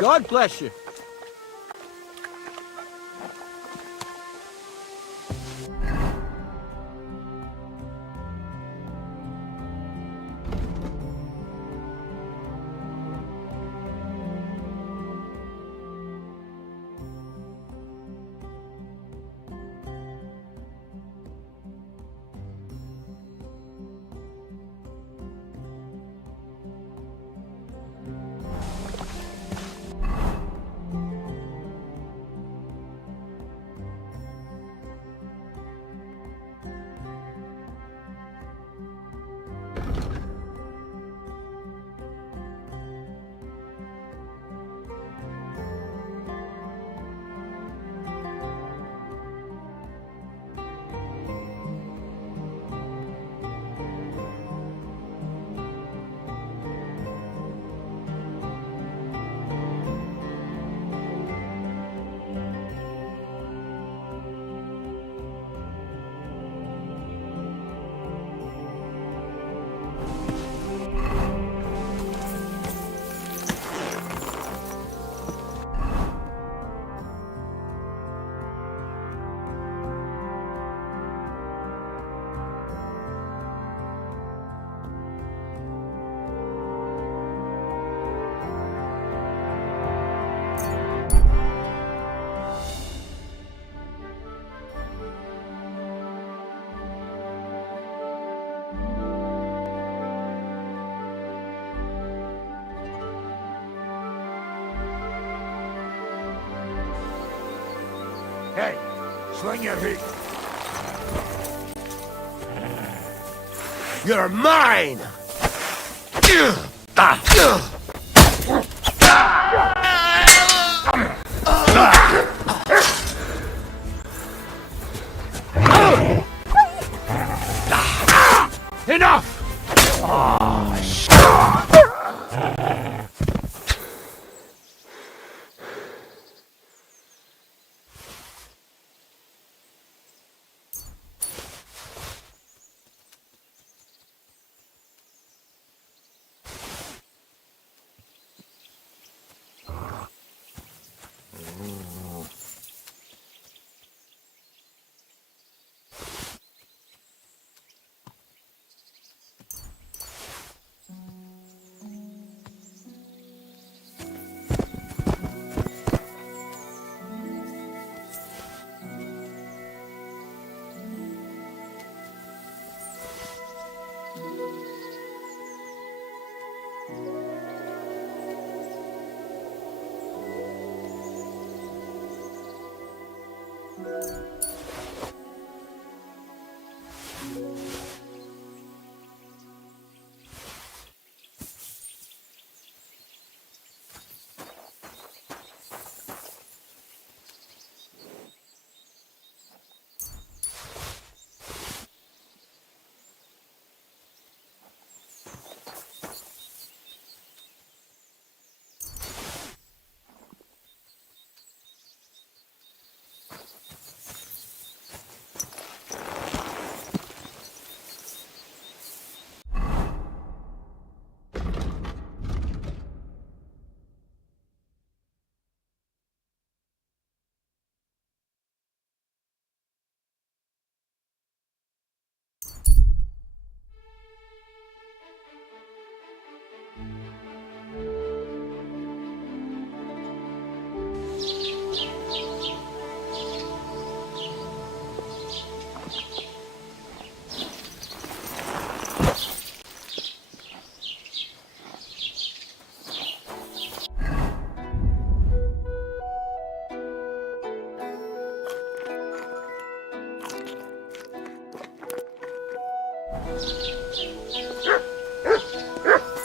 God bless you. Hey, swing your feet. You're mine! Enough!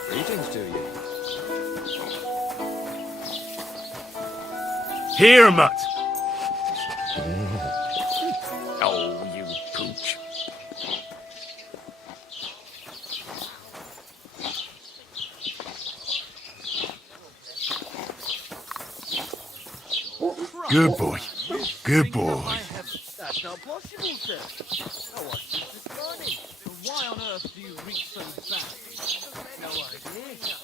Greetings to you. Here, mutt. Oh, you pooch. Good boy. Good boy. That's not possible, sir. I was just running. Why on earth do you reach so back? No idea.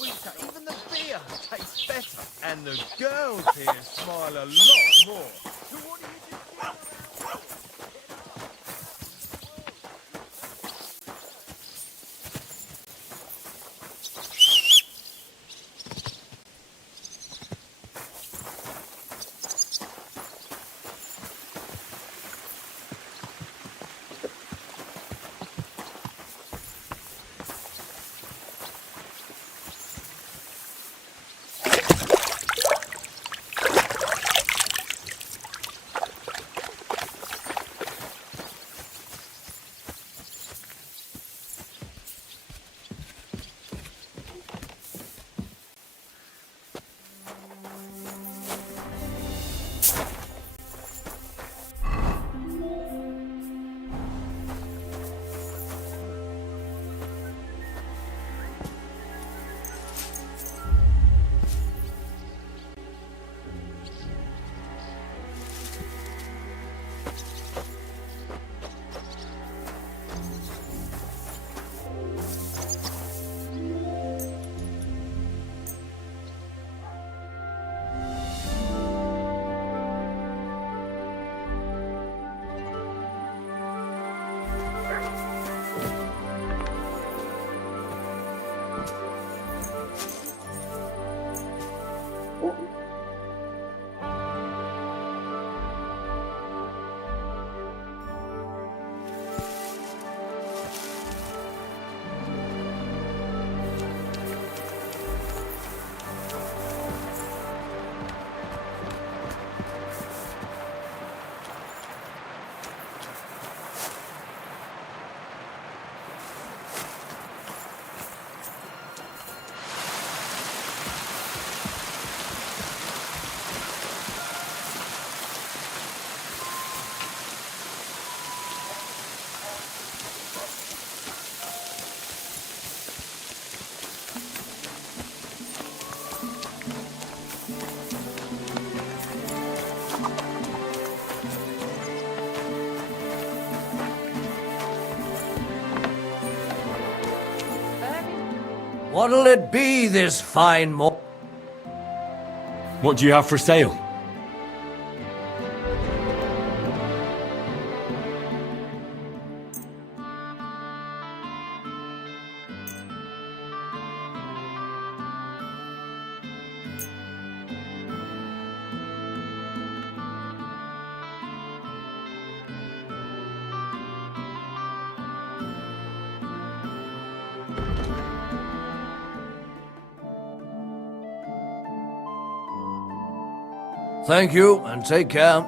Winter, even the beer tastes better. And the girls here smile a lot more. So what do you just get around for? What'll it be this fine morning? What do you have for sale? Thank you, and take care.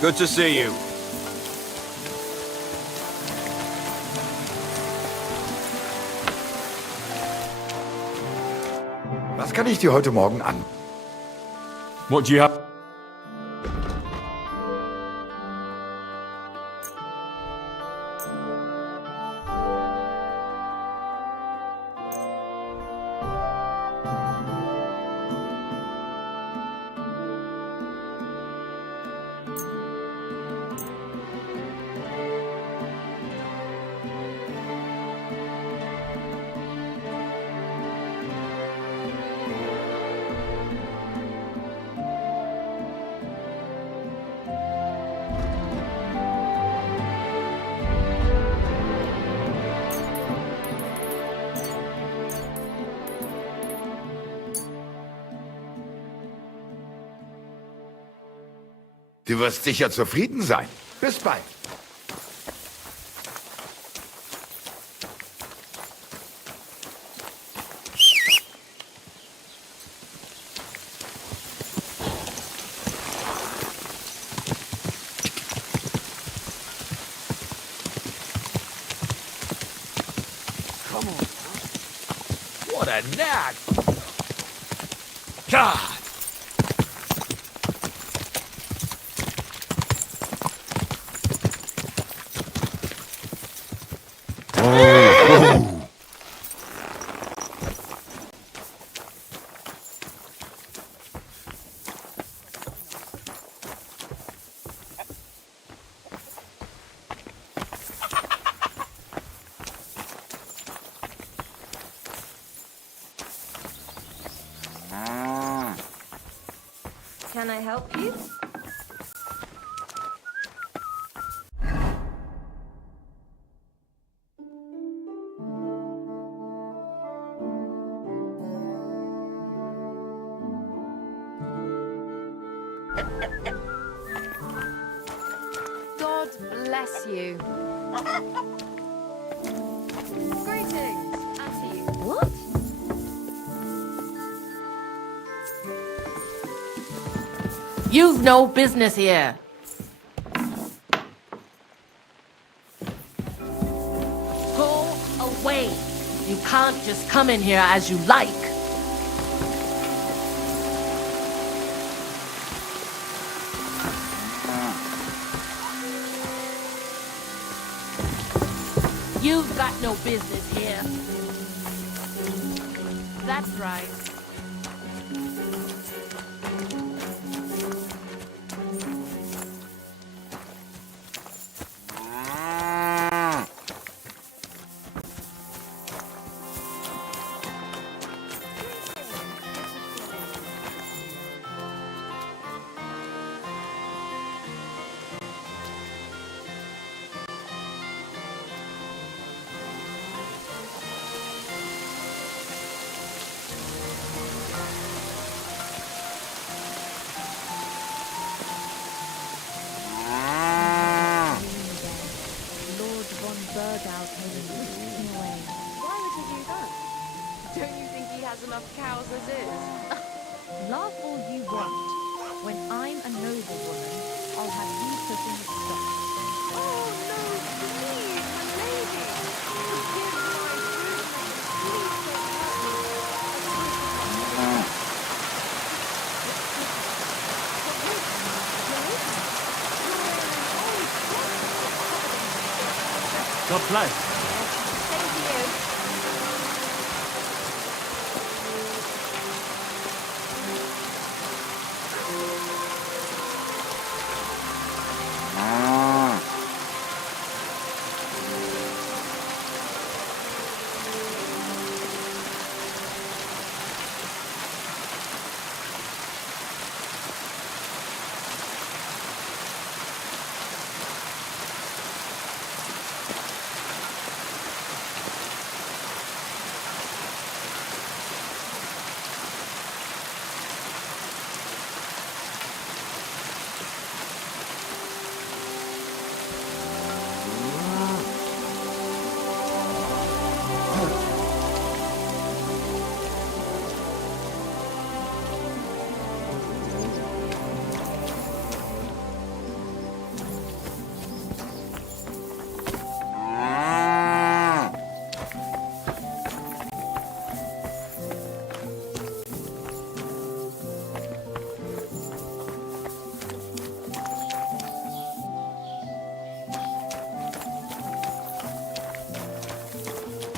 Good to see you. Was kann ich dir heute Morgen an? What do you have? Du wirst sicher zufrieden sein. Bis bald. Come on. What a nag. God! Can I help you? God bless you. Greetings, and to you. What? You've no business here. Go away. You can't just come in here as you like. You've got no business here. That's right. Why would he do that? Don't you think he has enough cows as is? Laugh all you want. When I'm a noble woman, I'll have you cooking the stock. Oh no, please, my lady. Forgive my rudeness. Please don't hurt me. God bless. Thank you.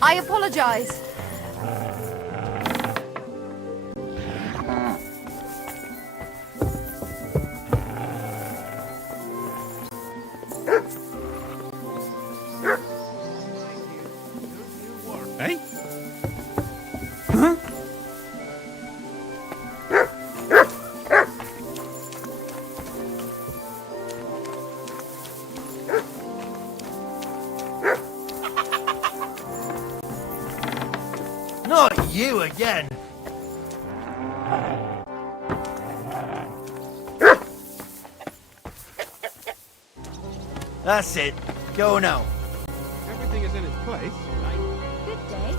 I apologize. Eh? Not you again. That's it. Go now. Everything is in its place. Good day.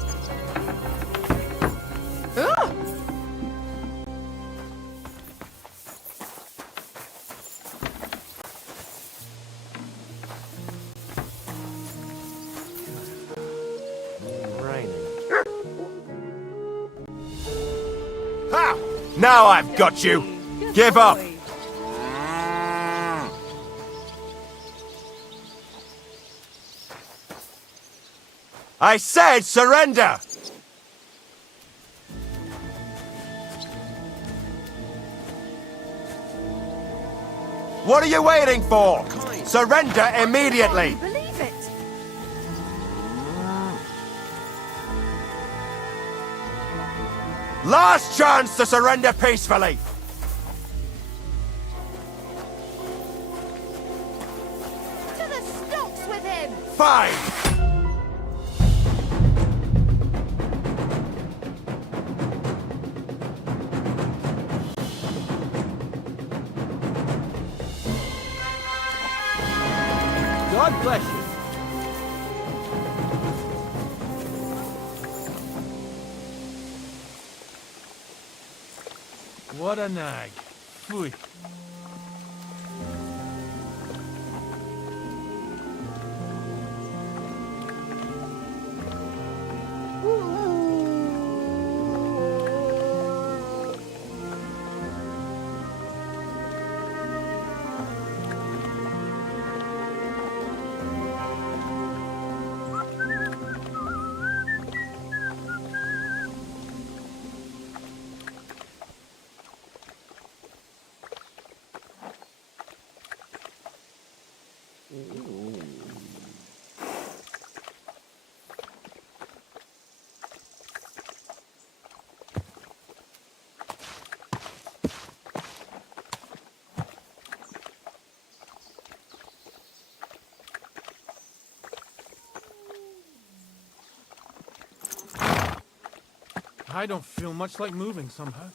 Ha! Now I've got you. Give up. I said surrender. What are you waiting for? Surrender immediately. Believe it. Last chance to surrender peacefully. PS5! God bless you. What a nag. Phew. I don't feel much like moving somehow.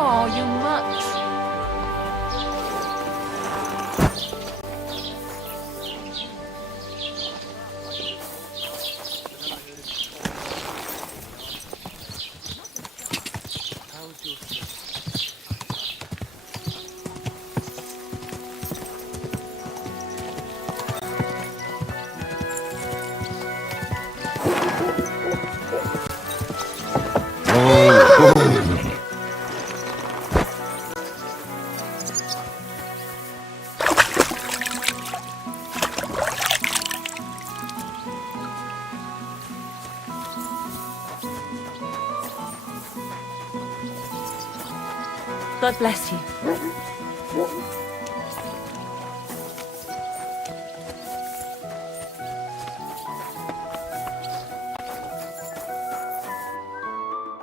Oh, you much. God bless you.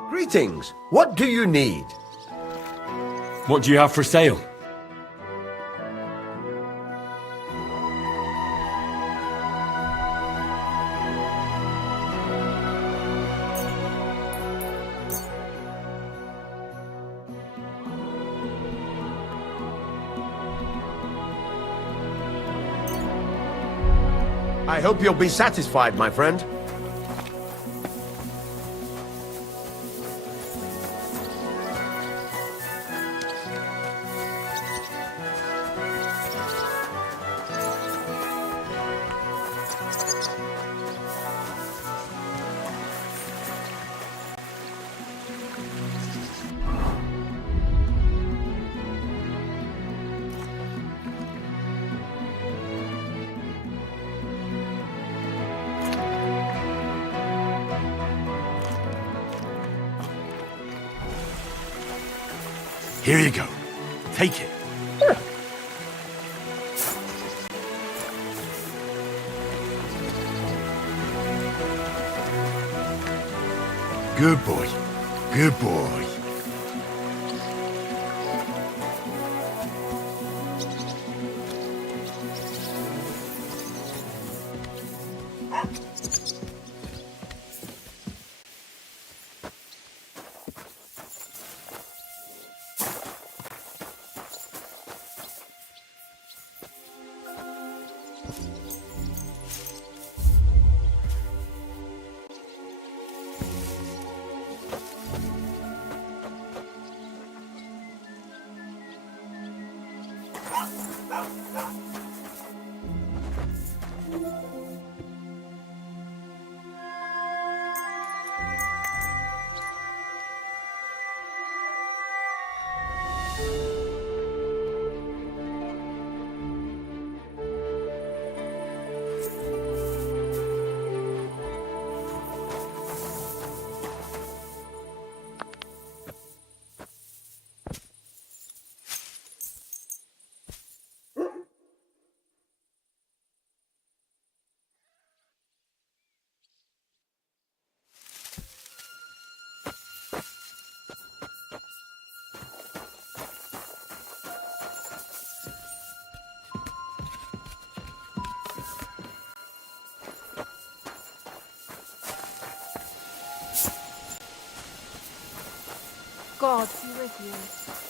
Greetings. What do you need? What do you have for sale? I hope you'll be satisfied, my friend. Here you go. Take it. Good boy. Good boy. God be with you.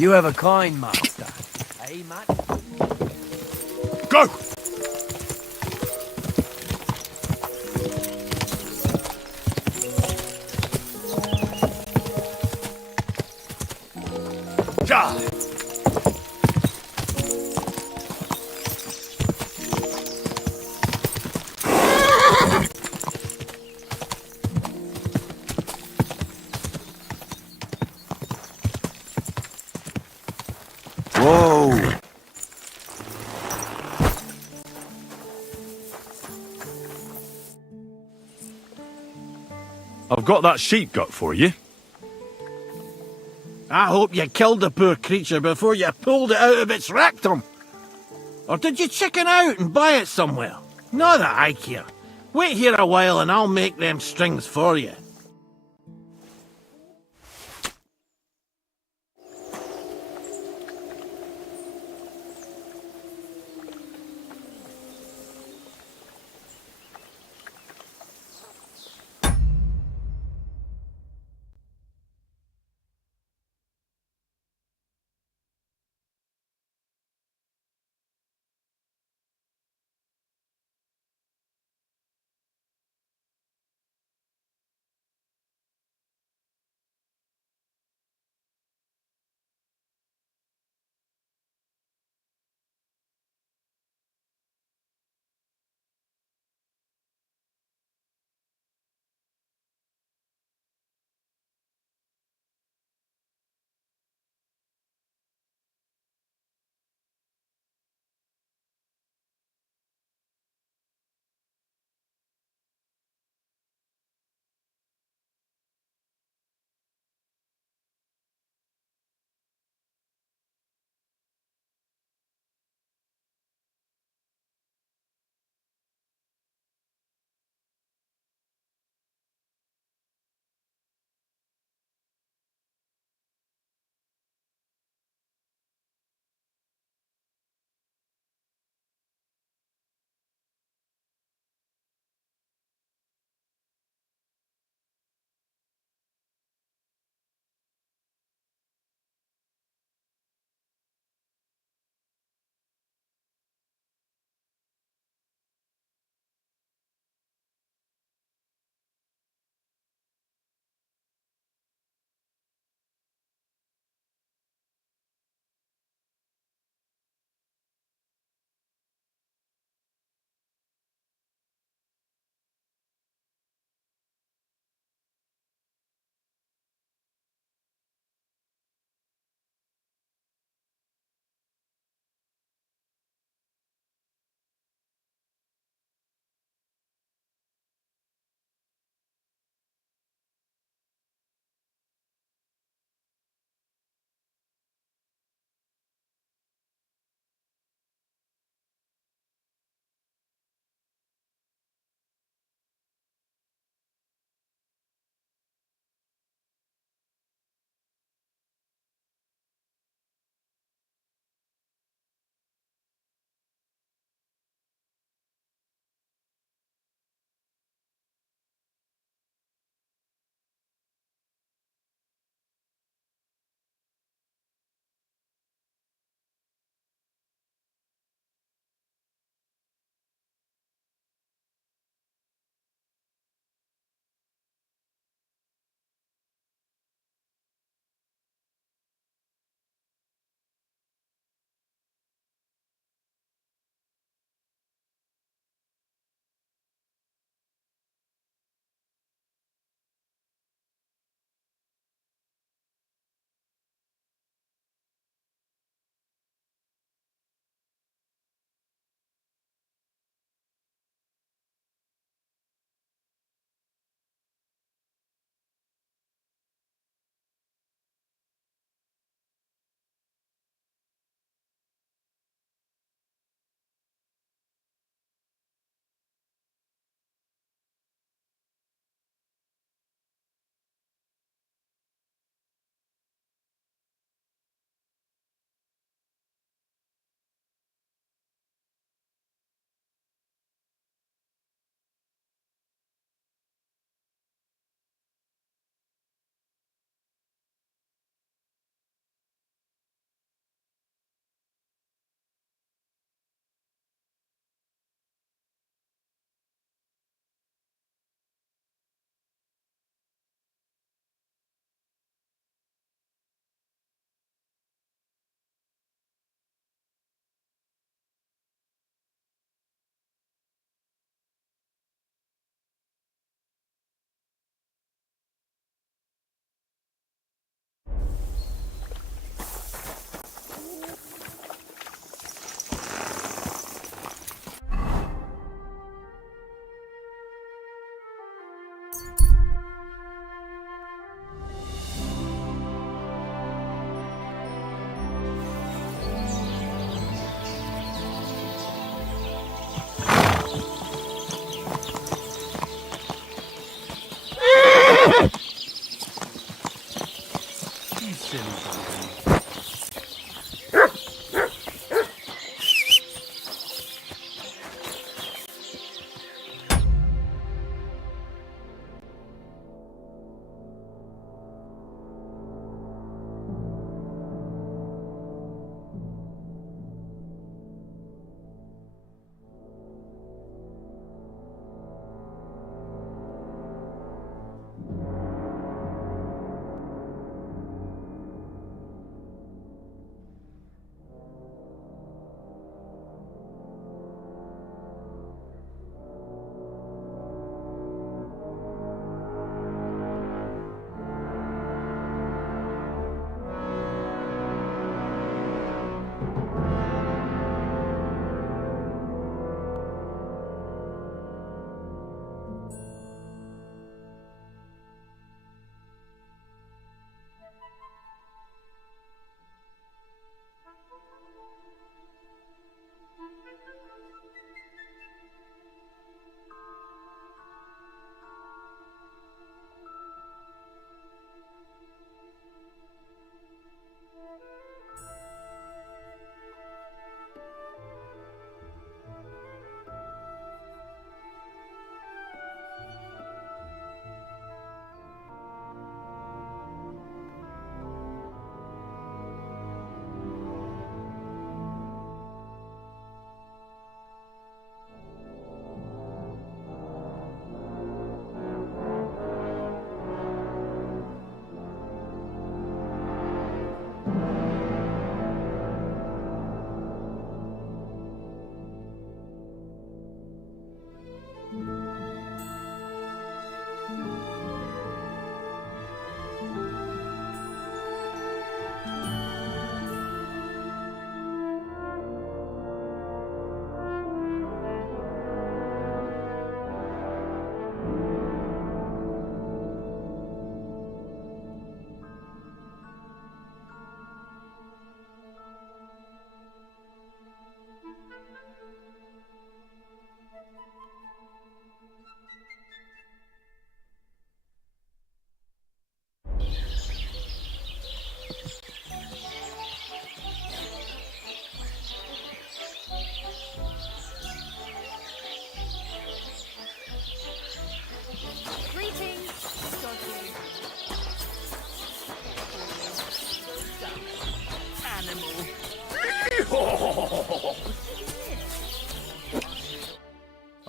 You have a kind master. Hey, Matt? Go! Die! Whoa! I've got that sheep gut for you. I hope you killed the poor creature before you pulled it out of its rectum. Or did you chicken out and buy it somewhere? Not that I care. Wait here a while and I'll make them strings for you.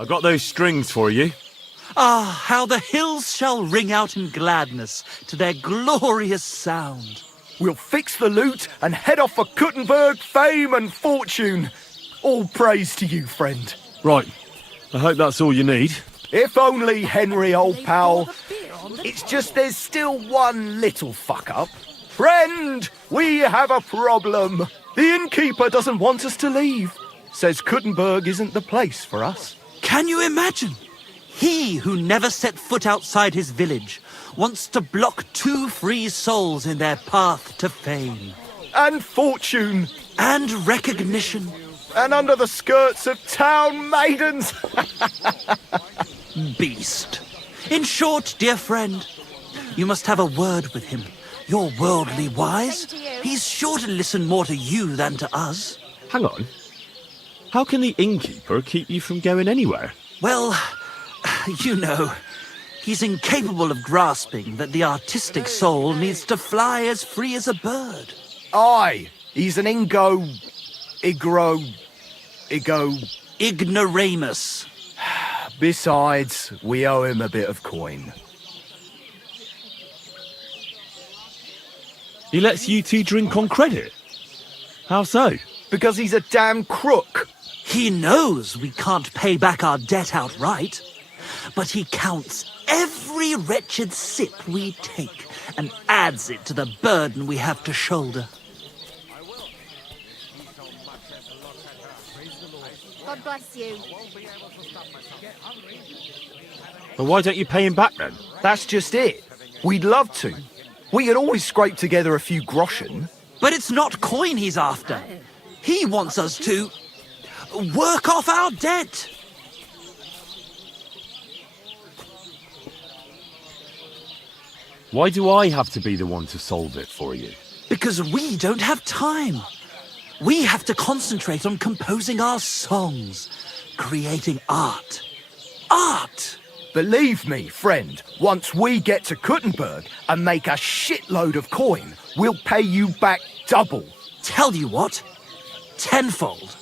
I got those strings for you. Ah, how the hills shall ring out in gladness to their glorious sound. We'll fix the loot and head off for Kuttenberg, fame and fortune. All praise to you, friend. Right. I hope that's all you need. If only, Henry, old pal. It's just there's still one little fuck-up. Friend, we have a problem. The innkeeper doesn't want us to leave. Says Kuttenberg isn't the place for us. Can you imagine? He who never set foot outside his village wants to block 2 free souls in their path to fame. And fortune. And recognition. And under the skirts of town maidens. Beast. In short, dear friend, you must have a word with him. You're worldly wise. He's sure to listen more to you than to us. Hang on. How can the innkeeper keep you from going anywhere? Well, you know, he's incapable of grasping that the artistic soul needs to fly as free as a bird. Aye, he's an Ignoramus. Besides, we owe him a bit of coin. He lets you two drink on credit? How so? Because he's a damn crook. He knows we can't pay back our debt outright, but he counts every wretched sip we take and adds it to the burden we have to shoulder. God bless you. Well, why don't you pay him back then? That's just it. We'd love to. We could always scrape together a few groschen. But it's not coin he's after. He wants us to work off our debt. Why do I have to be the one to solve it for you? Because we don't have time. We have to concentrate on composing our songs, creating art. Art! Believe me, friend, once we get to Kuttenberg and make a shitload of coin, we'll pay you back double. Tell you what, tenfold.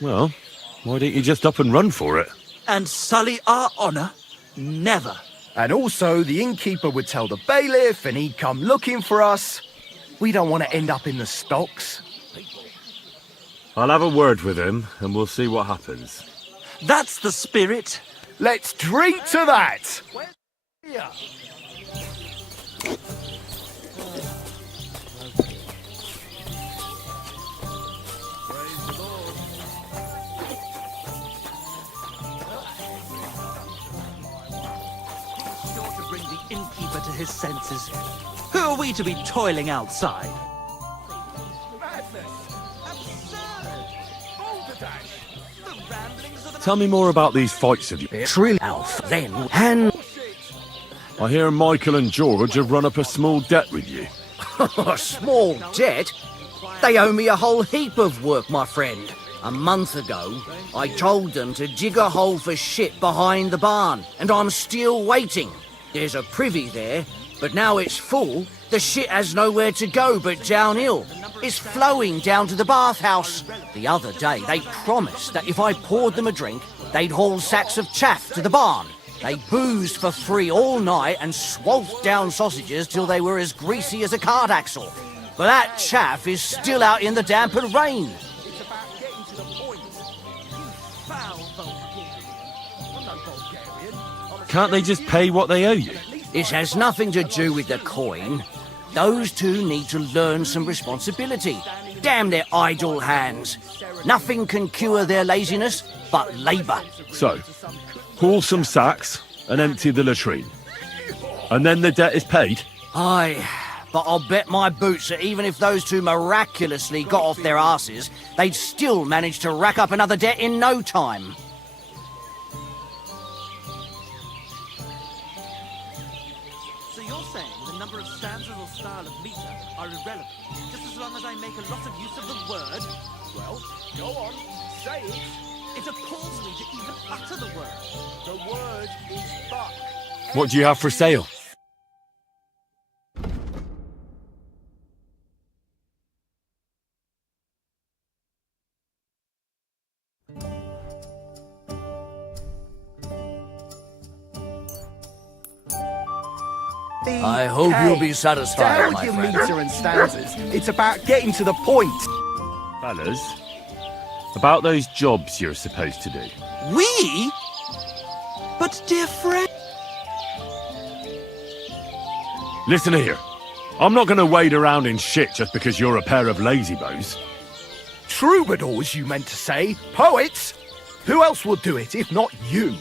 Well, why don't you just up and run for it? And sully our honour? Never. And also, the innkeeper would tell the bailiff and he'd come looking for us. We don't want to end up in the stocks. I'll have a word with him and we'll see what happens. That's the spirit. Let's drink to that! Sure to bring the innkeeper to his senses. Who are we to be toiling outside? Tell me more about these fights of yours. Trill Alf, then, and... I hear Michael and George have run up a small debt with you. A small debt? They owe me a whole heap of work, my friend. A month ago, I told them to dig a hole for shit behind the barn, and I'm still waiting. There's a privy there, but now it's full. The shit has nowhere to go but downhill. It's flowing down to the bathhouse. The other day, they promised that if I poured them a drink, they'd haul sacks of chaff to the barn. They boozed for free all night and swathed down sausages till they were as greasy as a card axle. But that chaff is still out in the damp and rain. Can't they just pay what they owe you? It has nothing to do with the coin. Those two need to learn some responsibility. Damn their idle hands. Nothing can cure their laziness but labour. So, haul some sacks and empty the latrine. And then the debt is paid? Aye, but I'll bet my boots that even if those two miraculously got off their arses, they'd still manage to rack up another debt in no time. So you're saying the number of stanzas or style of meter are irrelevant, just as long as I make a lot of use of the word? Well, go on, say it. It appalls me to even utter the word. The word is fuck. What do you have for sale? I hope you'll be satisfied, To hell with my your friend. meter and stanzas. It's about getting to the point. Fellas, about those jobs you're supposed to do. We? But, dear friend... Listen here. I'm not going to wade around in shit just because you're a pair of lazybones. Troubadours, you meant to say. Poets? Who else would do it if not you?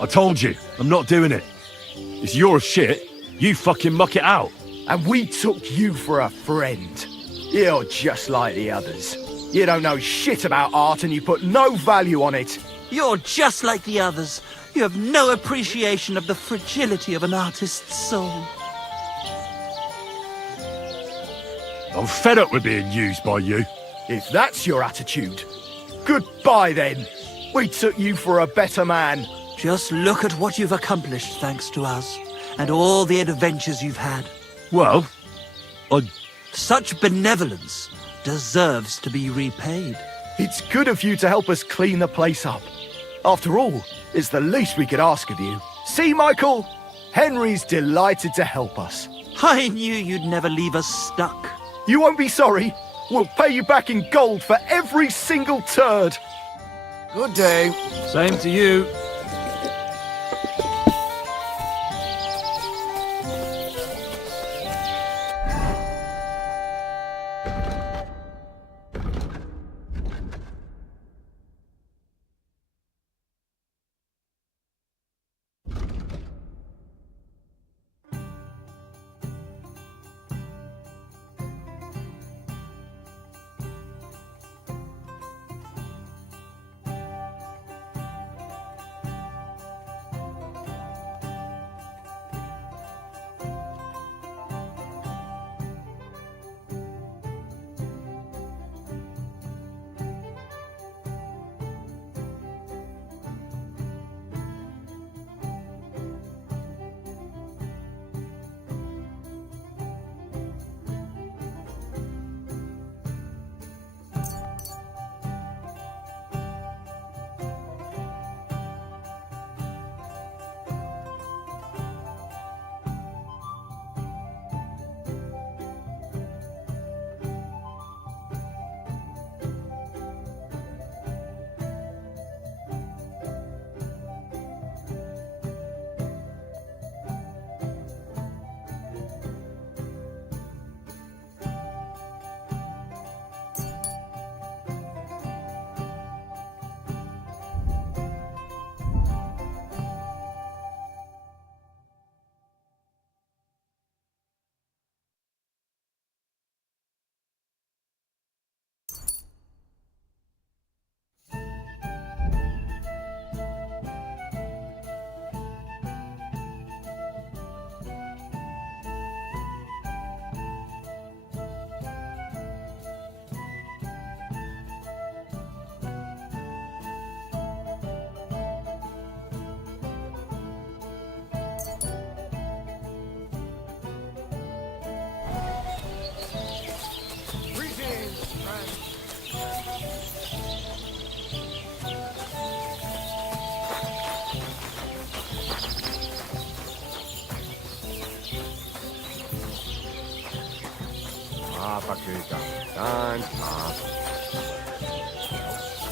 I told you, I'm not doing it. It's your shit. You fucking muck it out. And we took you for a friend. You're just like the others. You don't know shit about art and you put no value on it. You're just like the others. You have no appreciation of the fragility of an artist's soul. I'm fed up with being used by you. If that's your attitude, goodbye then. We took you for a better man. Just look at what you've accomplished thanks to us, and all the adventures you've had. Well, Such benevolence deserves to be repaid. It's good of you to help us clean the place up. After all, it's the least we could ask of you. See, Michael? Henry's delighted to help us. I knew you'd never leave us stuck. You won't be sorry. We'll pay you back in gold for every single turd. Good day. Same to you.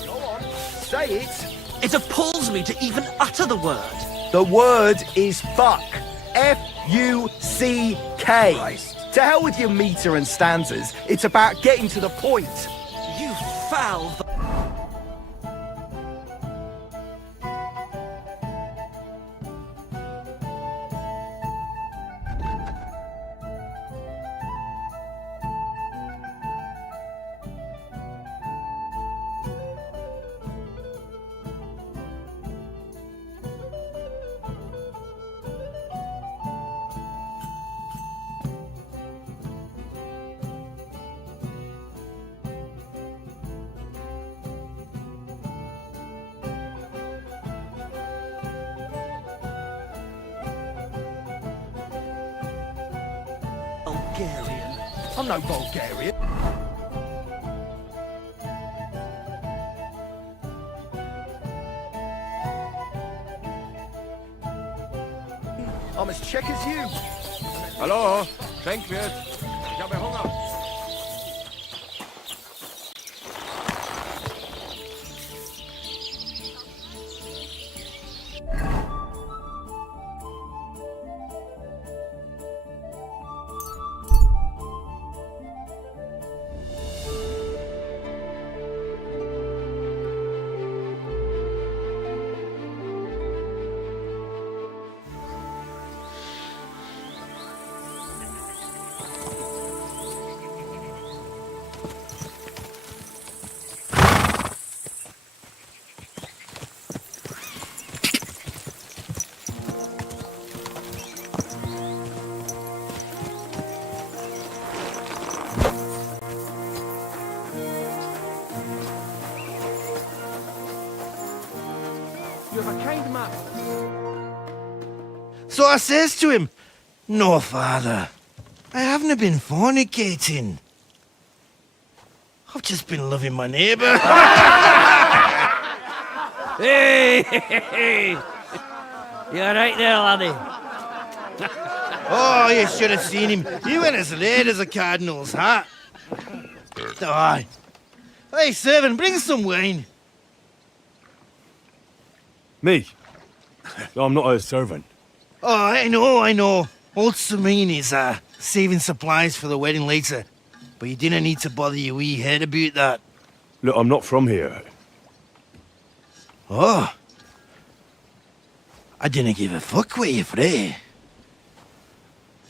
Go on, say it. It appalls me to even utter the word. The word is fuck. F-U-C-K. To hell with your meter and stanzas. It's about getting to the point. You foul... Bulgarian. I'm no Bulgarian. check as you. Hallo, Schenkwirt. Ich habe Hunger. You have a kind master. So I says to him, "No, father, I haven't been fornicating. I've just been loving my neighbour." Hey! You alright there, laddie? Oh, you should have seen him. He went as red as a cardinal's hat. Aye. Hey, servant, bring some wine. Me? I'm not a servant. Oh, I know. Old Samine is saving supplies for the wedding later. But you didn't need to bother your wee head about that. Look, I'm not from here. Oh. I didn't give a fuck what you frae.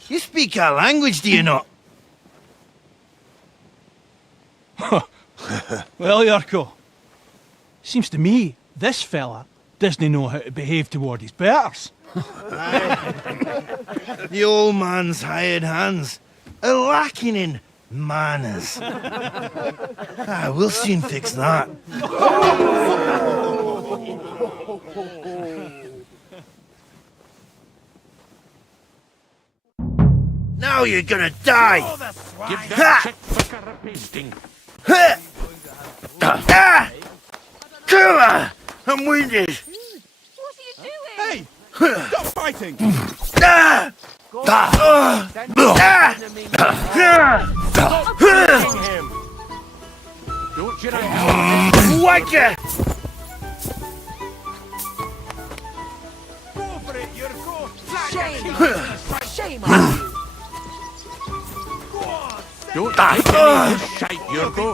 You speak our language, do you not? Well, Yurko, seems to me this fella doesn't know how to behave toward his betters. The old man's hired hands are lacking in manners. We'll soon fix that. Now you're gonna die! Give that check fucker a pasting. Kura! I'm wounded! What are you doing? Hey! Stop fighting! Him! Don't you know? Wanker! Go for it, Yurko! Shame on you. Don't take any of this shite, Yurko!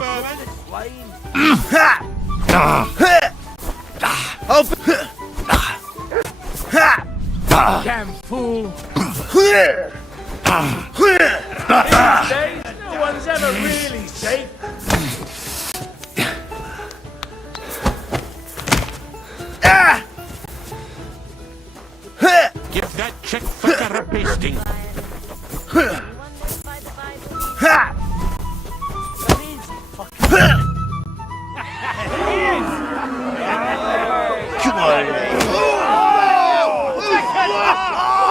Damn fool! These days, no one's ever really safe. Give that check fucker a pasting. Come on!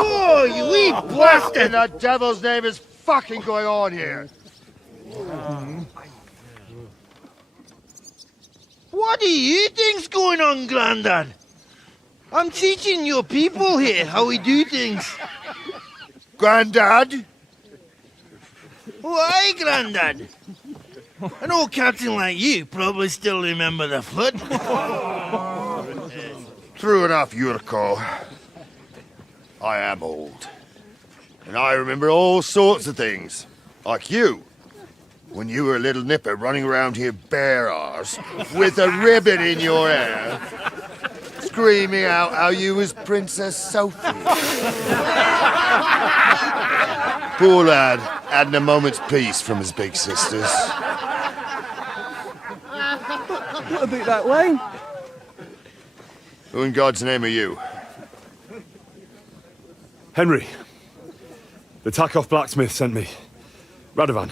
Oh, you wee What in the devil's name is fucking going on here? What do you think's going on, Grandad? I'm teaching your people here how we do things. Grandad? Why, Grandad? An old captain like you probably still remember the flood. True enough, Yurko. I am old. And I remember all sorts of things. Like you. When you were a little nipper running around here bare arse, with a ribbon in your hair, screaming out how you was Princess Sophie. Poor lad, hadn't a moment's peace from his big sisters. What about that wine? Who in God's name are you? Henry. The Takeoff blacksmith sent me. Radovan.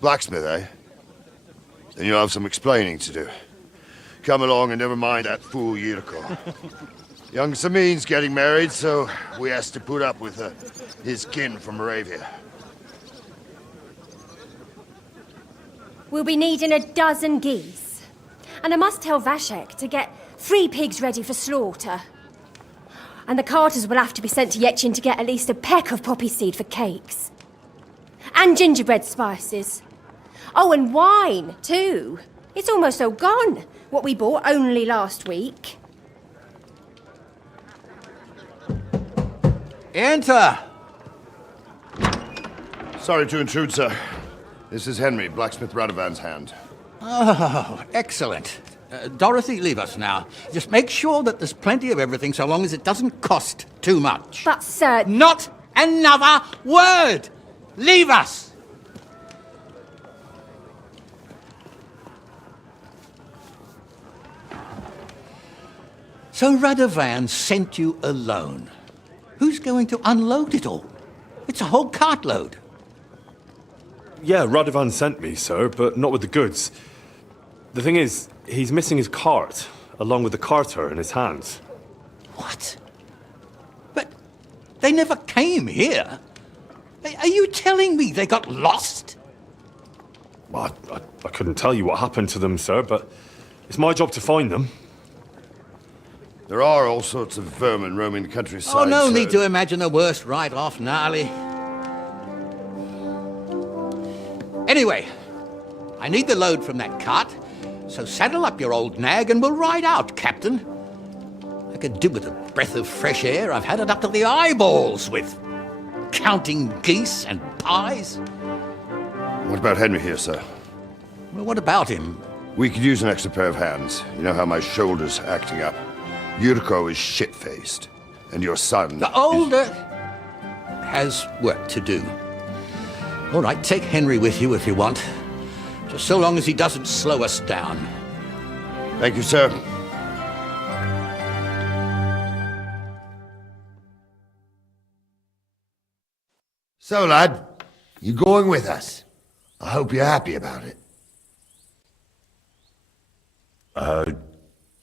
Blacksmith, eh? Then you'll have some explaining to do. Come along and never mind that fool Yurko. Young Samin's getting married, so we has to put up with his kin from Moravia. We'll be needing a dozen geese. And I must tell Vashek to get 3 pigs ready for slaughter. And the carters will have to be sent to Yetchin to get at least a peck of poppy seed for cakes. And gingerbread spices. Oh, and wine, too. It's almost all gone. What we bought only last week. Enter! Sorry to intrude, sir. This is Henry, blacksmith Radovan's hand. Oh, excellent. Dorothy, leave us now. Just make sure that there's plenty of everything so long as it doesn't cost too much. But, sir... Not another word! Leave us! So Radovan sent you alone. Who's going to unload it all? It's a whole cartload. Yeah, Radovan sent me, sir, but not with the goods. The thing is, he's missing his cart, along with the carter in his hands. What? But they never came here. Are you telling me they got lost? Well, I couldn't tell you what happened to them, sir, but it's my job to find them. There are all sorts of vermin roaming the countryside. Oh, no sir. need to imagine the worst right off, gnarly. Anyway, I need the load from that cart, so saddle up your old nag and we'll ride out, Captain. I could do with a breath of fresh air. I've had it up to the eyeballs with counting geese and pies. What about Henry here, sir? Well, what about him? We could use an extra pair of hands. You know how my shoulder's acting up. Yurko is shit-faced, and your son... The older has work to do. All right, take Henry with you if you want. Just so long as he doesn't slow us down. Thank you, sir. So, lad, you going with us? I hope you're happy about it.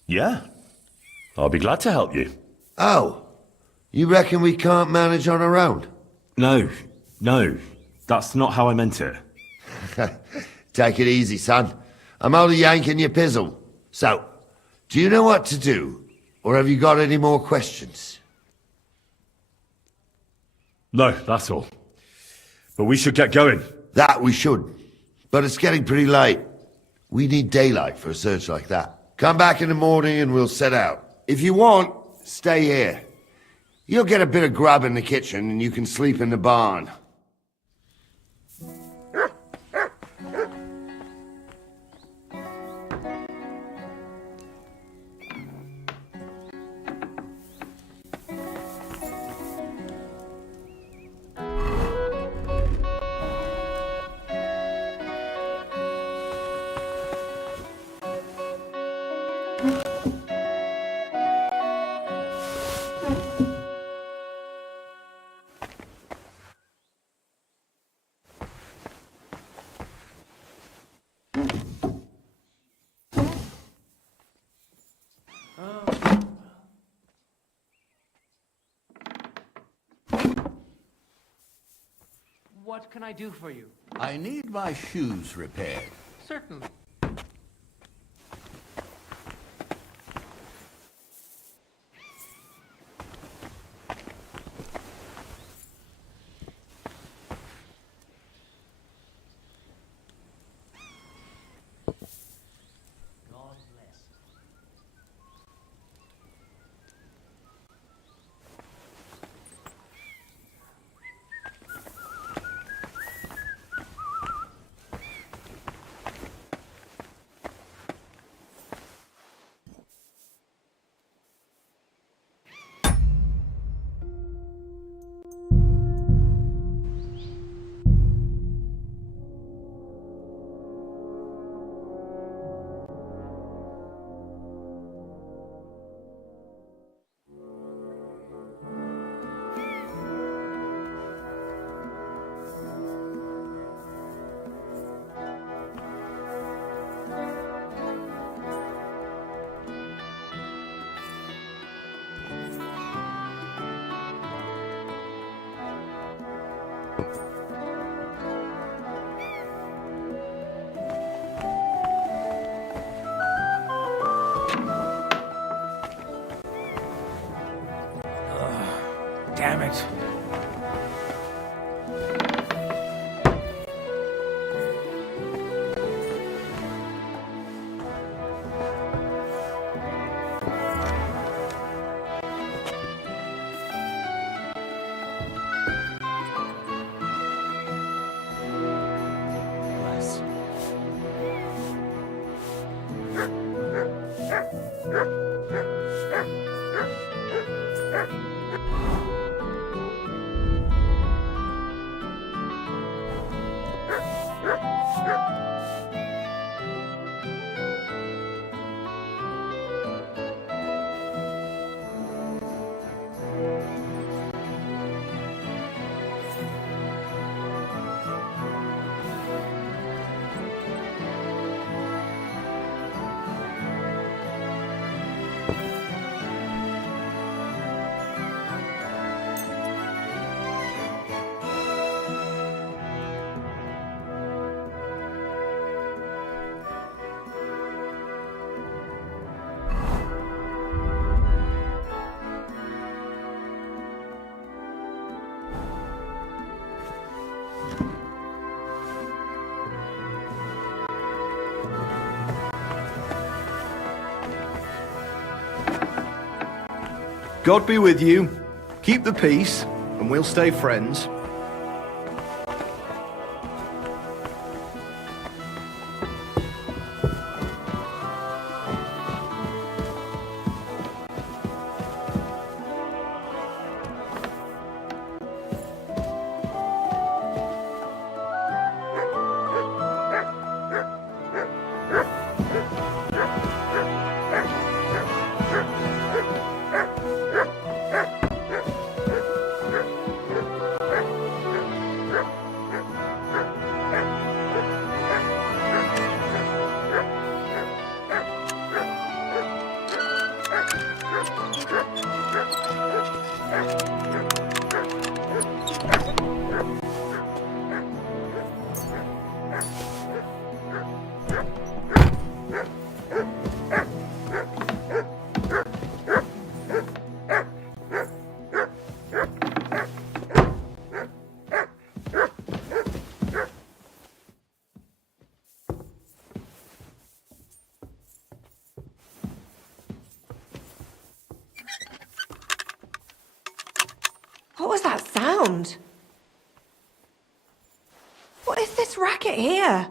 Yeah. I'll be glad to help you. Oh, you reckon we can't manage on our own? No, that's not how I meant it. Take it easy, son. I'm only yanking your pizzle. So, do you know what to do? Or have you got any more questions? No, that's all. But we should get going. That we should. But it's getting pretty late. We need daylight for a search like that. Come back in the morning and we'll set out. If you want, stay here. You'll get a bit of grub in the kitchen and you can sleep in the barn. What can I do for you? I need my shoes repaired. Certainly. damn it. God be with you. Keep the peace, and we'll stay friends. What was that sound? What is this racket here?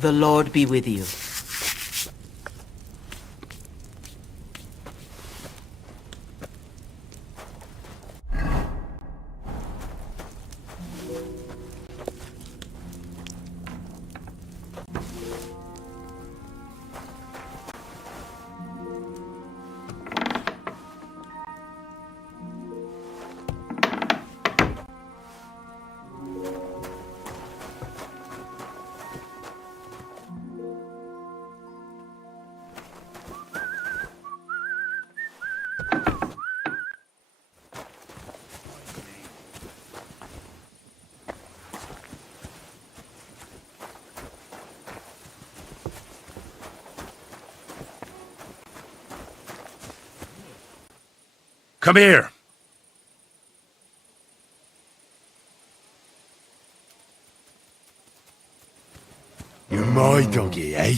The Lord be with you. Come here. You're my doggy, eh?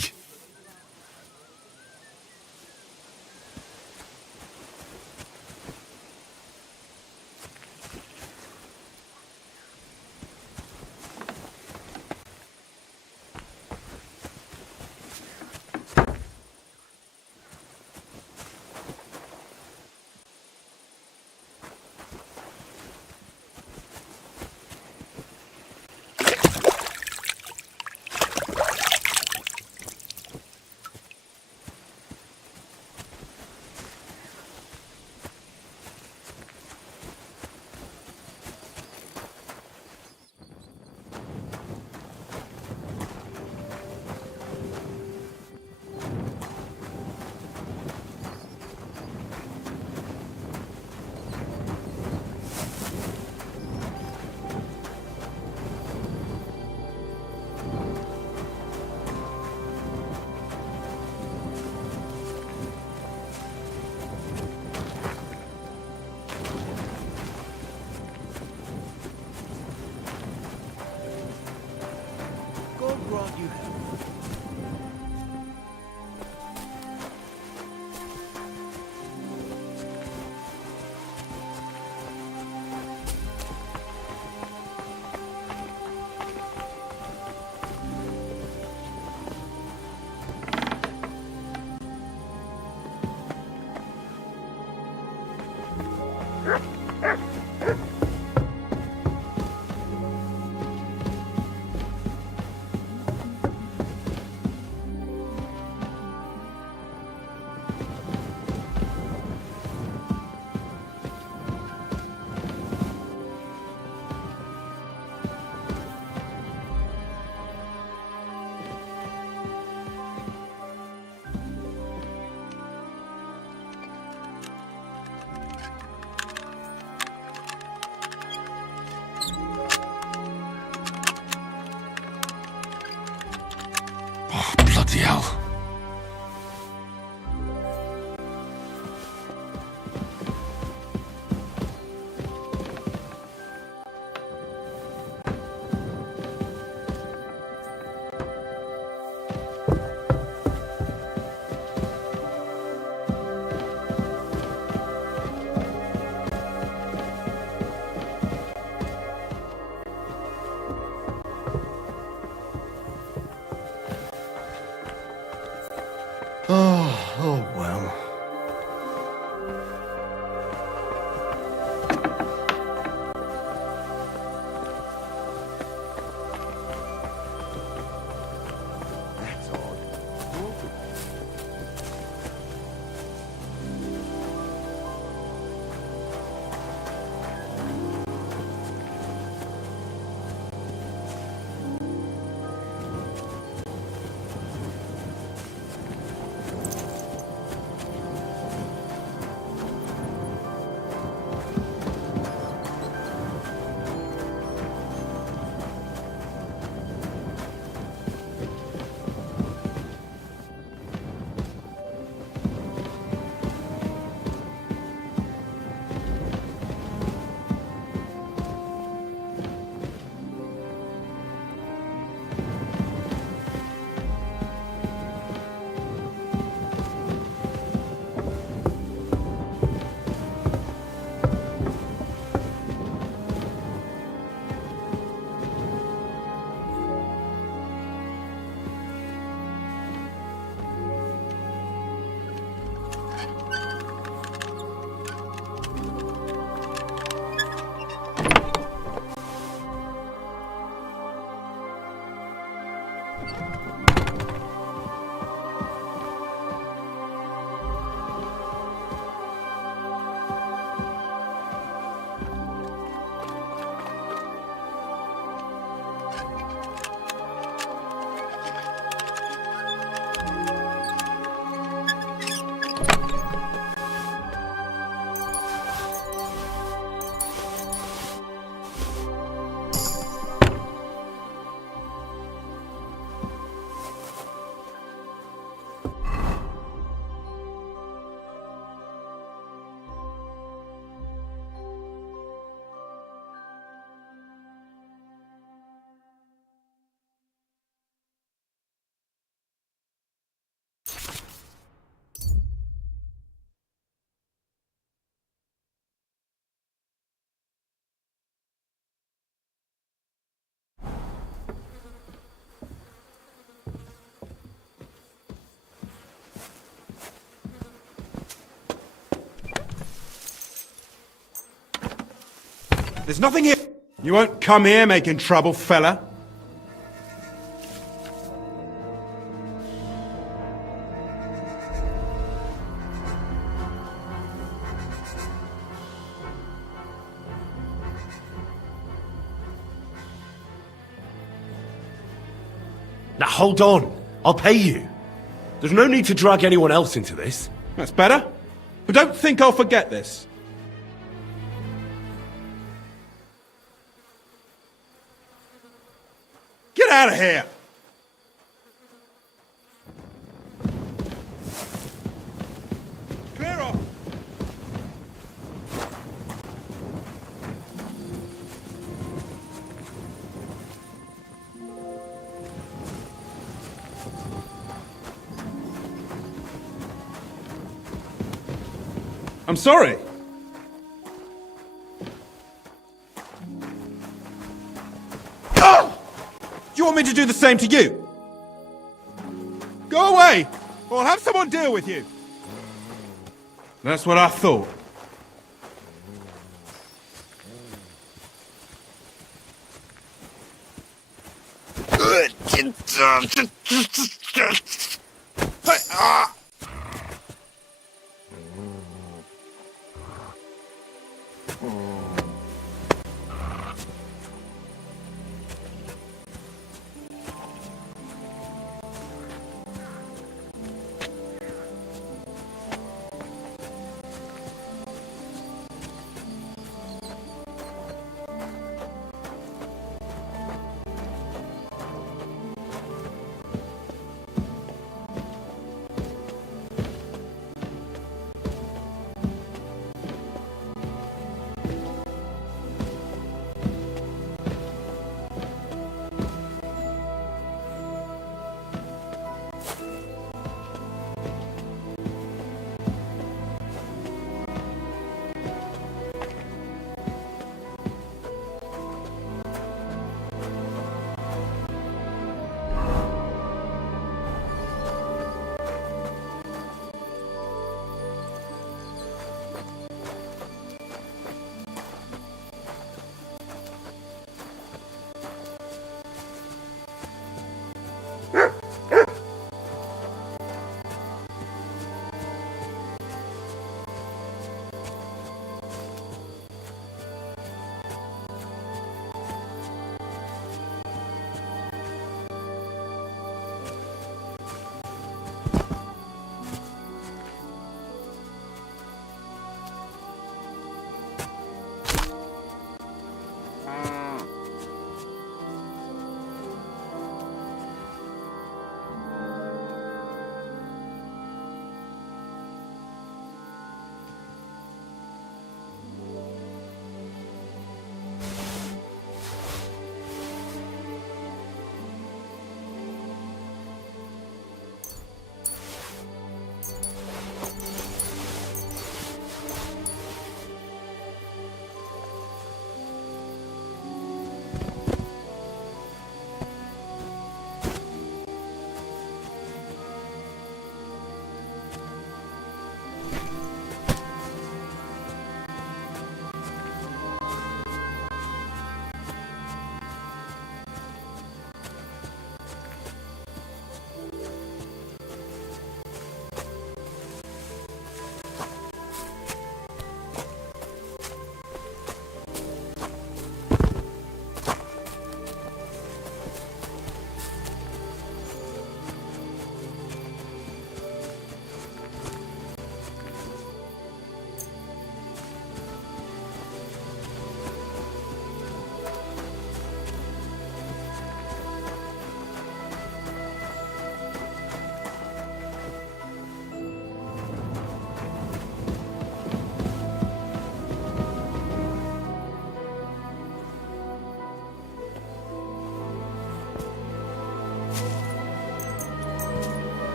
God grant you health. Bloody hell. Oh well. That's odd. There's nothing here. You won't come here making trouble, fella. Now hold on. I'll pay you. There's no need to drag anyone else into this. That's better. But don't think I'll forget this. Get out of here! Clear off! I'm sorry. Do you want me to do the same to you? Go away, or I'll have someone deal with you. That's what I thought.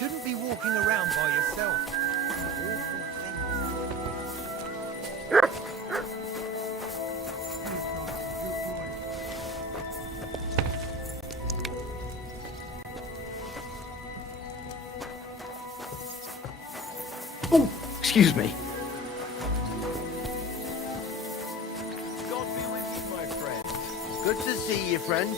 shouldn't be walking around by yourself. Oh, excuse me. God be with you, my friend. Good to see you, friend.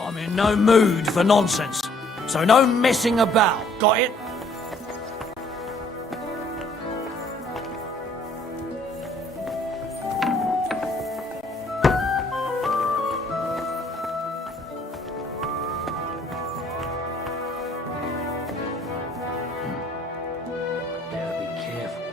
I'm in no mood for nonsense, so no messing about. Got it? Better be careful.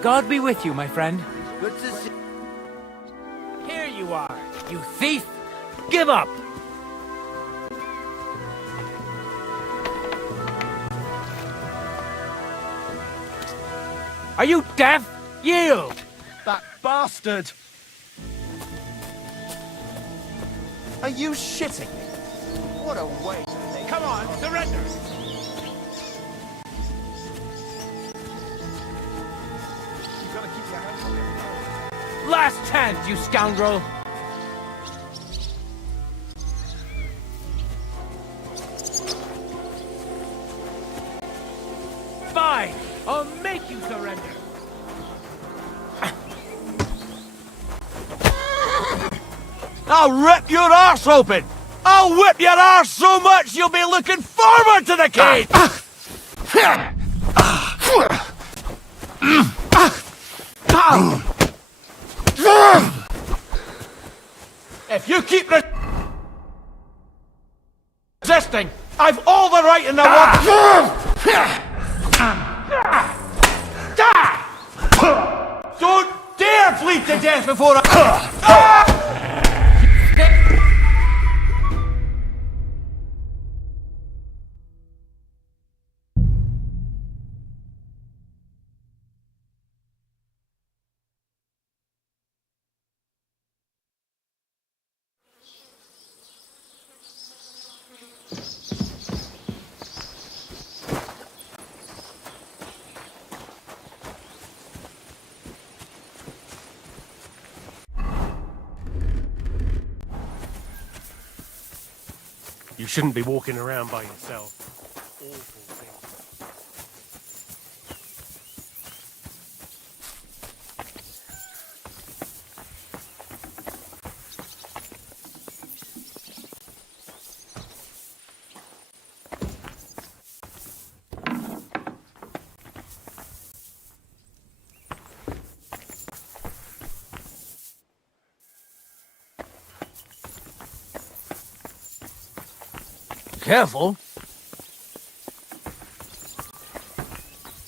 God be with you, my friend. Good to see. Here you are, you thief! Give up! Are you deaf? Yield! That bastard! Are you shitting me? What a waste. Come on, surrender! You gotta keep your hands on your Last chance, you scoundrel! Fine! I'll make you surrender! I'll rip your arse open! I'll whip your arse so much you'll be looking forward to the cage! If you keep resisting, I've all the right in the world. Don't dare bleed to death before I. You shouldn't be walking around by yourself. Awful thing. Careful.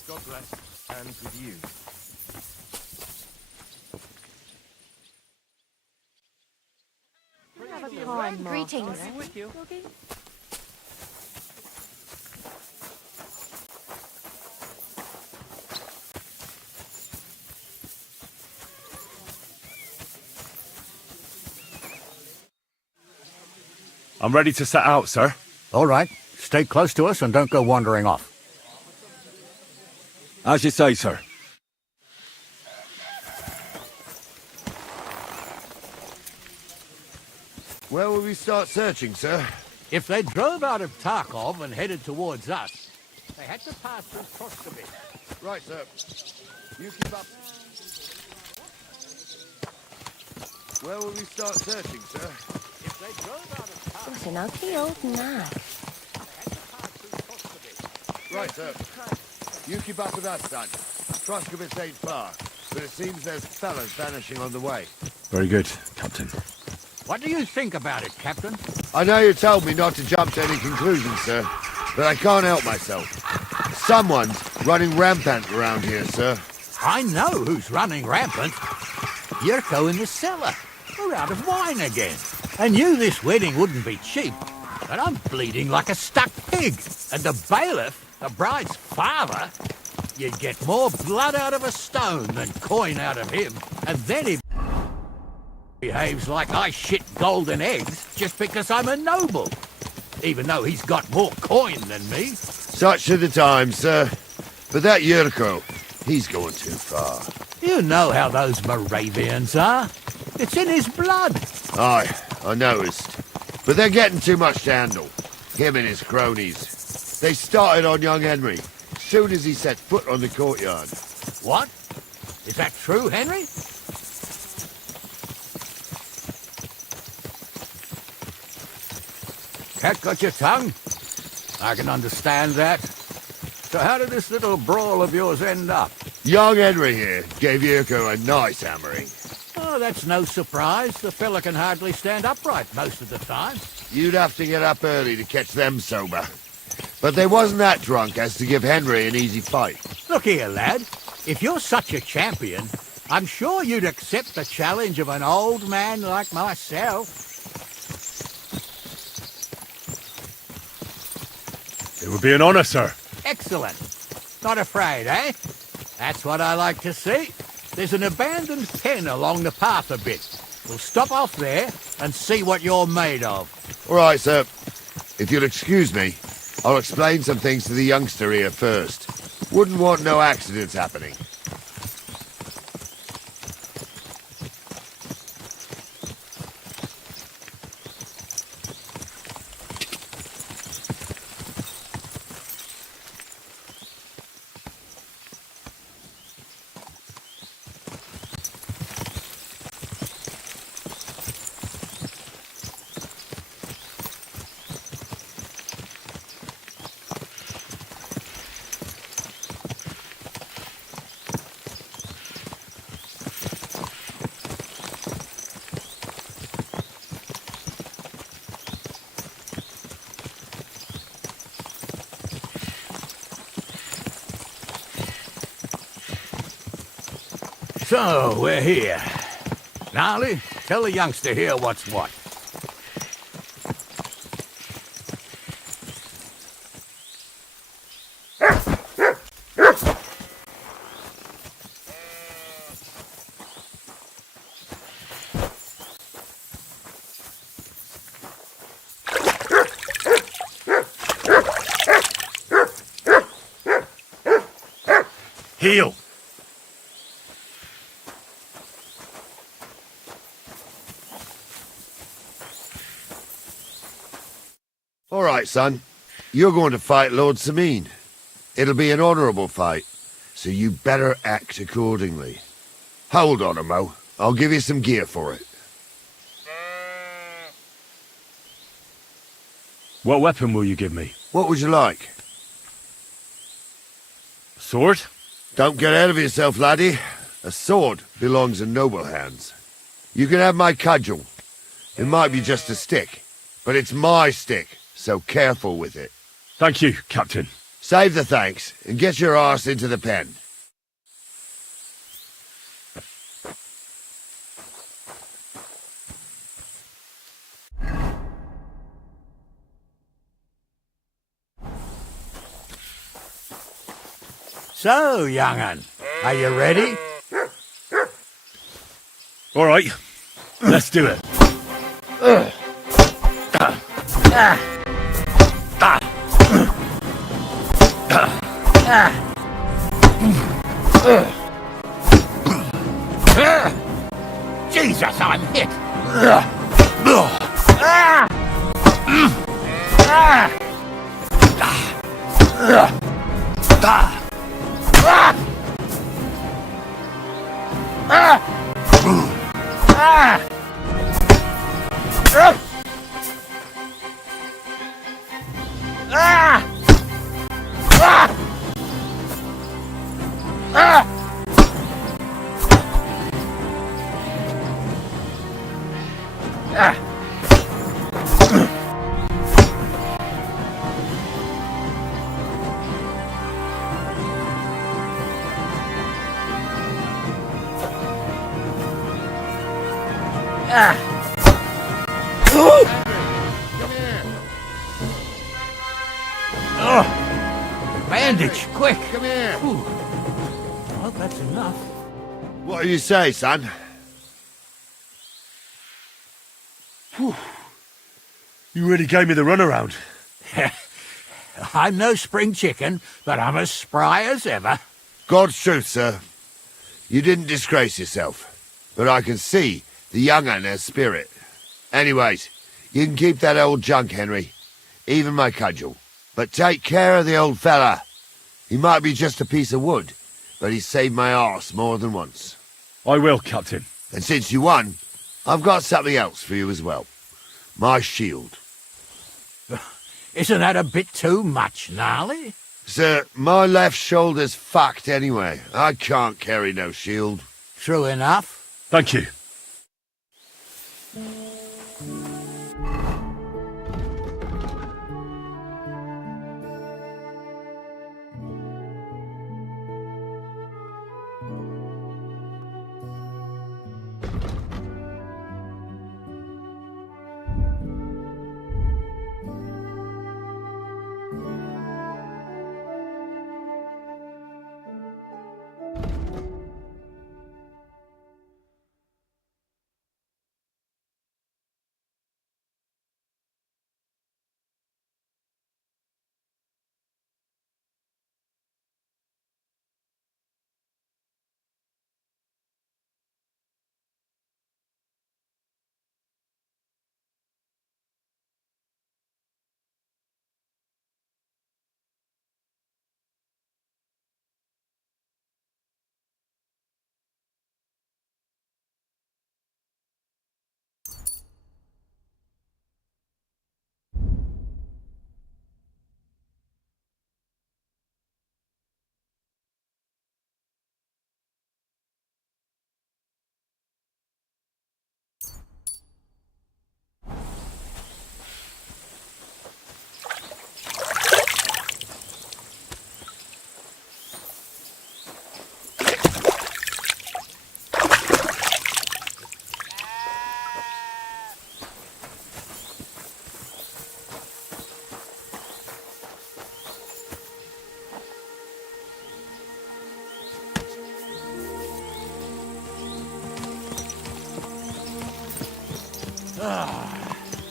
God bless. hands with you. Greetings. With you. I'm ready to set out, sir. All right. Stay close to us and don't go wandering off. As you say, sir. Where will we start searching, sir? If they drove out of Tarkov and headed towards us, they had to pass through Troskavik. Right, sir. You keep up. Where will we start searching, sir? If they drove out of Tarkov, What an ugly old nag. Right, sir. You keep up with us, son. Troskavik ain't far, but it seems there's fellas vanishing on the way. Very good, Captain. what do you think about it, Captain? I know you told me not to jump to any conclusions, sir, but I can't help myself. Someone's running rampant around here, sir. I know who's running rampant. Yurko in the cellar. We're out of wine again. I knew this wedding wouldn't be cheap, but I'm bleeding like a stuck pig. And the bailiff, the bride's father, you'd get more blood out of a stone than coin out of him. And then he behaves like I shit golden eggs just because I'm a noble, even though he's got more coin than me. Such are the times, sir. But that Yurko, he's going too far. You know how those Moravians are. It's in his blood. Aye, I noticed. But they're getting too much to handle. Him and his cronies. They started on young Henry, soon as he set foot on the courtyard. What? Is that true, Henry? Cat got your tongue? I can understand that. So how did this little brawl of yours end up? Young Henry here gave Yurko a nice hammering. Oh, that's no surprise. The fella can hardly stand upright most of the time. You'd have to get up early to catch them sober. But they wasn't that drunk as to give Henry an easy fight. Look here, lad. If you're such a champion, I'm sure you'd accept the challenge of an old man like myself. It would be an honor, sir. Excellent. Not afraid, eh? That's what I like to see. There's an abandoned pen along the path a bit. We'll stop off there and see what you're made of. All right, sir. If you'll excuse me, I'll explain some things to the youngster here first. Wouldn't want no accidents happening. So, we're here. Gnarly, tell the youngster here what's what. Heel! All right, son. You're going to fight Lord Sameen. It'll be an honourable fight, so you better act accordingly. Hold on, Mo. I'll give you some gear for it. What weapon will you give me? What would you like? Sword? Don't get ahead of yourself, laddie. A sword belongs in noble hands. You can have my cudgel. It might be just a stick, but it's my stick, so careful with it. Thank you, Captain. Save the thanks, and get your arse into the pen. So, young'un, are you ready? All right, let's do it. Jesus, I'm hit. Bandage, quick! Come here. I hope that's enough. What do you say, son? You really gave me the runaround. I'm no spring chicken, but I'm as spry as ever. God's truth, sir. You didn't disgrace yourself, but I can see the young'un has spirit. Anyways, you can keep that old junk, Henry. Even my cudgel. But take care of the old fella. He might be just a piece of wood, but he's saved my arse more than once. I will, Captain. And since you won, I've got something else for you as well. My shield. Isn't that a bit too much, Gnarly? Sir, my left shoulder's fucked anyway. I can't carry no shield. True enough. Thank you.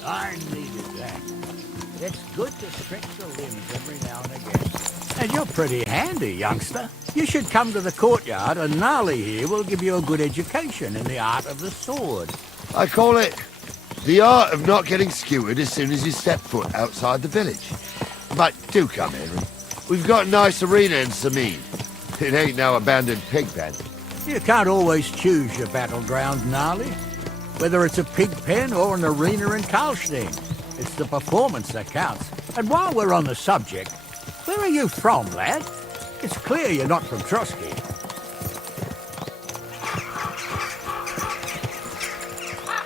I needed that. It's good to stretch the limbs every now and again. And you're pretty handy, youngster. You should come to the courtyard, and Gnarly here will give you a good education in the art of the sword. I call it the art of not getting skewered as soon as you step foot outside the village. But do come, Henry. We've got a nice arena in Sameen. It ain't no abandoned pig pen. You can't always choose your battleground, Gnarly. Whether it's a pig pen or an arena in Karlstein, it's the performance that counts. And while we're on the subject, where are you from, lad? It's clear you're not from Trotsky.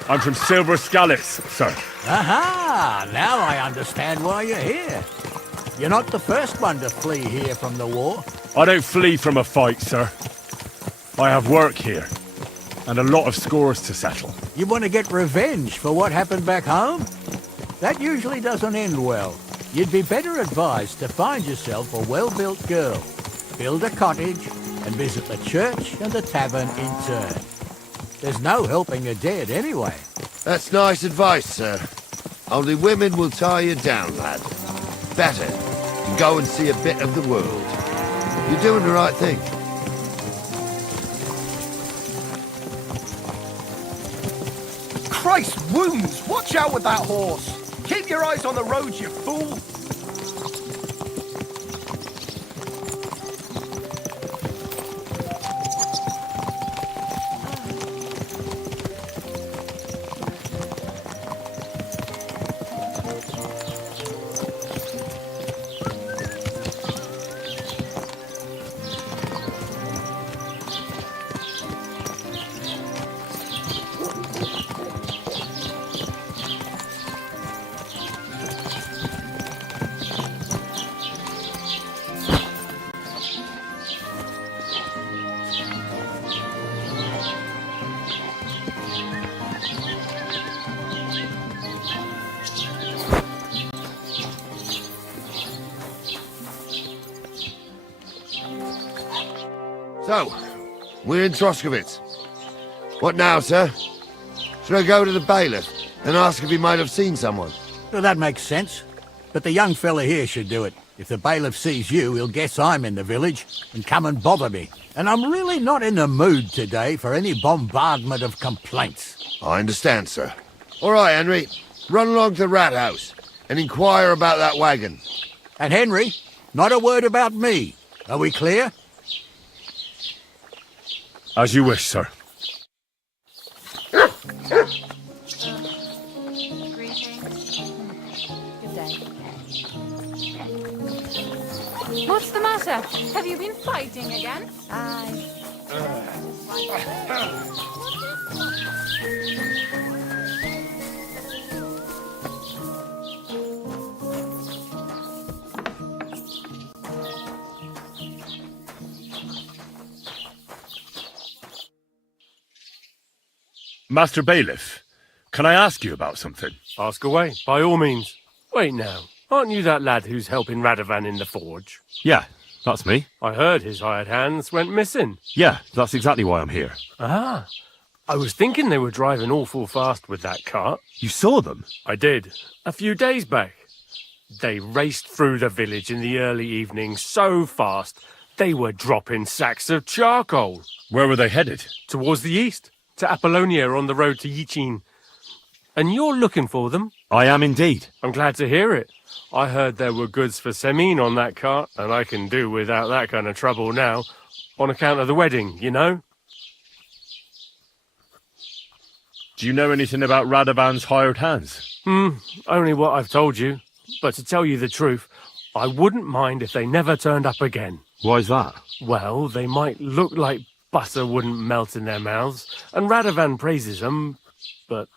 I'm from Silver Scallops, sir. Aha! Now I understand why you're here. You're not the first one to flee here from the war. I don't flee from a fight, sir. I have work here, and a lot of scores to settle. You want to get revenge for what happened back home? That usually doesn't end well. You'd be better advised to find yourself a well-built girl. build a cottage, and visit the church and the tavern in turn. There's no helping a dead anyway. That's nice advice, sir. Only women will tie you down, lad. Better, you go and see a bit of the world. You're doing the right thing. Christ wounds! Watch out with that horse! Keep your eyes on the road, you fool! So, we're in Troskowitz. What now, sir? Should I go to the bailiff and ask if he might have seen someone? Well, that makes sense. But the young fella here should do it. If the bailiff sees you, he'll guess I'm in the village and come and bother me. And I'm really not in the mood today for any bombardment of complaints. I understand, sir. All right, Henry. Run along to the rat house and inquire about that wagon. And Henry, not a word about me. Are we clear? As you wish, sir. What's the matter? Have you been fighting again? Aye. Master Bailiff, can I ask you about something? Ask away, by all means. Wait now, aren't you that lad who's helping Radovan in the forge? Yeah, that's me. I heard his hired hands went missing. Yeah, that's exactly why I'm here. Ah, I was thinking they were driving awful fast with that cart. You saw them? I did, a few days back. They raced through the village in the early evening so fast, they were dropping sacks of charcoal. Where were they headed? Towards the east. To Apollonia on the road to Yichin. And you're looking for them? I am indeed. I'm glad to hear it. I heard there were goods for Semine on that cart, and I can do without that kind of trouble now, on account of the wedding, you know? Do you know anything about Radovan's hired hands? Only what I've told you. But to tell you the truth, I wouldn't mind if they never turned up again. Why's that? Well, they might look like butter wouldn't melt in their mouths, and Radovan praises them, but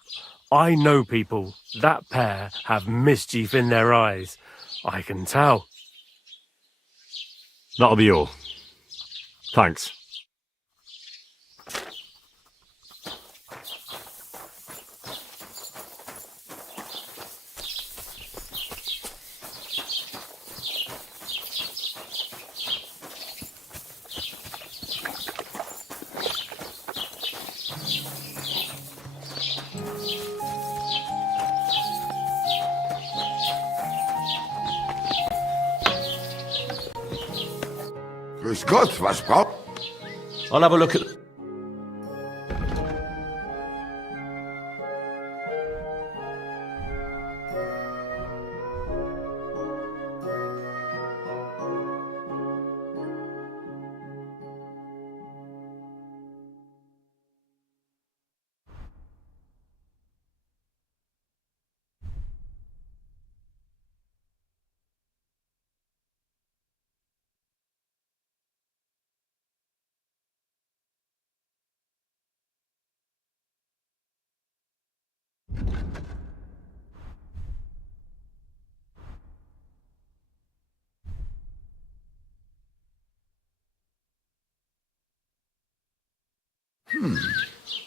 I know people. That pair have mischief in their eyes. I can tell. That'll be all. Thanks. Grüß Gott, was braucht... I'll have a look at...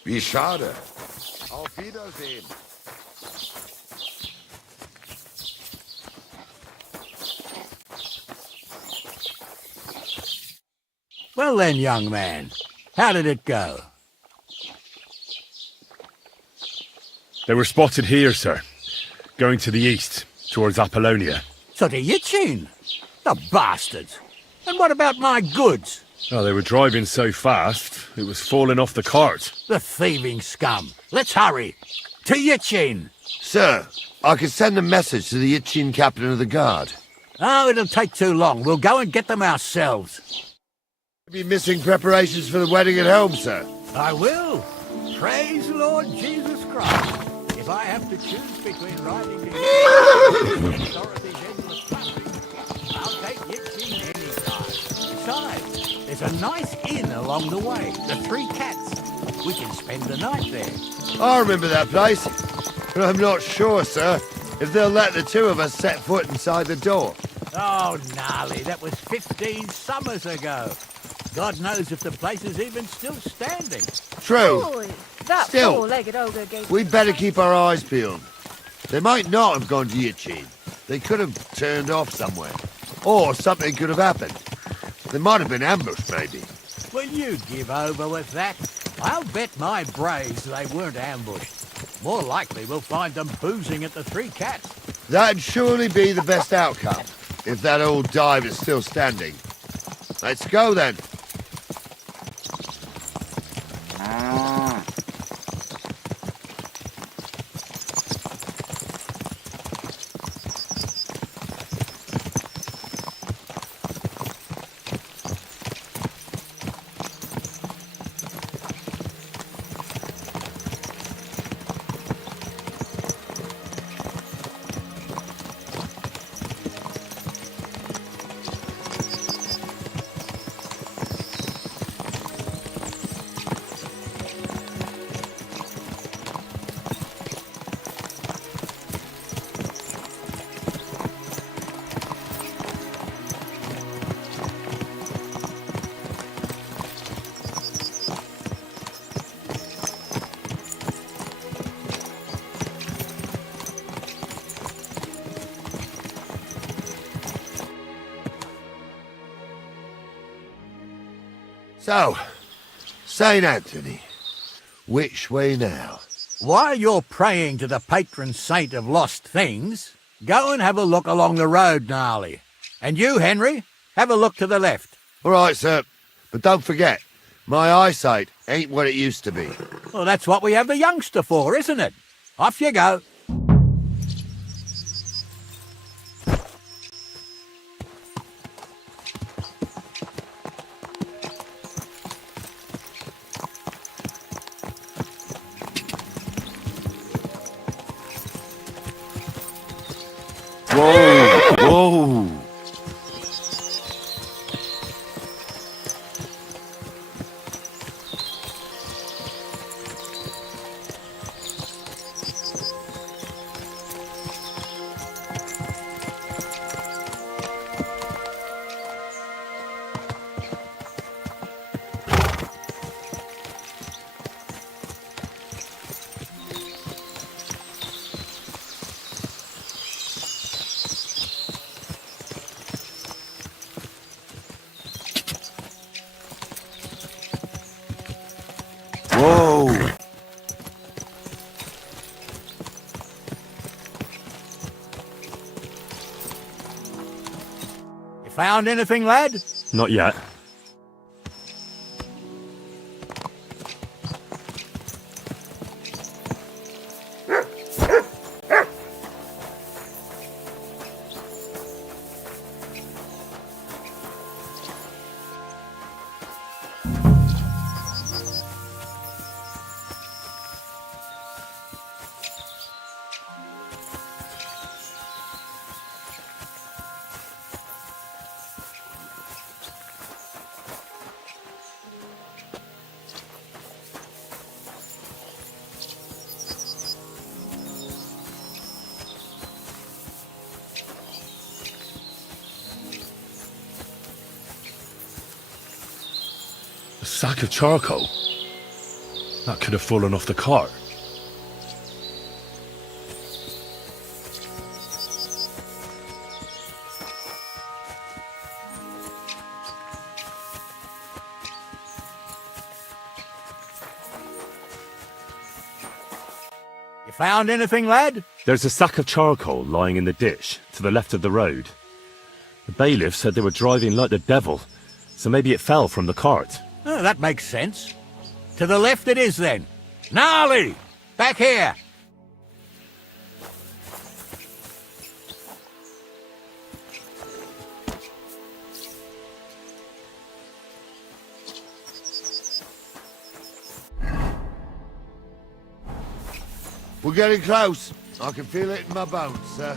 Wie schade. Auf Wiedersehen. Well then, young man, how did it go? They were spotted here, sir. Going to the east, towards Apollonia. So to Yitchin? The bastards! And what about my goods? Oh, they were driving so fast, it was falling off the cart. The thieving scum. Let's hurry. To Yitchin! Sir, I could send a message to the Yitchin captain of the guard. Oh, it'll take too long. We'll go and get them ourselves. Be missing preparations for the wedding at home, sir. I will. Praise the Lord Jesus Christ. If I have to choose between riding to Yitchin Dorothy's endless country, I'll take Yitchin any time. Besides, there's a nice inn along the way, the Three Cats. We can spend the night there. I remember that place, but I'm not sure, sir, if they'll let the two of us set foot inside the door. Oh, gnarly, that was 15 summers ago. God knows if the place is even still standing. True. Boy, that Still, four-legged ogre gave we'd better keep our eyes peeled. They might not have gone to Yitchin. They could have turned off somewhere. Or something could have happened. They might have been ambushed, maybe. Will you give over with that? I'll bet my braves they weren't ambushed. More likely we'll find them boozing at the Three Cats. That'd surely be the best outcome, if that old dive is still standing. Let's go, then. So, St. Anthony, which way now? While you're praying to the patron saint of lost things, go and have a look along the road, gnarly. And you, Henry, have a look to the left. All right, sir. But don't forget, my eyesight ain't what it used to be. Well, that's what we have the youngster for, isn't it? Off you go. Whoa! Whoa! Whoa! You found anything, lad? Not yet. A sack of charcoal? That could have fallen off the cart. Found anything, lad? There's a sack of charcoal lying in the ditch to the left of the road. The bailiff said they were driving like the devil, so maybe it fell from the cart. Oh, that makes sense. To the left it is, then. Gnarly! Back here! We're getting close. I can feel it in my bones, sir.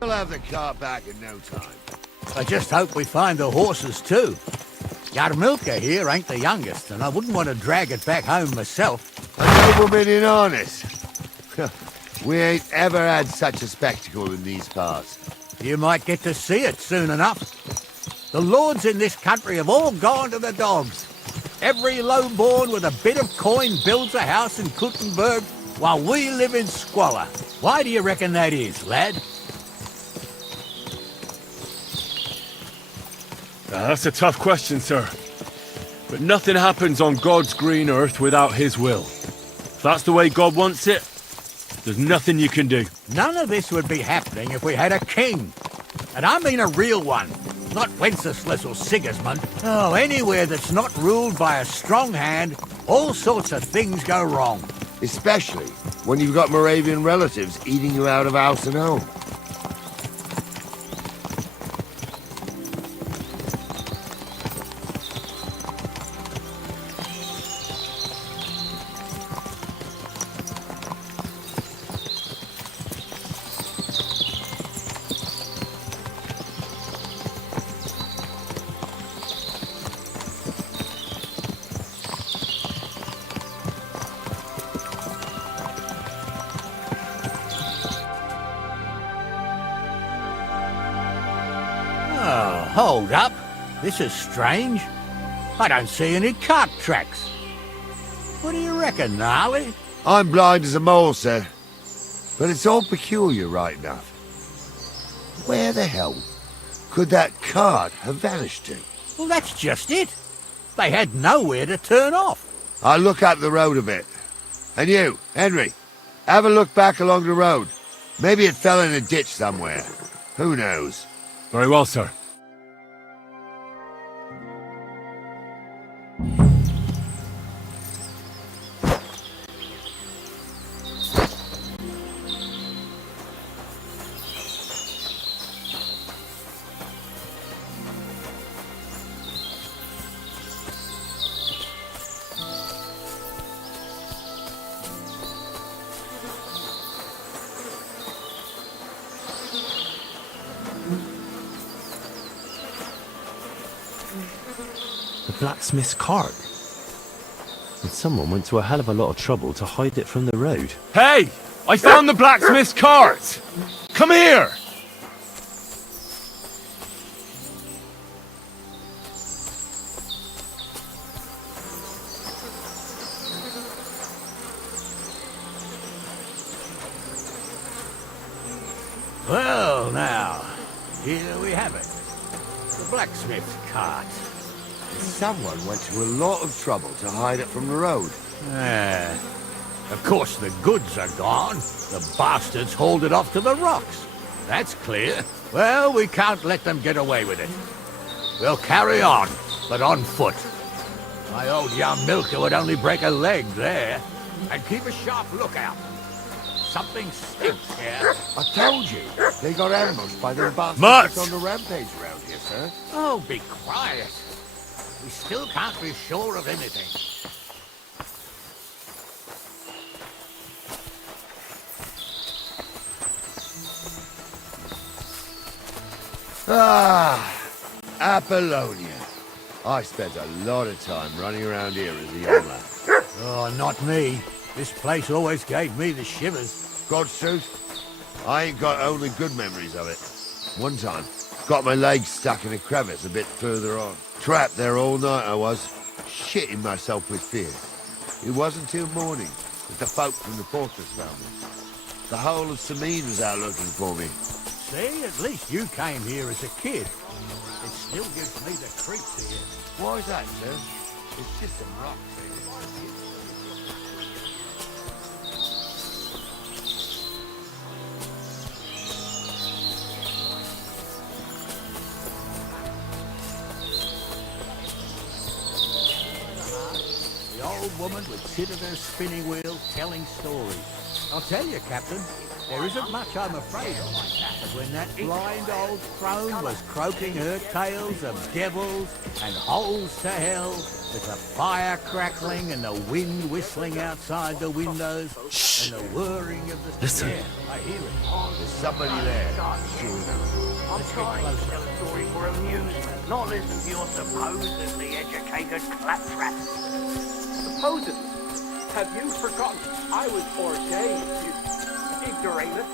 We'll have the car back in no time. I just hope we find the horses, too. Yarmilka here ain't the youngest, and I wouldn't want to drag it back home myself. A nobleman in harness. We ain't ever had such a spectacle in these parts. You might get to see it soon enough. The lords in this country have all gone to the dogs. Every lowborn with a bit of coin builds a house in Kuttenberg, while we live in squalor. Why do you reckon that is, lad? That's a tough question, sir. But nothing happens on God's green earth without his will. If that's the way God wants it, there's nothing you can do. None of this would be happening if we had a king. And I mean a real one. Not Wenceslas or Sigismund. Oh, anywhere that's not ruled by a strong hand, all sorts of things go wrong. Especially when you've got Moravian relatives eating you out of house and home. Hold up. This is strange. I don't see any cart tracks. What do you reckon, Gnarly? I'm blind as a mole, sir. But it's all peculiar right enough. Where the hell could that cart have vanished to? Well, that's just it. They had nowhere to turn off. I'll look up the road a bit. And you, Henry, have a look back along the road. Maybe it fell in a ditch somewhere. Who knows? Very well, sir. The blacksmith's cart. And someone went to a hell of a lot of trouble to hide it from the road. Hey! I found the blacksmith's cart! Come here! Well, now, here we have it. The blacksmith's cart. Someone went to a lot of trouble to hide it from the road. Of course the goods are gone. The bastards hauled it off to the rocks. That's clear. Well, we can't let them get away with it. We'll carry on, but on foot. My old Yarmilka would only break a leg there. And keep a sharp lookout. Something stinks here. I told you, they got ambushed by them bastards Mutt! on the rampage around here, sir. Oh, be quiet. We still can't be sure of anything. Ah, Apollonia. I spent a lot of time running around here as a young lad. Oh, not me. This place always gave me the shivers. God's truth, I ain't got only good memories of it. One time, got my leg stuck in a crevice a bit further on. Trapped there all night I was, shitting myself with fear. It wasn't till morning that the folk from the fortress found me. The whole of Samine was out looking for me. See, at least you came here as a kid. It's still Still gives me the creeps here. Why is that, sir? It's just some rocks. The old woman would sit at her spinning wheel telling stories. I'll tell you, Captain, there isn't much I'm afraid of like that. But when that blind old crone was croaking her tales of devils and holes to hell, with the fire crackling and the wind whistling outside the windows, and the whirring of the... Listen. Yeah, I hear it. There's somebody there. I'm trying to tell a story for amusement, not listen to your supposedly educated claptrap. Supposedly? Have you forgotten I was ordained, you ignoramus?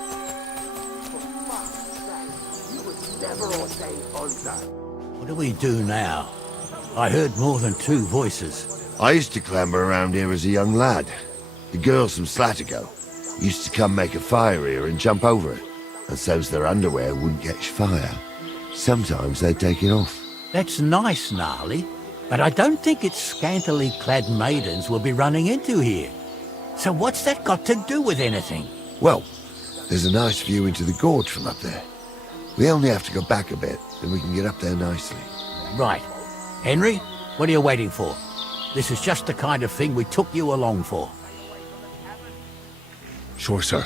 For fuck's sake, you was never ordained, Onza. What do we do now? I heard more than two voices. I used to clamber around here as a young lad. The girls from Slatigo used to come make a fire here and jump over it, and so's their underwear wouldn't catch fire. Sometimes they'd take it off. That's nice, Gnarly, but I don't think it's scantily clad maidens we'll be running into here. So what's that got to do with anything? Well, there's a nice view into the gorge from up there. We only have to go back a bit, then we can get up there nicely. Right. Henry, what are you waiting for? This is just the kind of thing we took you along for. Sure, sir.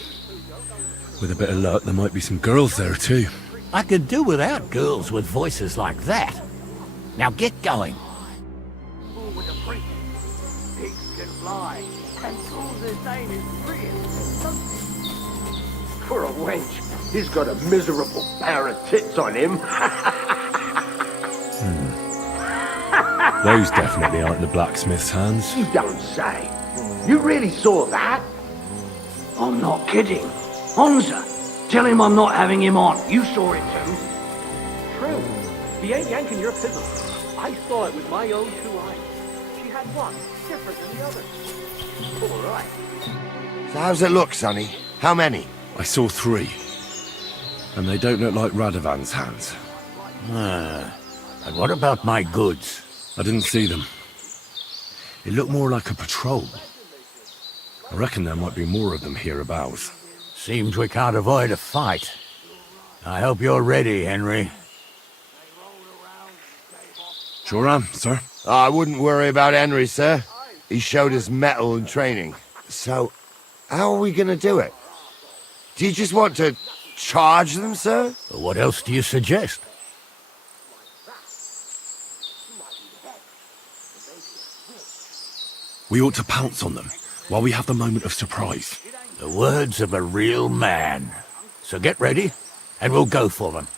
With a bit of luck, there might be some girls there, too. I could do without girls with voices like that. Now get going. With a priest, pigs can fly, and Caesar's name is real. For a wench, he's got a miserable pair of tits on him. Those definitely aren't the blacksmith's hands. You don't say. You really saw that? I'm not kidding. Onza, tell him I'm not having him on. You saw it too. True. He ain't yanking your pizzle. I saw it with my own 2 eyes. She had one different than the other. All right. So how's it look, Sonny? How many? I saw 3. And they don't look like Radovan's hands. And what about my goods? I didn't see them. It looked more like a patrol. I reckon there might be more of them hereabouts. Seems we can't avoid a fight. I hope you're ready, Henry. Sure am, sir. I wouldn't worry about Henry, sir. He showed us mettle and training. So, how are we gonna do it? Do you just want to charge them, sir? What else do you suggest? We ought to pounce on them while we have the moment of surprise. The words of a real man. So get ready, and we'll go for them.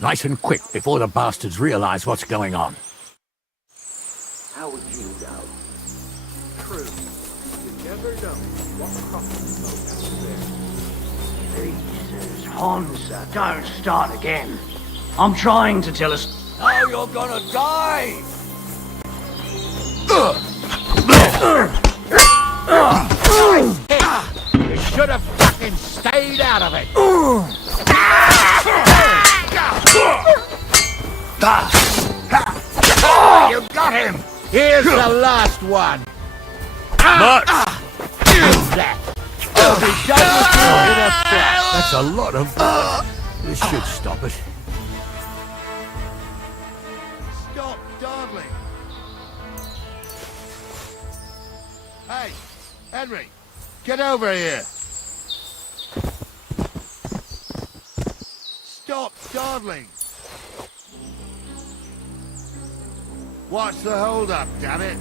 Nice and quick before the bastards realize what's going on. How would you know? True. You never know what crossing out there. Jesus, Hansa, don't start again. I'm trying to tell us. Now you're gonna die! You should have fucking stayed out of it! You got him! Here's the last one! Much! That's a lot of blood. This should stop it. Stop dawdling! Hey, Henry, get over here! Stop dawdling! What's the hold-up, damn it?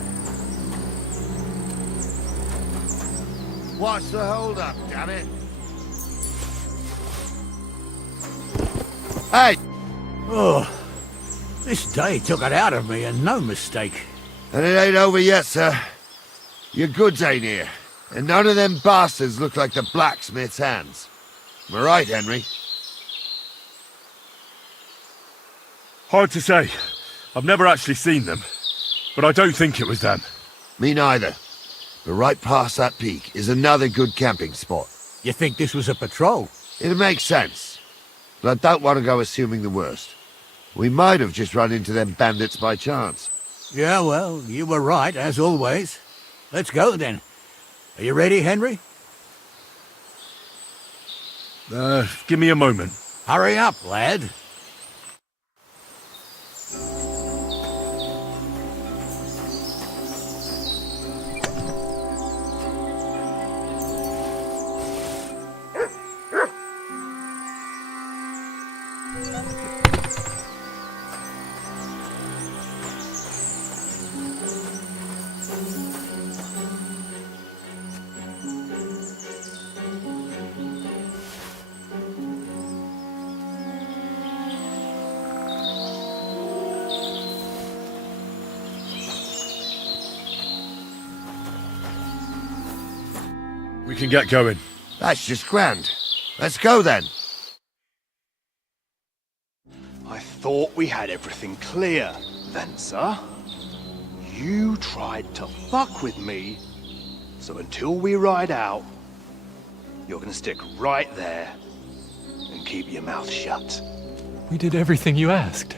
What's the hold-up, damn it? Hey! Oh, this day took it out of me, and no mistake. And it ain't over yet, sir. Your goods ain't here, and none of them bastards look like the blacksmith's hands. Am I right, Henry? Hard to say. I've never actually seen them, but I don't think it was them. Me neither. But right past that peak is another good camping spot. You think this was a patrol? It makes sense. But I don't want to go assuming the worst. We might have just run into them bandits by chance. Yeah, well, you were right, as always. Let's go, then. Are you ready, Henry? Give me a moment. Hurry up, lad. We can get going. That's just grand. Let's go then. I thought we had everything clear, then, sir. You tried to fuck with me, so until we ride out, you're gonna stick right there and keep your mouth shut. We did everything you asked.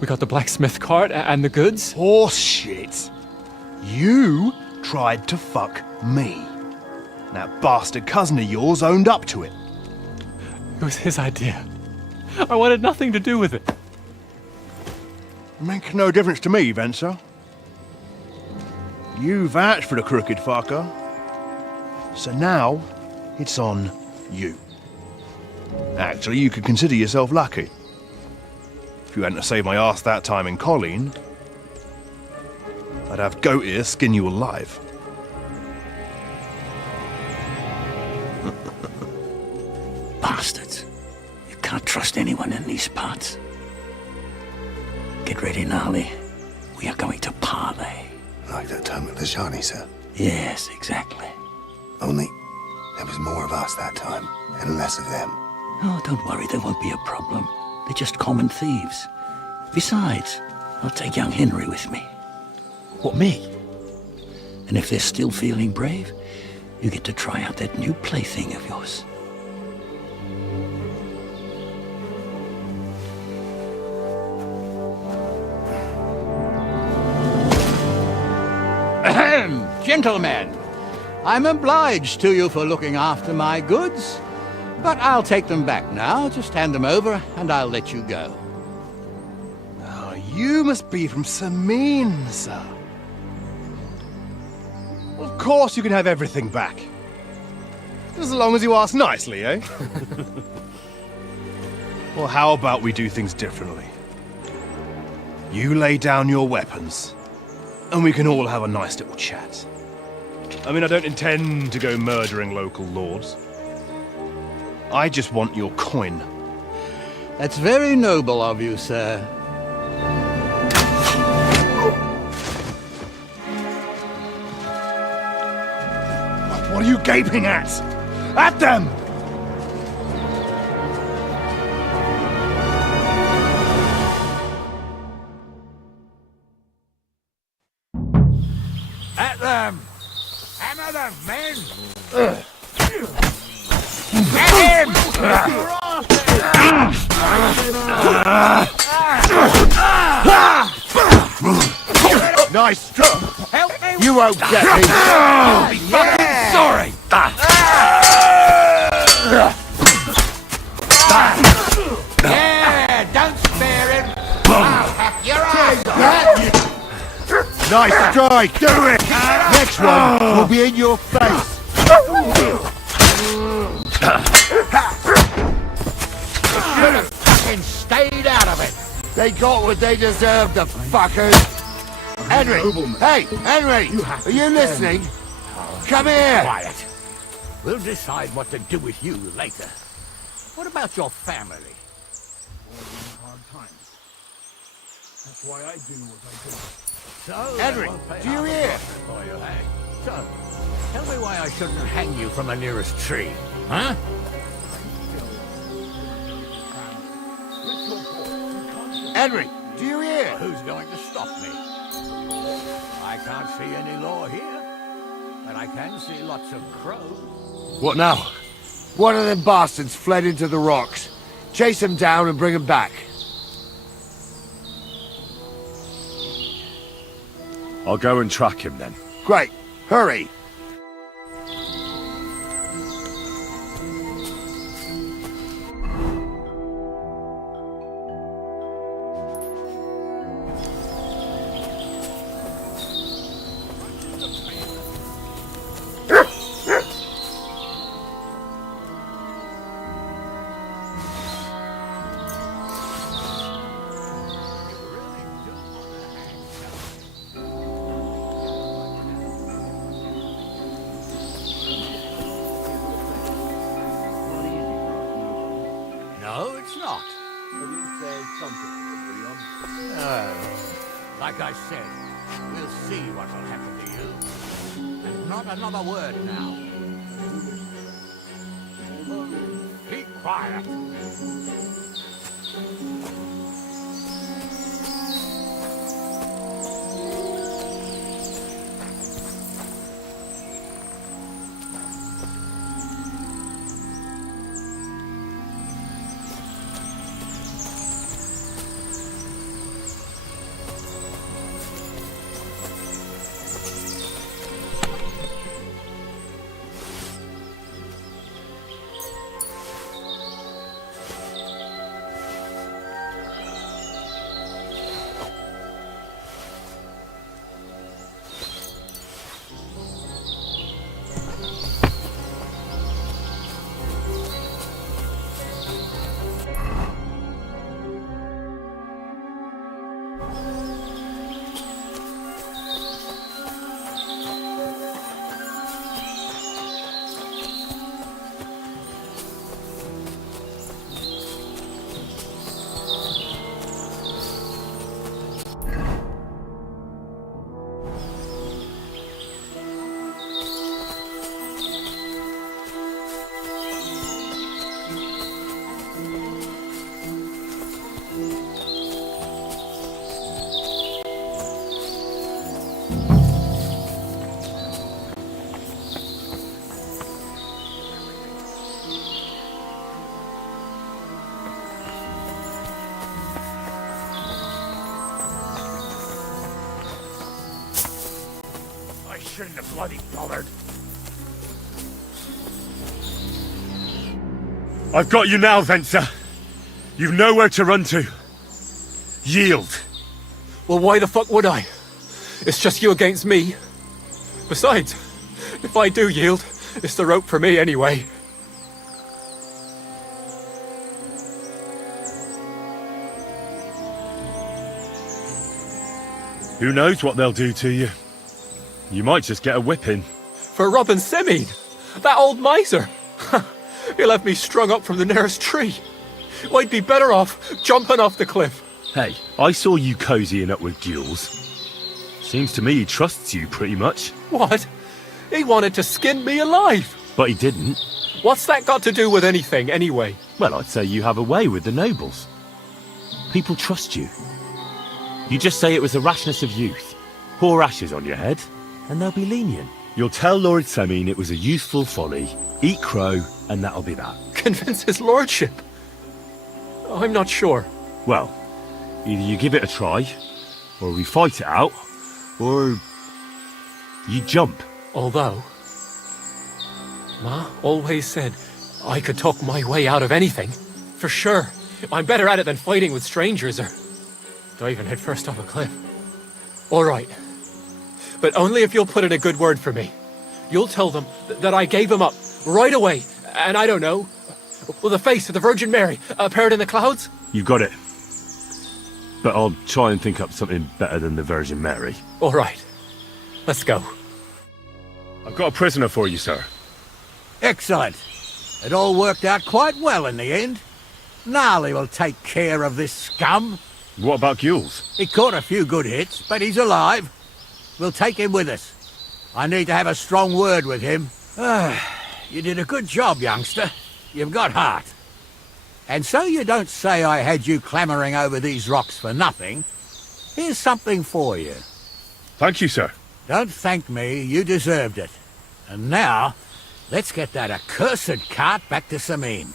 We got the blacksmith cart and the goods. Horse shit. You tried to fuck me. That bastard cousin of yours owned up to it. It was his idea. I wanted nothing to do with it. Make no difference to me, Venser. You vouched for the crooked fucker. So now, it's on you. Actually, you could consider yourself lucky. If you hadn't saved my ass that time in Colleen, I'd have goat ear skin you alive. Bastards. You can't trust anyone in these parts. Get ready, Gnarly. We are going to parley. Like that time with the Shani, sir? Yes, exactly. Only there was more of us that time, and less of them. Oh, don't worry, there won't be a problem. They're just common thieves. Besides, I'll take young Henry with me. What, me? And if they're still feeling brave, you get to try out that new plaything of yours. Gentlemen, I'm obliged to you for looking after my goods, but I'll take them back now. Just hand them over, and I'll let you go. Oh, you must be from Samin, sir. Of course you can have everything back. As long as you ask nicely, eh? Well, how about we do things differently? You lay down your weapons, and we can all have a nice little chat. I mean, I don't intend to go murdering local lords. I just want your coin. That's very noble of you, sir. What are you gaping at? At them! At them! Hammer them, men! Get him! Nice stroke! Help me! You won't get me! I'll be fucking sorry! Yeah, don't spare him! I'll hack your eyes out! Nice strike! Do it! Next one will be in your face! Should have fucking stayed out of it! They got what they deserved, the fuckers! Henry! Hey, Henry! Are you listening? Come here! Quiet. We'll decide what to do with you later. What about your family? Hard times. That's why I do what I do. So, Henry, do you hear? So, tell me why I shouldn't hang you from the nearest tree, huh? Henry, do you hear? Who's going to stop me? I can't see any law here, but I can see lots of crows. What now? One of them bastards fled into the rocks. Chase him down and bring him back. I'll go and track him then. Great. Hurry. No, it's not. At least there's something to agree on. Like I said, we'll see what will happen to you. And not another word now. Keep quiet. I shouldn't have bloody bothered. I've got you now, Venser. You've nowhere to run to. Yield. Well, why the fuck would I? It's just you against me. Besides, if I do yield, it's the rope for me anyway. Who knows what they'll do to you? You might just get a whipping. For robbing Semine, that old miser. He'll have me strung up from the nearest tree. I'd be better off jumping off the cliff. Hey, I saw you cozying up with Jules. Seems to me he trusts you pretty much. What? He wanted to skin me alive. But he didn't. What's that got to do with anything, anyway? Well, I'd say you have a way with the nobles. People trust you. You just say it was the rashness of youth. Pour ashes on your head, and they'll be lenient. You'll tell Lord Semine it was a youthful folly, eat crow, and that'll be that. Convince his lordship? I'm not sure. Well, either you give it a try, or we fight it out, or you jump. Although, Ma always said I could talk my way out of anything. For sure. I'm better at it than fighting with strangers or diving headfirst off a cliff. All right. But only if you'll put in a good word for me. You'll tell them that I gave him up right away. And I don't know. Well, the face of the Virgin Mary appeared in the clouds? You've got it. But I'll try and think up something better than the Virgin Mary. All right. Let's go. I've got a prisoner for you, sir. Excellent. It all worked out quite well in the end. Gnarly will take care of this scum. What about Jules? He caught a few good hits, but he's alive. We'll take him with us. I need to have a strong word with him. You did a good job, youngster. You've got heart. And so you don't say I had you clambering over these rocks for nothing. Here's something for you. Thank you, sir. Don't thank me, you deserved it. And now, let's get that accursed cart back to Semine.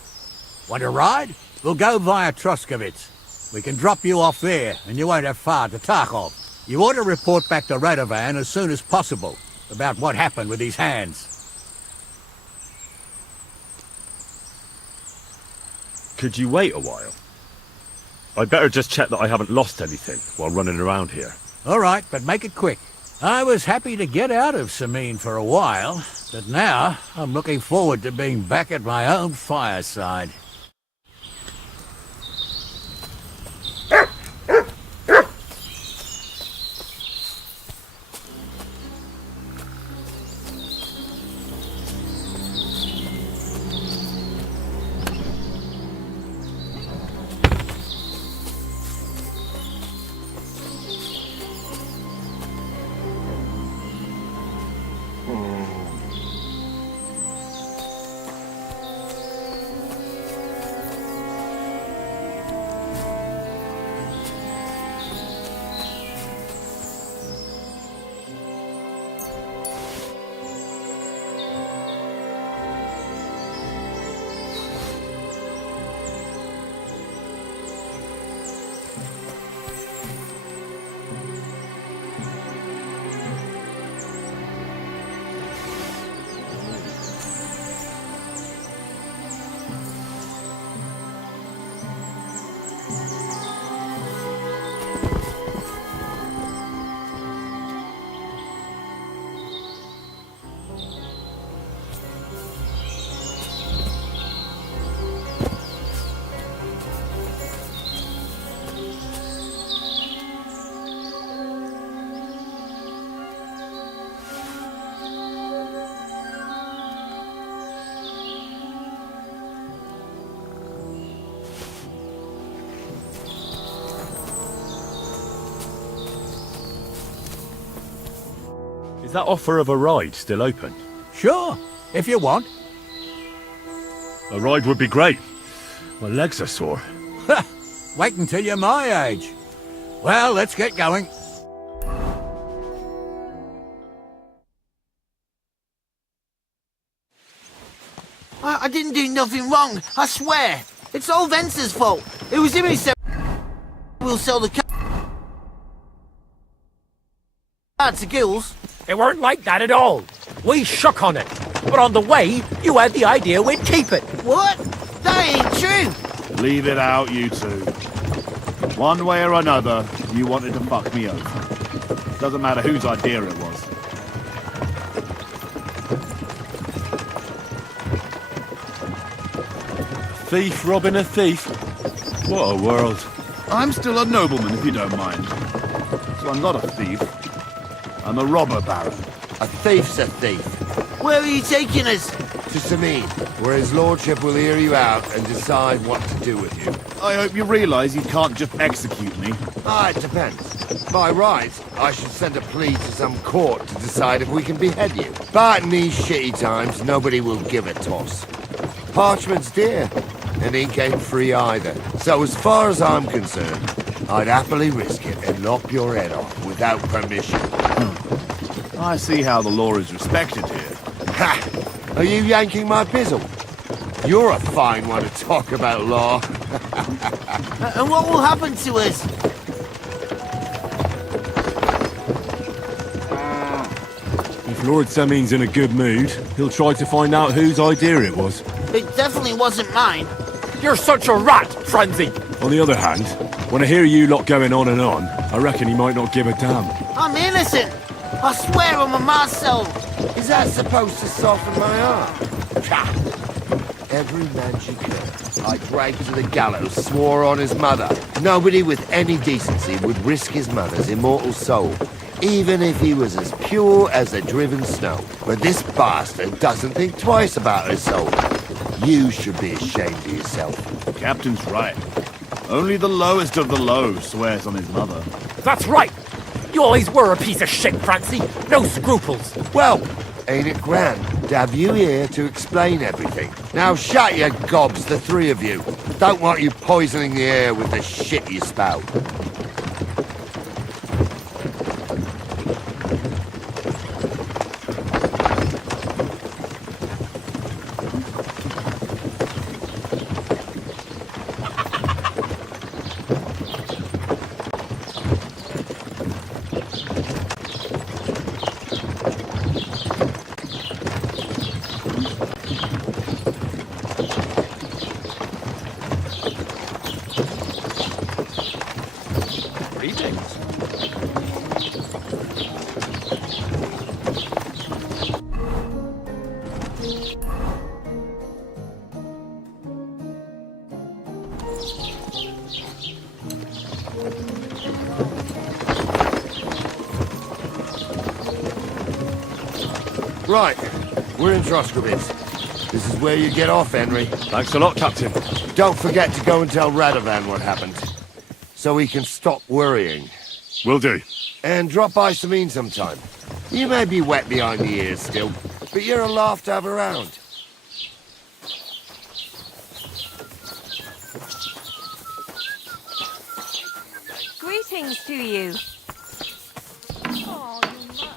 Want to ride? We'll go via Troskovitz. We can drop you off there, and you won't have far to Tarkov. You ought to report back to Radovan as soon as possible about what happened with his hands. Could you wait a while? I'd better just check that I haven't lost anything while running around here. All right, but make it quick. I was happy to get out of Sameen for a while, but now I'm looking forward to being back at my own fireside. Is that offer of a ride still open? Sure, if you want. A ride would be great. My legs are sore. Wait until you're my age. Well, let's get going. I didn't do nothing wrong, I swear. It's all Vence's fault. It was him who said we'll sell the car to Gills. It weren't like that at all. We shook on it. But on the way, you had the idea we'd keep it. What? That ain't true. Leave it out, you two. One way or another, you wanted to fuck me over. Doesn't matter whose idea it was. Thief robbing a thief? What a world. I'm still a nobleman, if you don't mind. So I'm not a thief. I'm a robber baron. A thief's a thief. Where are you taking us? To Sameen, where his lordship will hear you out and decide what to do with you. I hope you realise you can't just execute me. It depends. By right, I should send a plea to some court to decide if we can behead you. But in these shitty times, nobody will give a toss. Parchment's dear, and ink ain't free either. So as far as I'm concerned, I'd happily risk it and lop your head off without permission. I see how the law is respected here. Ha! Are you yanking my pizzle? You're a fine one to talk about law. And what will happen to us? If Lord Sameen's in a good mood, he'll try to find out whose idea it was. It definitely wasn't mine. You're such a rat, Francie. On the other hand, when I hear you lot going on and on, I reckon he might not give a damn. I'm innocent. I swear on my Marcel. Is that supposed to soften my heart? Every man she could, I dragged to the gallows, swore on his mother. Nobody with any decency would risk his mother's immortal soul, even if he was as pure as the driven snow. But this bastard doesn't think twice about his soul. You should be ashamed of yourself. Captain's right. Only the lowest of the low swears on his mother. That's right. You always were a piece of shit, Francie. No scruples. Well, ain't it grand to have you here to explain everything? Now shut your gobs, the three of you. Don't want you poisoning the air with the shit you spout. Right, we're in Droskowitz. This is where you get off, Henry. Thanks a lot, Captain. Don't forget to go and tell Radovan what happened, so he can stop worrying. Will do. And drop by Sameen sometime. You may be wet behind the ears still, but you're a laugh to have around. Greetings to you.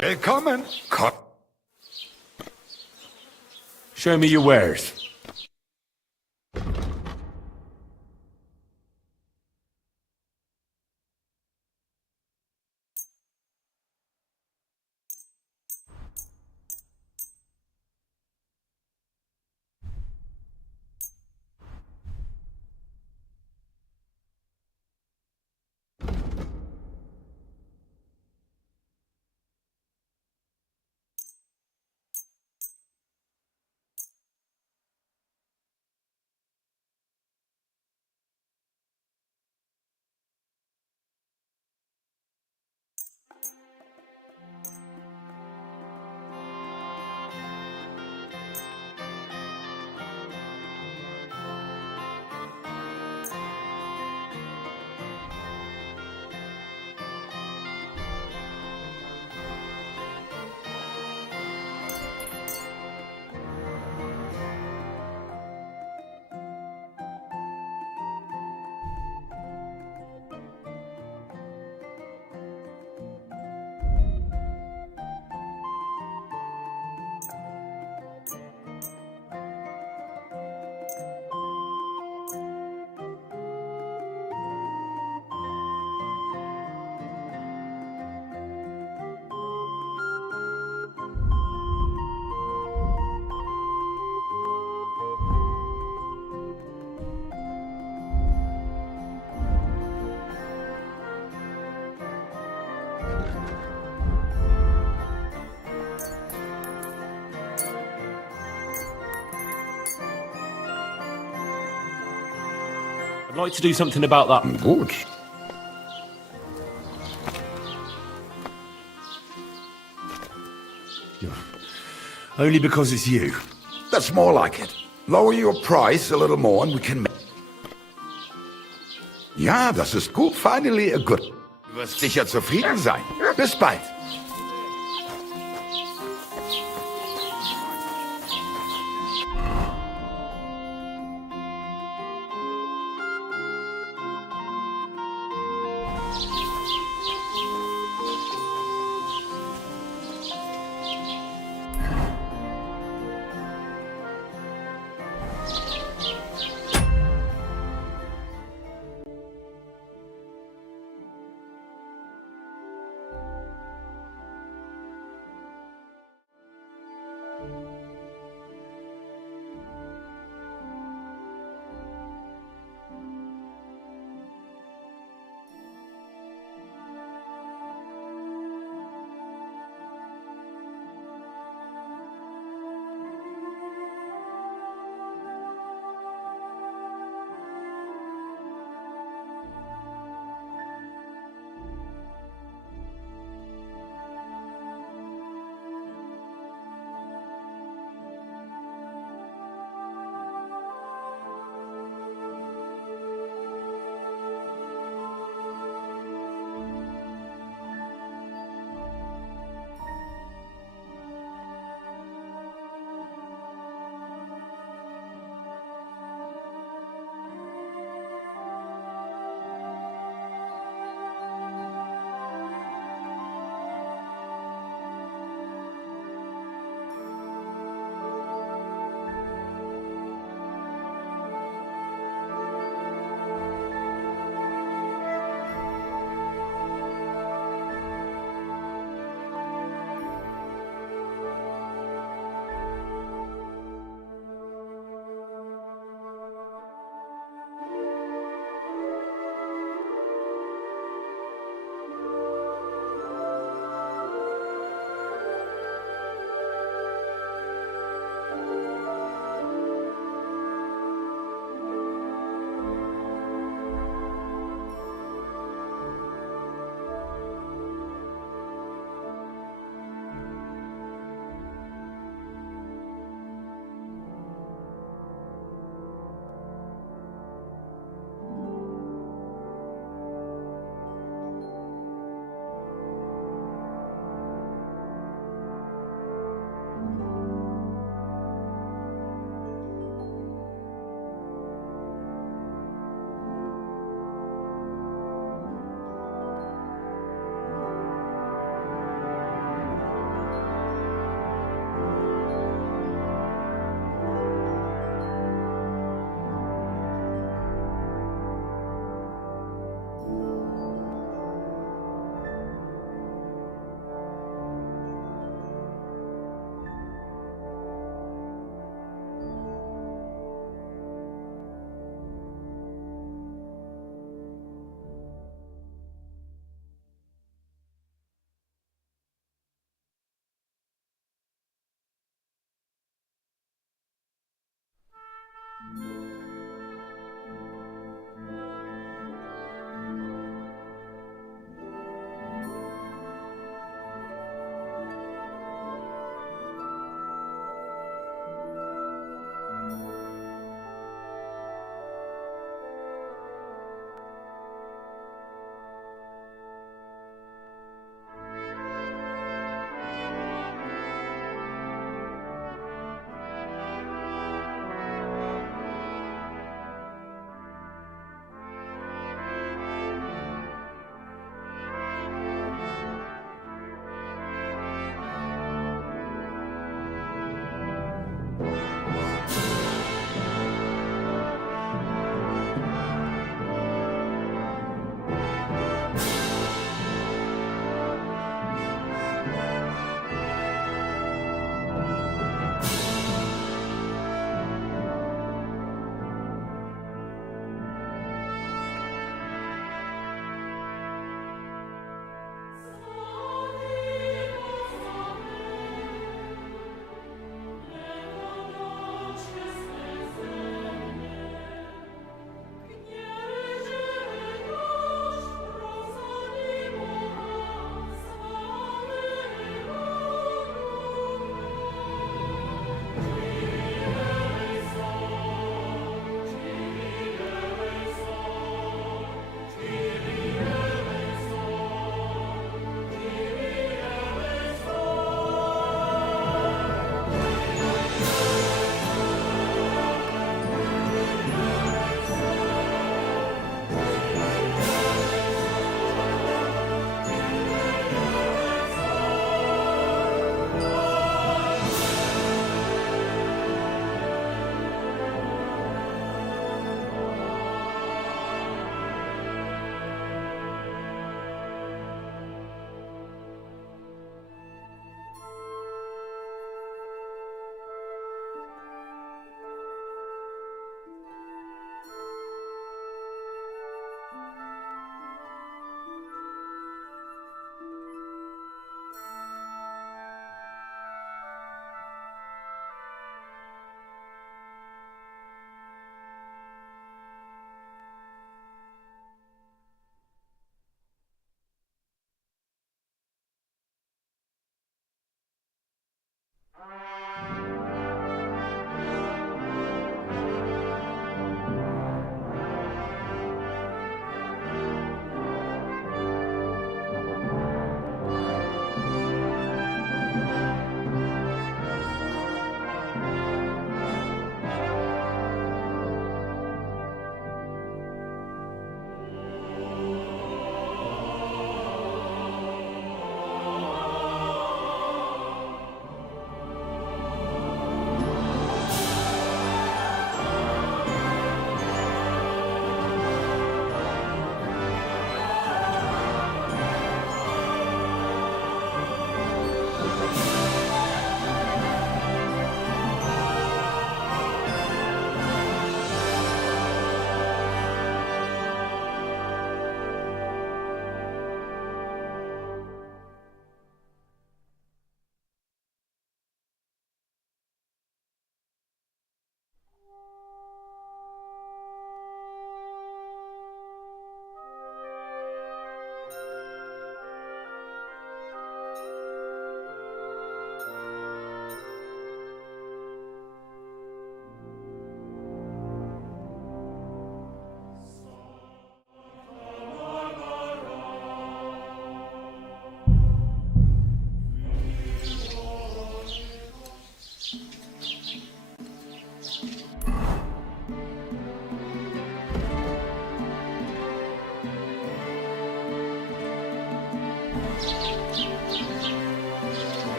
Willkommen. Show me your wares. I'd like to do something about that. Good. Only because it's you. That's more like it. Lower your price a little more and we can... Ja, das ist gut. Finally a good... Du wirst sicher zufrieden sein. Bis bald.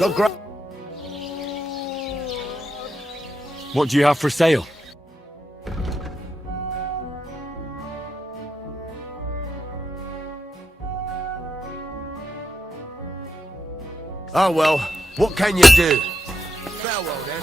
Got great. What do you have for sale? Oh well, what can you do? Farewell then.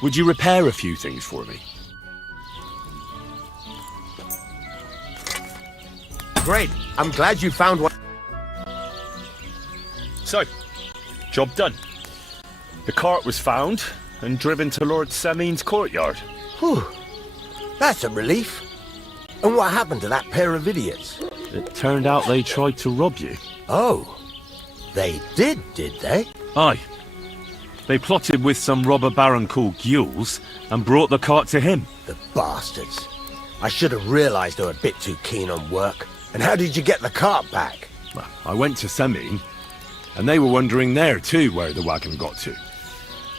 Would you repair a few things for me? Great. I'm glad you found one. So, job done. The cart was found and driven to Lord Semin's courtyard. Whew. That's a relief. And what happened to that pair of idiots? It turned out they tried to rob you. Oh. They did they? Aye. They plotted with some robber baron called Gules and brought the cart to him. The bastards. I should have realised they were a bit too keen on work. And how did you get the cart back? Well, I went to Semin, and they were wondering there too where the wagon got to.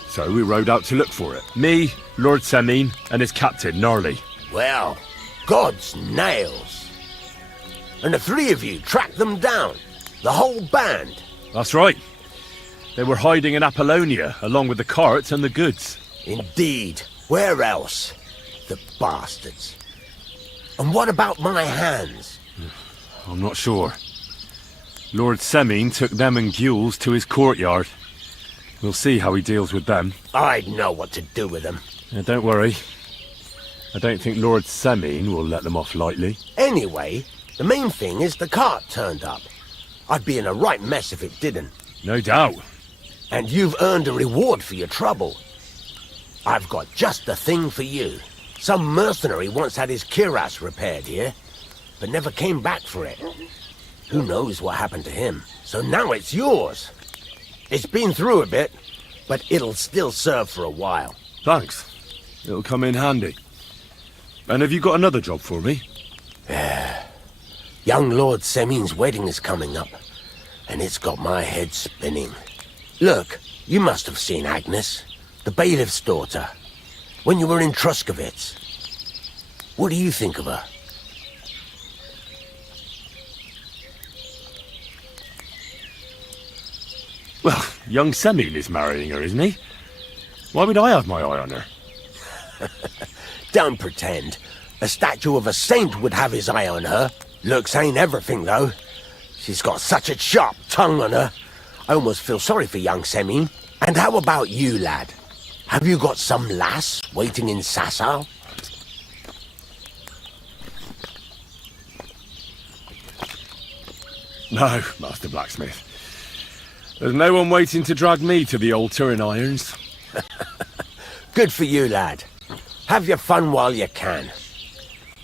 So we rode out to look for it. Me, Lord Semin, and his captain, Gnarly. Well, God's nails. And the three of you tracked them down? The whole band? That's right. They were hiding in Apollonia, along with the cart and the goods. Indeed. Where else? The bastards. And what about my hands? I'm not sure. Lord Semin took them and Gules to his courtyard. We'll see how he deals with them. I'd know what to do with them. Don't worry. I don't think Lord Semin will let them off lightly. Anyway, the main thing is the cart turned up. I'd be in a right mess if it didn't. No doubt. And you've earned a reward for your trouble. I've got just the thing for you. Some mercenary once had his cuirass repaired here, but never came back for it. Who knows what happened to him? So now it's yours. It's been through a bit, but it'll still serve for a while. Thanks. It'll come in handy. And have you got another job for me? Young Lord Semin's wedding is coming up, and it's got my head spinning. Look, you must have seen Agnes, the bailiff's daughter, when you were in Truskovitz. What do you think of her? Well, young Semin is marrying her, isn't he? Why would I have my eye on her? Don't pretend. A statue of a saint would have his eye on her. Looks ain't everything, though. She's got such a sharp tongue on her. I almost feel sorry for young Semin. And how about you, lad? Have you got some lass waiting in Sasau? No, Master Blacksmith. There's no one waiting to drag me to the altar in irons. Good for you, lad. Have your fun while you can.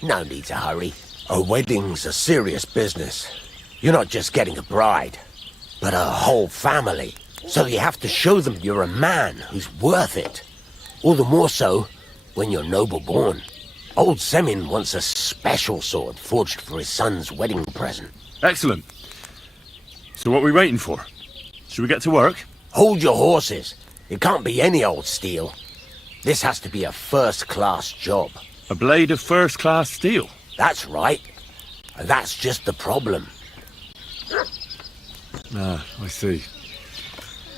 No need to hurry. A wedding's a serious business. You're not just getting a bride, but a whole family. So you have to show them you're a man who's worth it. All the more so when you're noble-born. Old Semin wants a special sword forged for his son's wedding present. Excellent. So what are we waiting for? Should we get to work? Hold your horses. It can't be any old steel. This has to be a first-class job. A blade of first-class steel? That's right. And that's just the problem. Ah, I see.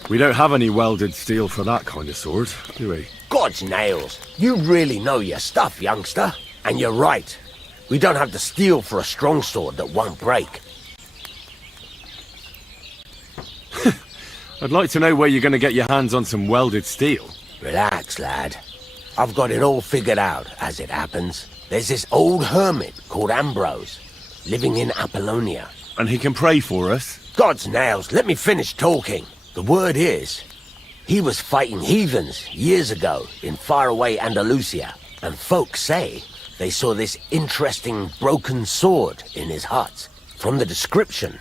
We don't have any welded steel for that kind of sword, do we? God's nails. You really know your stuff, youngster. And you're right. We don't have the steel for a strong sword that won't break. I'd like to know where you're going to get your hands on some welded steel. Relax, lad. I've got it all figured out, as it happens. There's this old hermit called Ambrose, living in Apollonia. And he can pray for us? God's nails, let me finish talking. The word is, he was fighting heathens years ago in faraway Andalusia, and folks say they saw this interesting broken sword in his hut. From the description,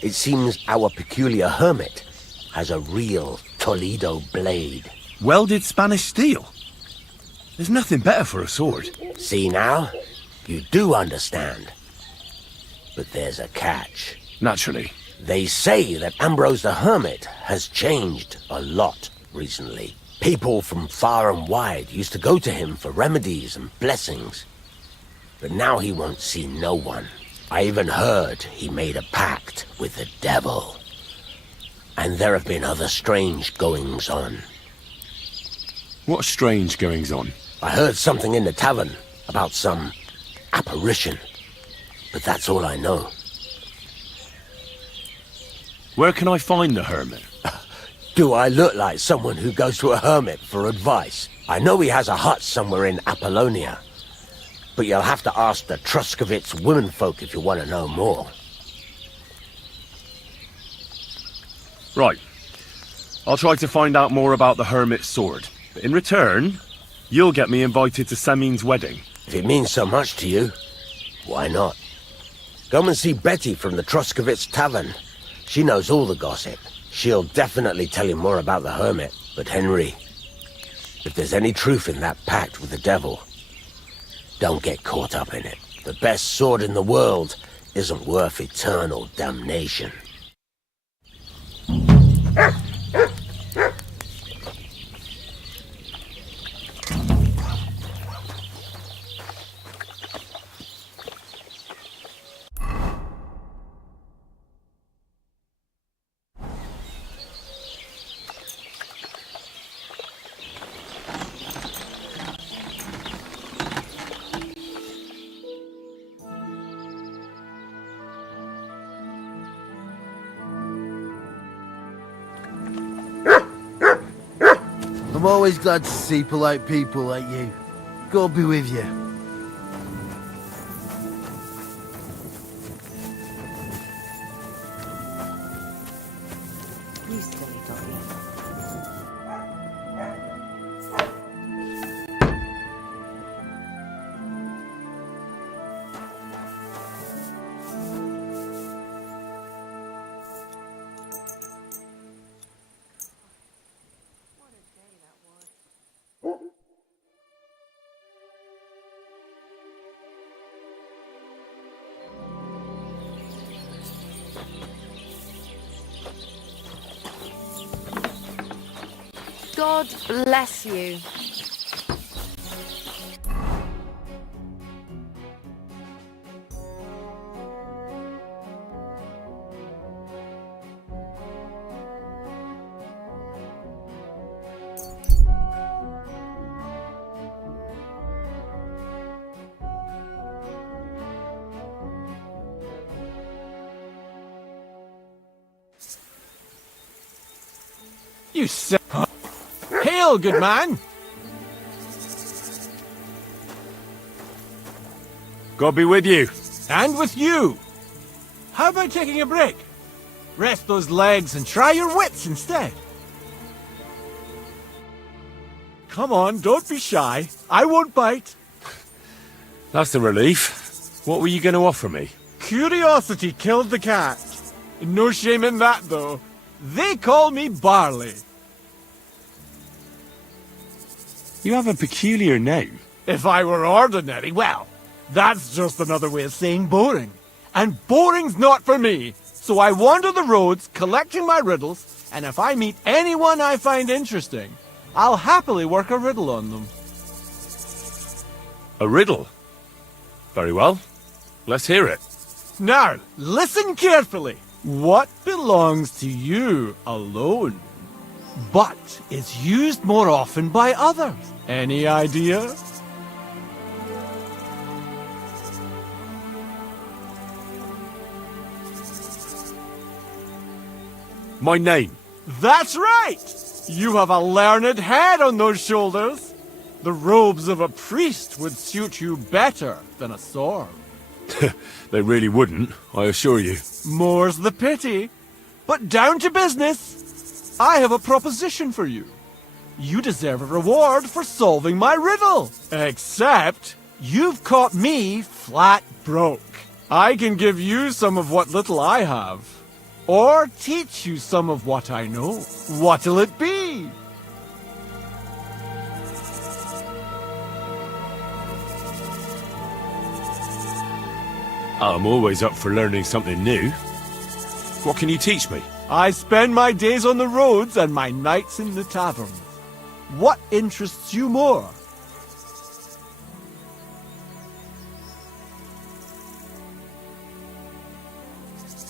it seems our peculiar hermit has a real Toledo blade. Welded Spanish steel? There's nothing better for a sword. See now? You do understand. But there's a catch. Naturally. They say that Ambrose the Hermit has changed a lot recently. People from far and wide used to go to him for remedies and blessings. But now he won't see no one. I even heard he made a pact with the devil. And there have been other strange goings-on. What strange goings-on? I heard something in the tavern about some apparition. But that's all I know. Where can I find the hermit? Do I look like someone who goes to a hermit for advice? I know he has a hut somewhere in Apollonia. But you'll have to ask the Truscovitz womenfolk if you want to know more. Right. I'll try to find out more about the hermit's sword. But in return, you'll get me invited to Samin's wedding. If it means so much to you, why not? Come and see Betty from the Truscovitz Tavern. She knows all the gossip. She'll definitely tell you more about the hermit. But Henry, if there's any truth in that pact with the devil, don't get caught up in it. The best sword in the world isn't worth eternal damnation. I'm always glad to see polite people like you. God be with you. You silly doggy. God bless you. You said... Hail, good man! God be with you. And with you. How about taking a break? Rest those legs and try your wits instead. Come on, don't be shy. I won't bite. That's a relief. What were you going to offer me? Curiosity killed the cat. No shame in that, though. They call me Barley. You have a peculiar name. If I were ordinary, well, that's just another way of saying boring. And boring's not for me. So I wander the roads collecting my riddles, and if I meet anyone I find interesting, I'll happily work a riddle on them. A riddle? Very well. Let's hear it. Now, listen carefully. What belongs to you alone, but is used more often by others? Any idea? My name. That's right! You have a learned head on those shoulders. The robes of a priest would suit you better than a sword. They really wouldn't, I assure you. More's the pity. But down to business. I have a proposition for you. You deserve a reward for solving my riddle. Except, you've caught me flat broke. I can give you some of what little I have. Or teach you some of what I know. What'll it be? I'm always up for learning something new. What can you teach me? I spend my days on the roads and my nights in the tavern. What interests you more?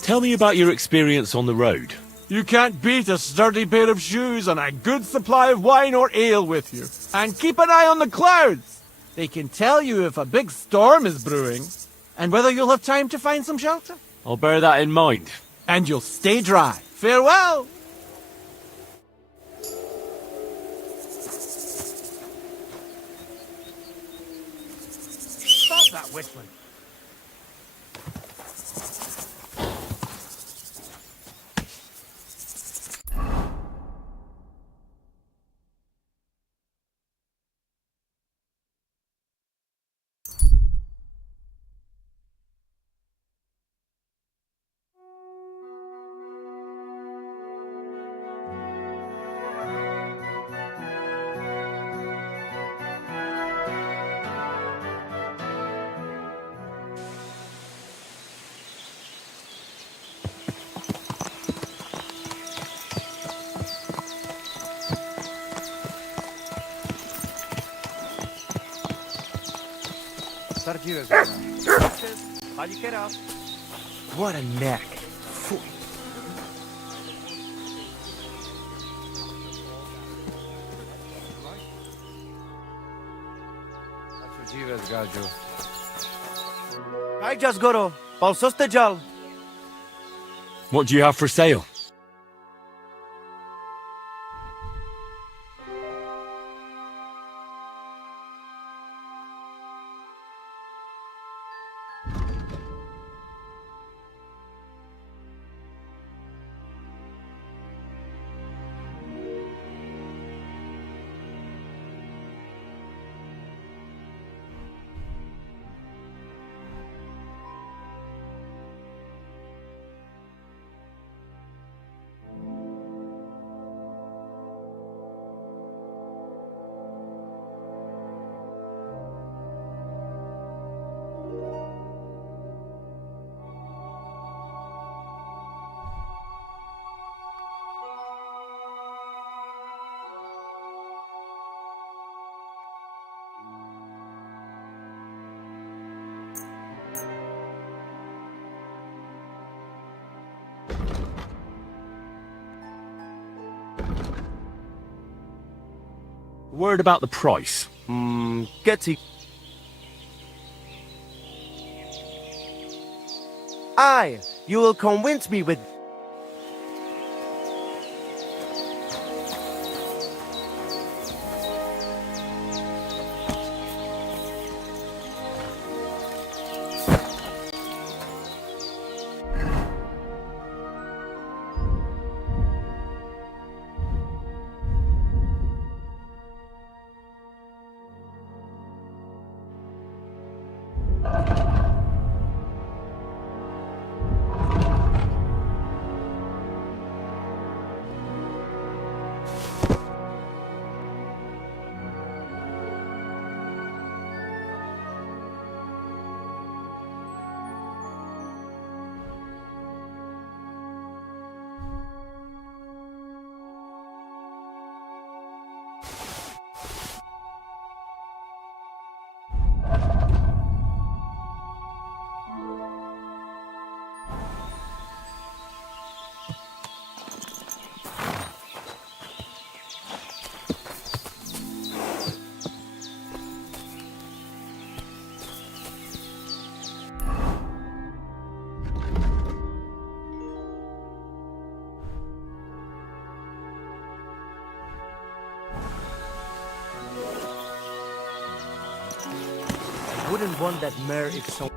Tell me about your experience on the road. You can't beat a sturdy pair of shoes and a good supply of wine or ale with you. And keep an eye on the clouds. They can tell you if a big storm is brewing and whether you'll have time to find some shelter. I'll bear that in mind. And you'll stay dry. Farewell! Stop that whistling. What a neck. I just got Palsoste jal. What do you have for sale? Word about the price. Getty. Aye, you will convince me with... Wouldn't want that mare if so...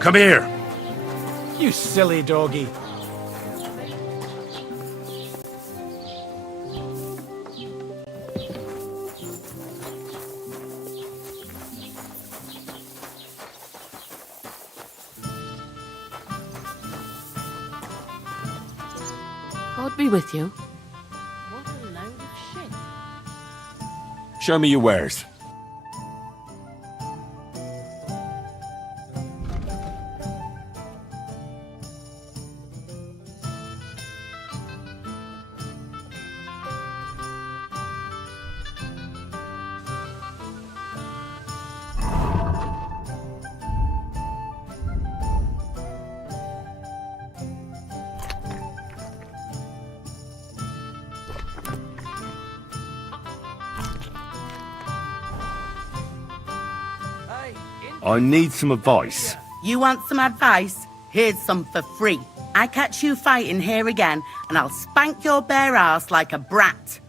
Come here. You silly doggy. God be with you. What a load of shit. Show me your wares. I need some advice. You want some advice? Here's some for free. I catch you fighting here again, and I'll spank your bare ass like a brat.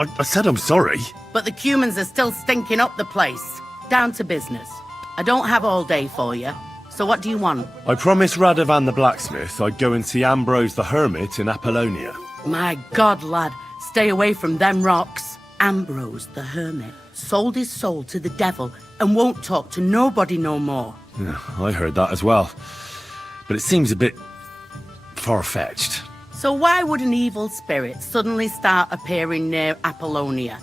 I said I'm sorry. But the Cumans are still stinking up the place. Down to business. I don't have all day for you. So what do you want? I promised Radovan the blacksmith I'd go and see Ambrose the hermit in Apollonia. My God, lad, stay away from them rocks. Ambrose the hermit sold his soul to the devil and won't talk to nobody no more. Yeah, I heard that as well. But it seems a bit far-fetched. So why would an evil spirit suddenly start appearing near Apollonia?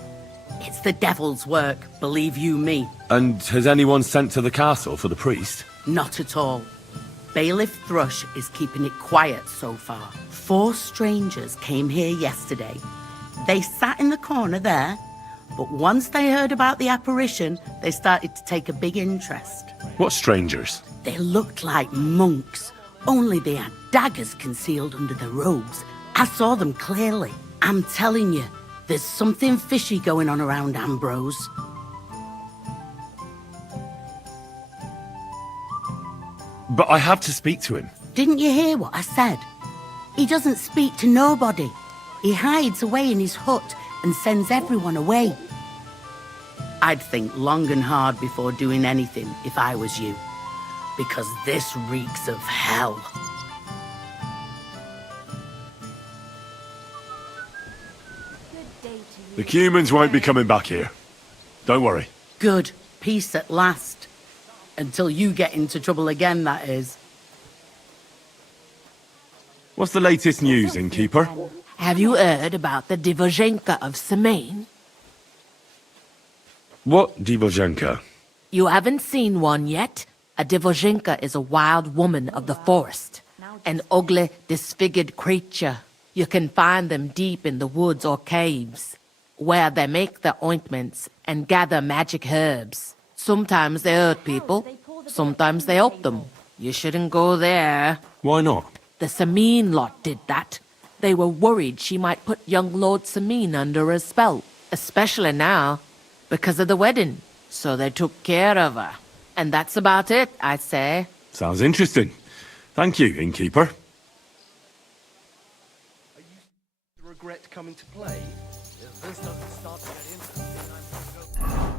It's the devil's work, believe you me. And has anyone sent to the castle for the priest? Not at all. Bailiff Thrush is keeping it quiet so far. 4 strangers came here yesterday. They sat in the corner there, but once they heard about the apparition, they started to take a big interest. What strangers? They looked like monks, only they had daggers concealed under their robes. I saw them clearly. I'm telling you, there's something fishy going on around Ambrose. But I have to speak to him. Didn't you hear what I said? He doesn't speak to nobody. He hides away in his hut and sends everyone away. I'd think long and hard before doing anything if I was you, because this reeks of hell. The Cumans won't be coming back here. Don't worry. Good. Peace at last. Until you get into trouble again, that is. What's the latest news, innkeeper? Have you heard about the Divozhenka of Semaine? What Divozhenka? You haven't seen one yet? A Divozhenka is a wild woman of the forest. An ugly, disfigured creature. You can find them deep in the woods or caves, where they make their ointments and gather magic herbs. Sometimes they hurt people, sometimes they help them. You shouldn't go there. Why not? The Samine lot did that. They were worried she might put young Lord Samine under a spell, especially now, because of the wedding. So they took care of her. And that's about it, I'd say. Sounds interesting. Thank you, innkeeper. Regret coming to play? If this doesn't start to get interesting, I'm going to go...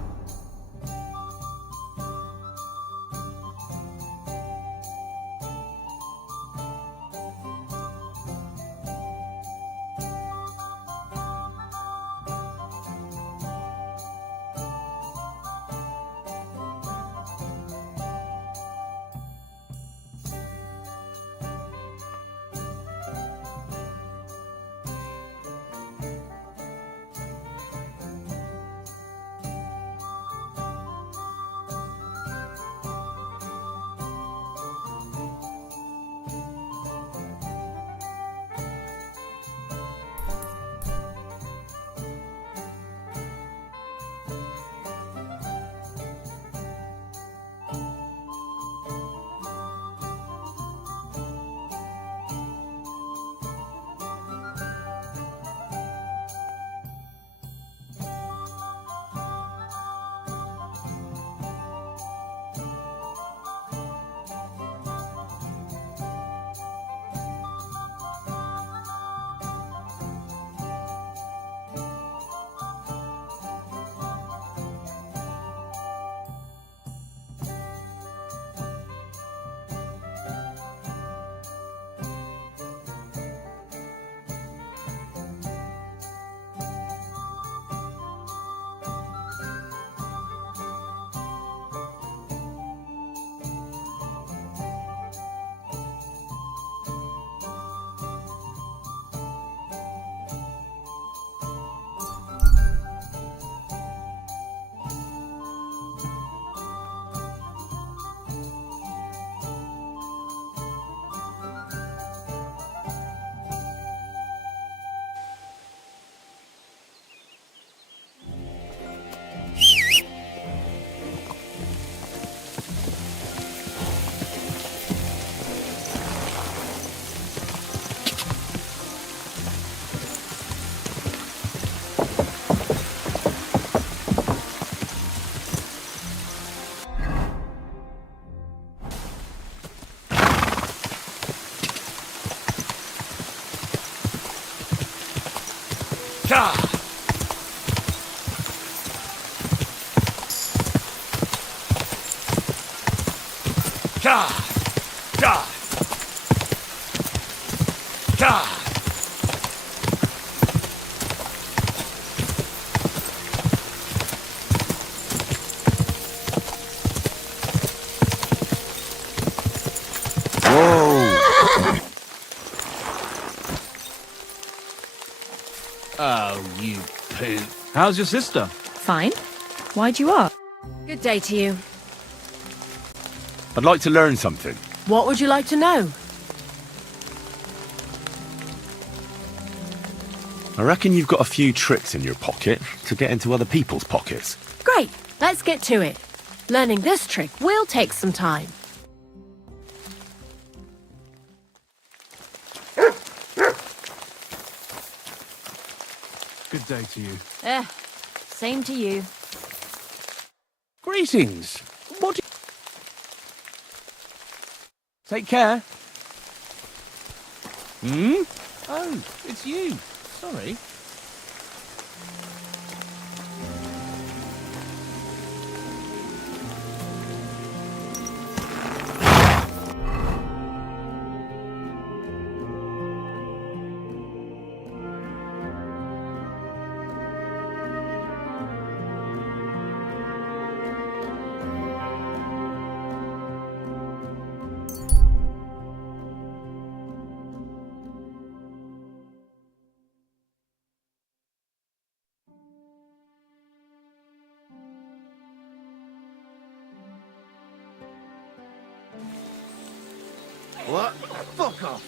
Oh, you poop. How's your sister? Fine. Why'd you ask? Good day to you. I'd like to learn something. What would you like to know? I reckon you've got a few tricks in your pocket to get into other people's pockets. Great, let's get to it. Learning this trick will take some time. Good day to you. Same to you. Greetings. What do you... Take care. Hmm? Oh, it's you. Sorry. What? Fuck off!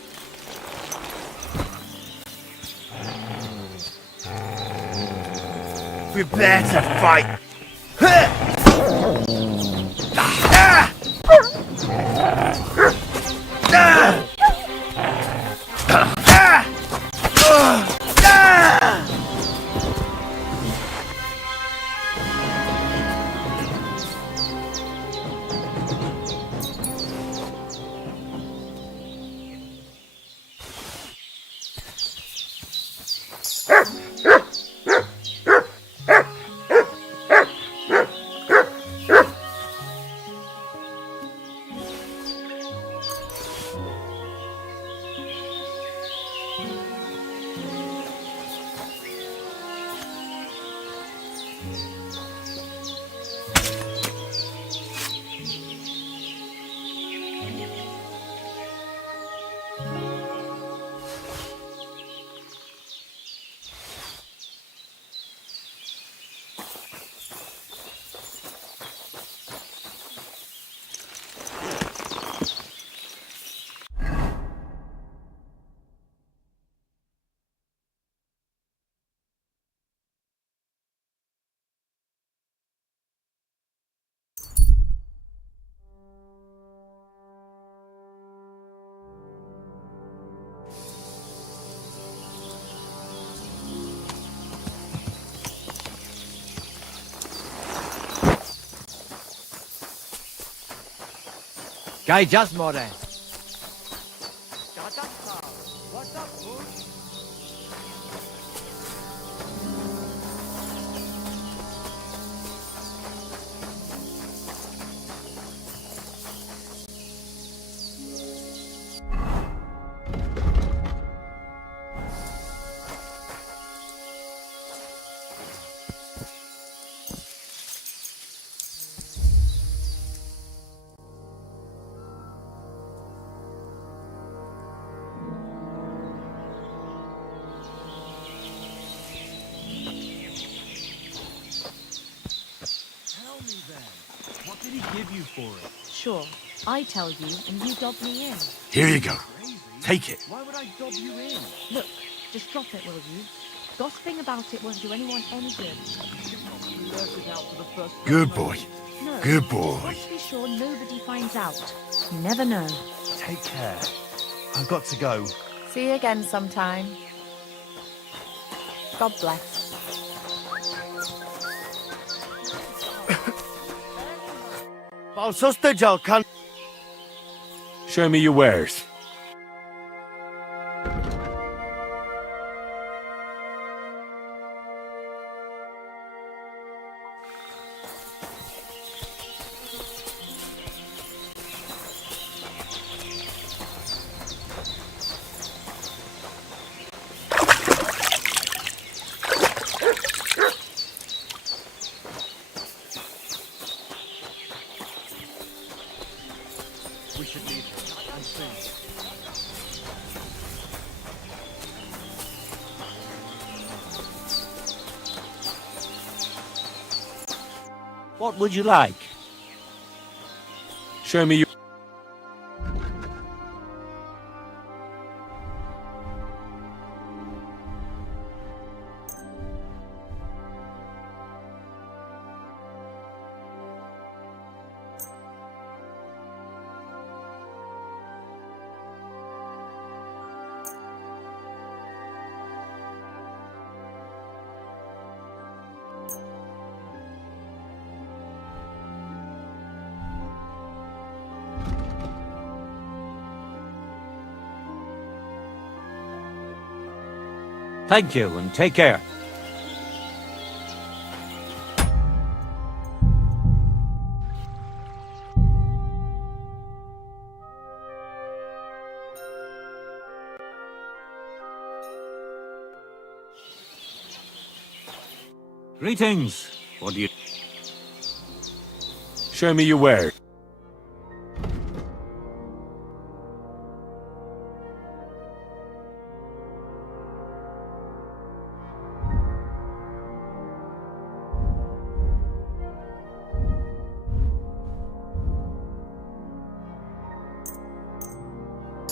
Prepare to fight! Guy just more. What did he give you for it? Sure. I tell you, and you dob me in. Here you go. Take it. Why would I dob you in? Look, just drop it, will you? Gossiping about it won't do anyone any good. Good boy. No. Good boy. Let's be sure nobody finds out. You never know. Take care. I've got to go. See you again sometime. God bless. Show me your wares. What would you like? Show me your... Thank you, and take care. Greetings. What do you... Show me your wares.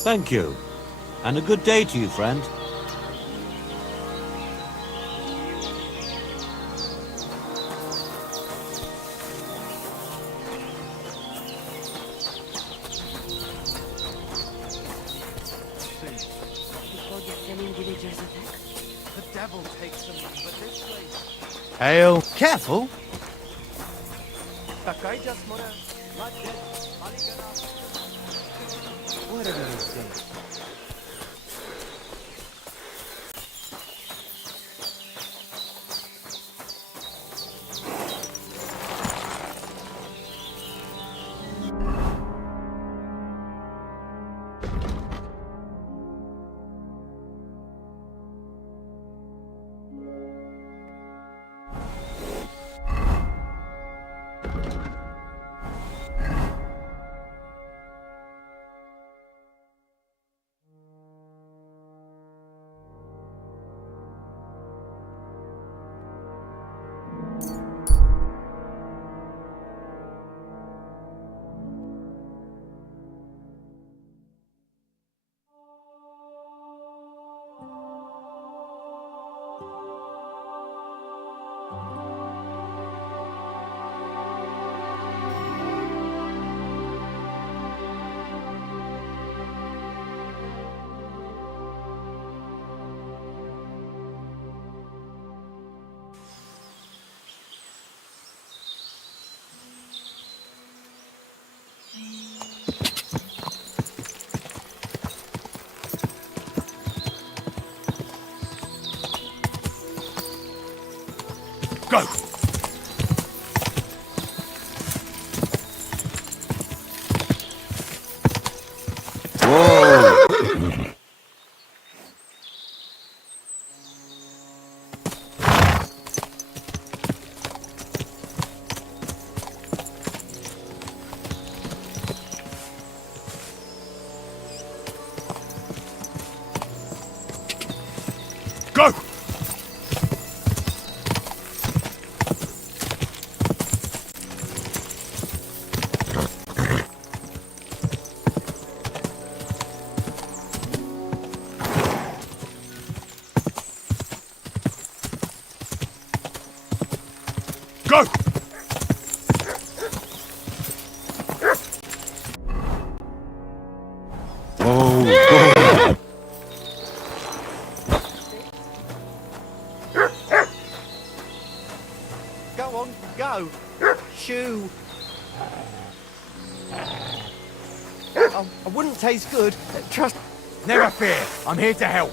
Thank you. And a good day to you, friend. The devil takes them, but this place. Hail. Careful. Whatever they say. Go! Whoa! Go! Go! Oh, Go on, go. Shoo. I wouldn't taste good. Trust. Never fear. I'm here to help.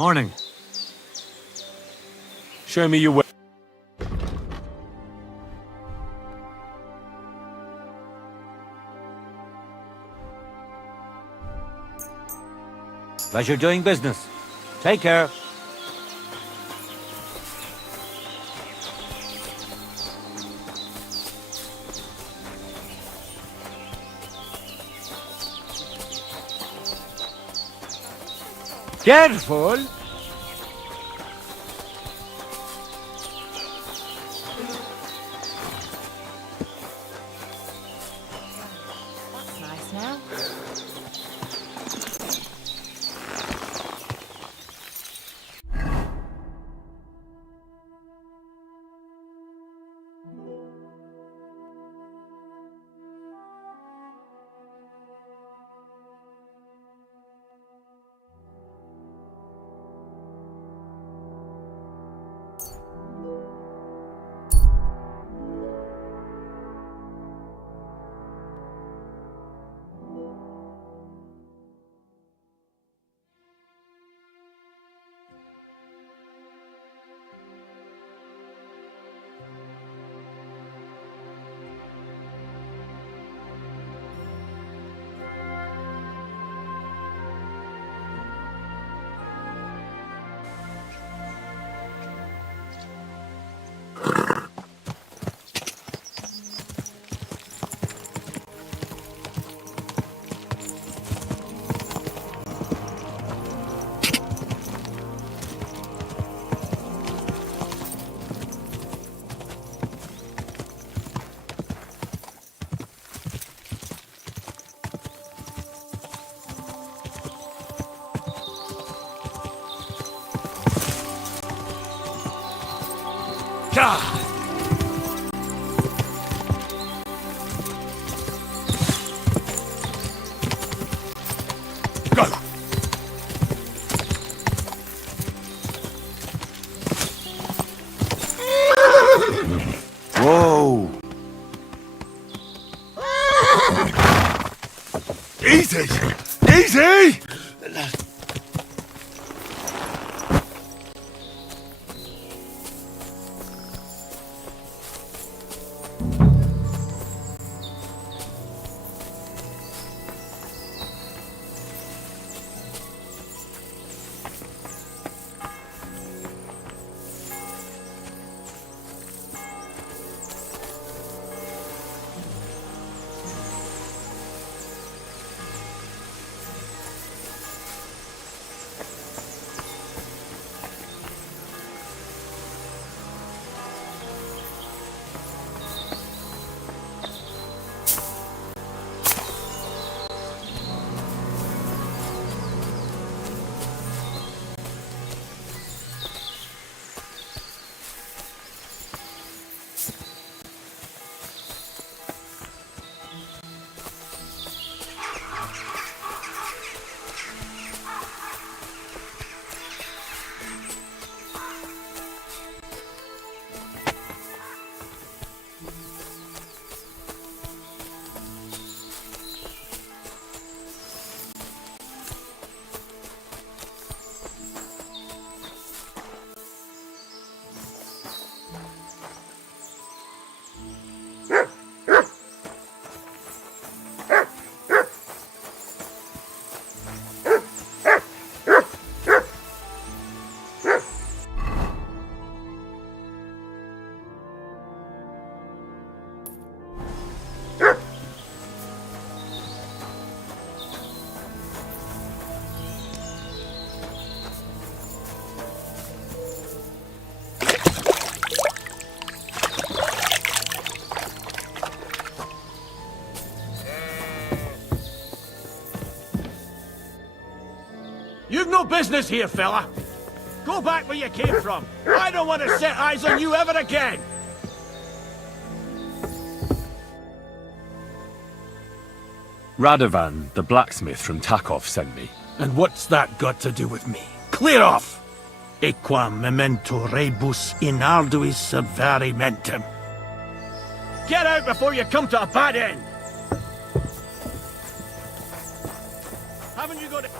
Morning. Show me your way. Pleasure doing business. Take care. Careful! That's nice now. Go! Whoa! Easy! Easy! You've no business here, fella. Go back where you came from. I don't want to set eyes on you ever again. Radovan, the blacksmith from Takov, sent me. And what's that got to do with me? Clear off! Equam memento rebus in arduis severimentem. Get out before you come to a bad end! Haven't you got it?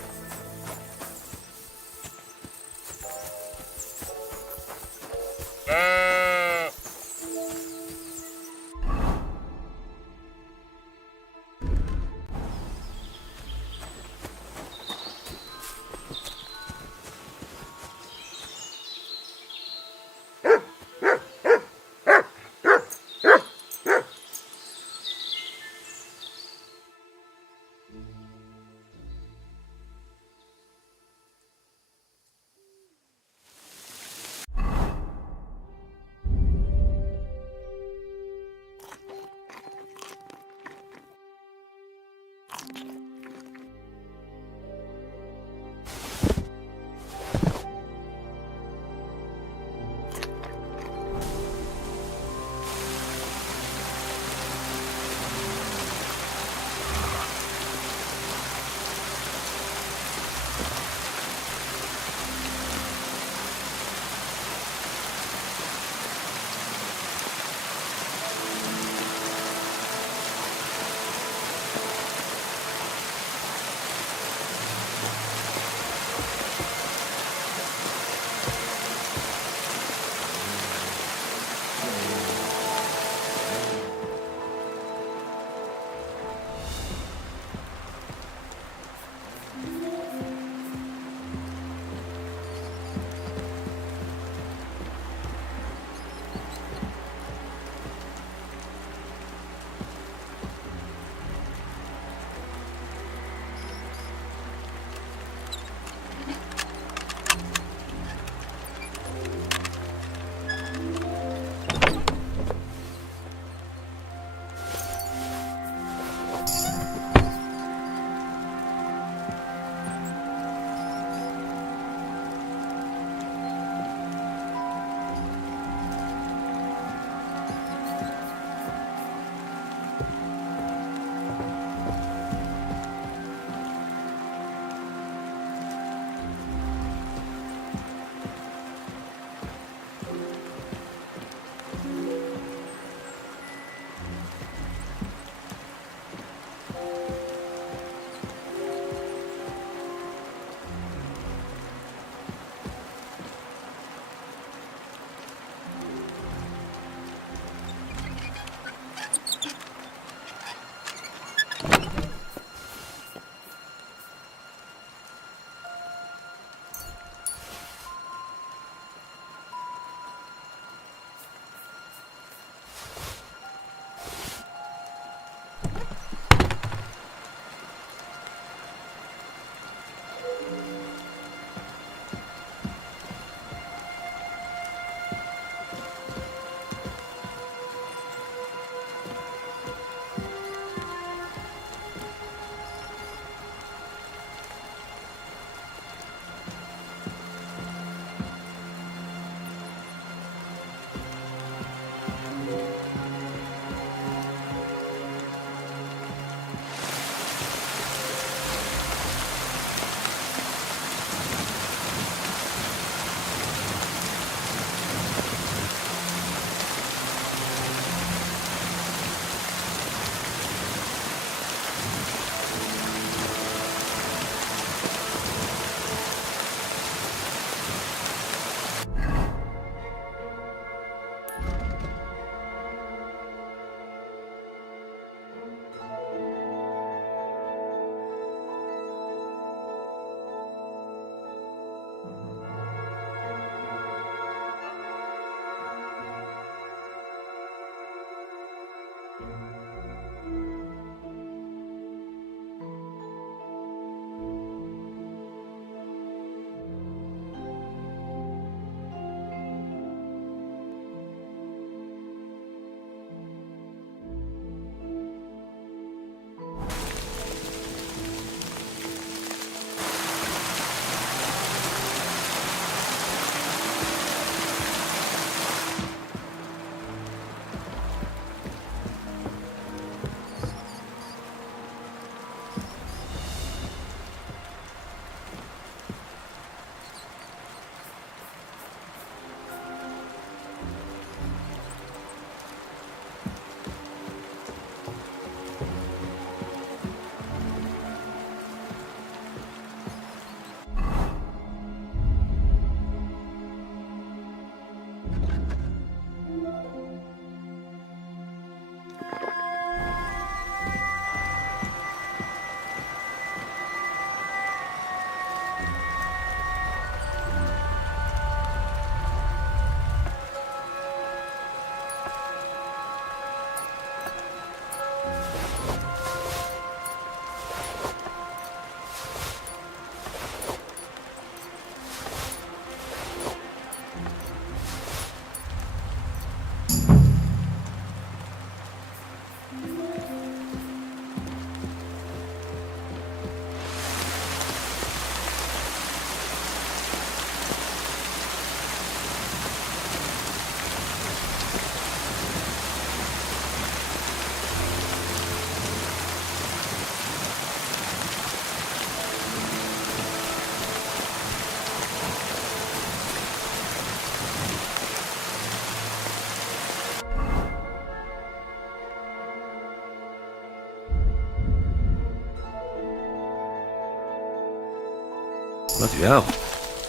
Bloody hell.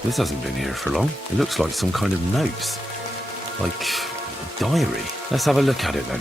This hasn't been here for long. It looks like some kind of notes. Like a diary. Let's have a look at it then.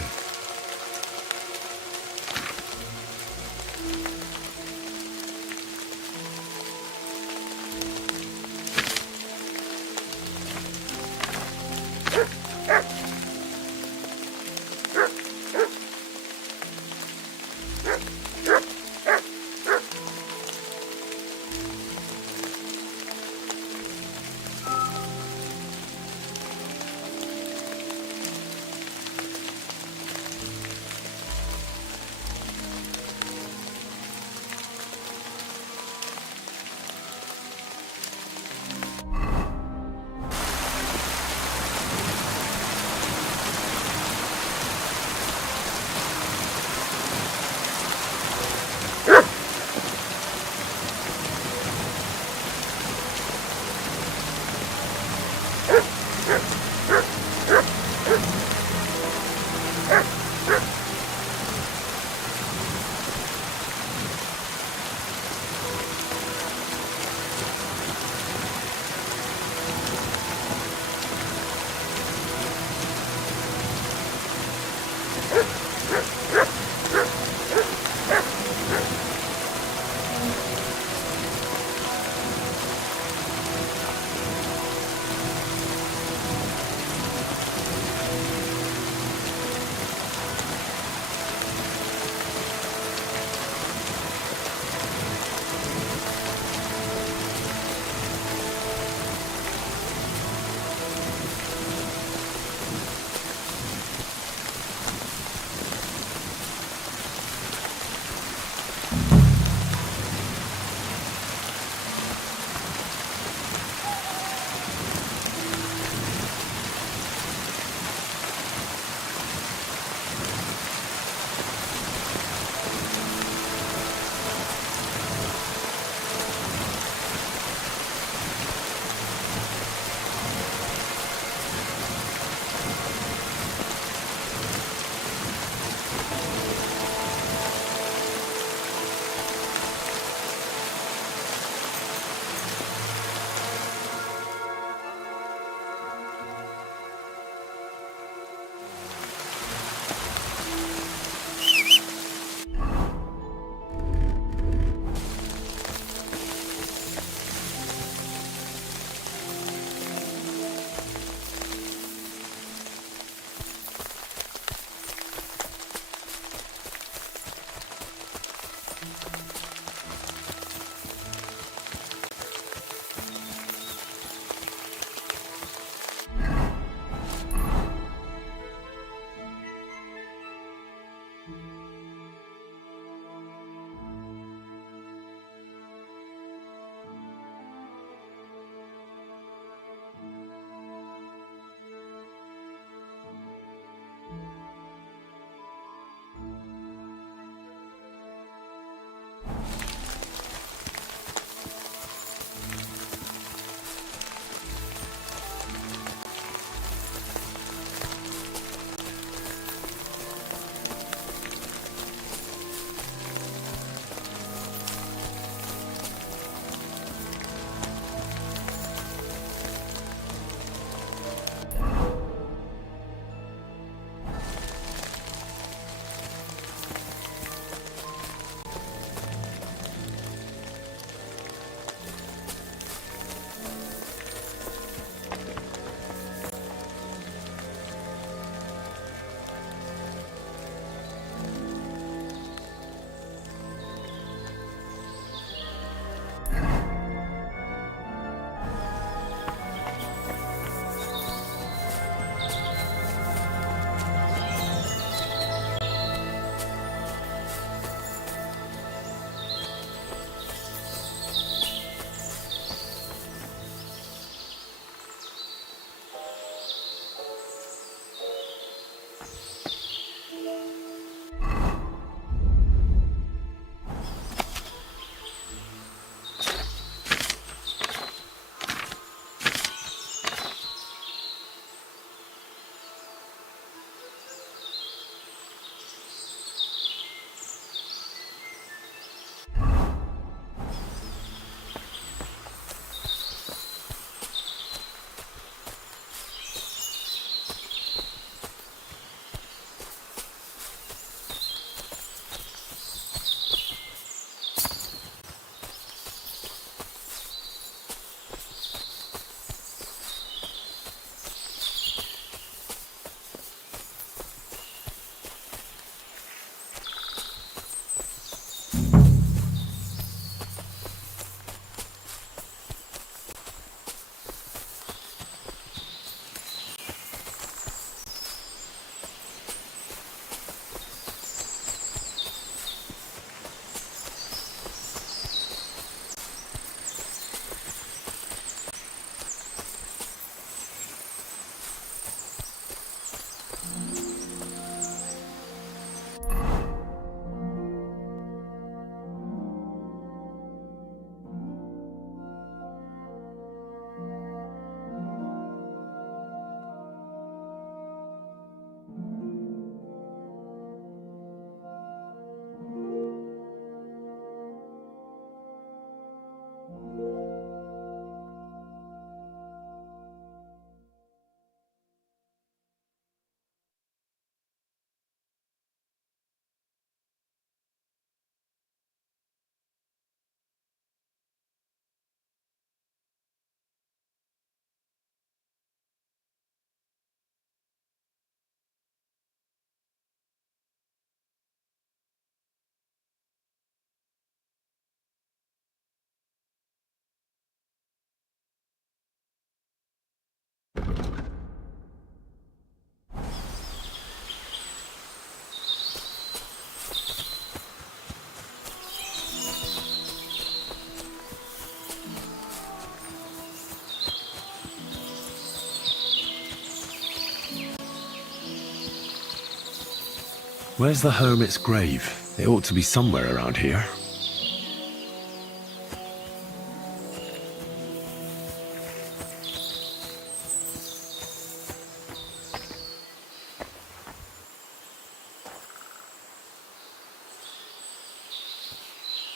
Where's the hermit's grave? It ought to be somewhere around here.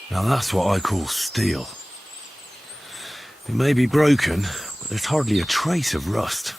Now that's what I call steel. It may be broken, but there's hardly a trace of rust.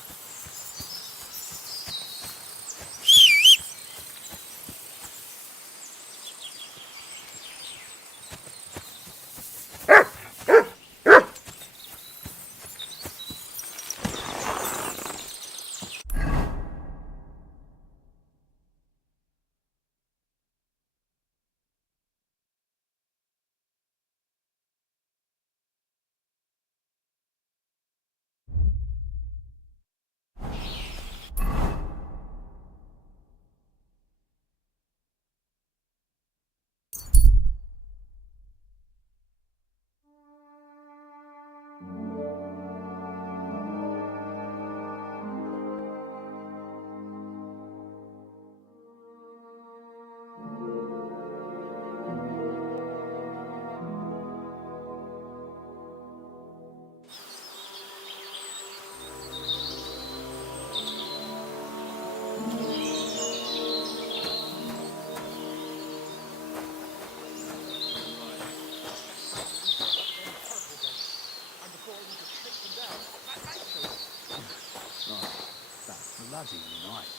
Bloody nice.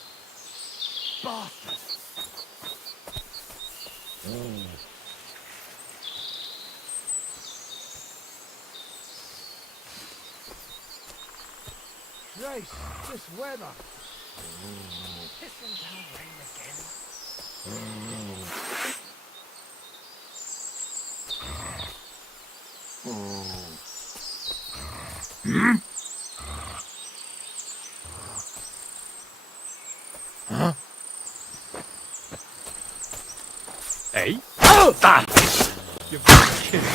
Bastard! Christ, this weather. Pissing down rain again. Huh? Hey? Oh! Ah! You kidding.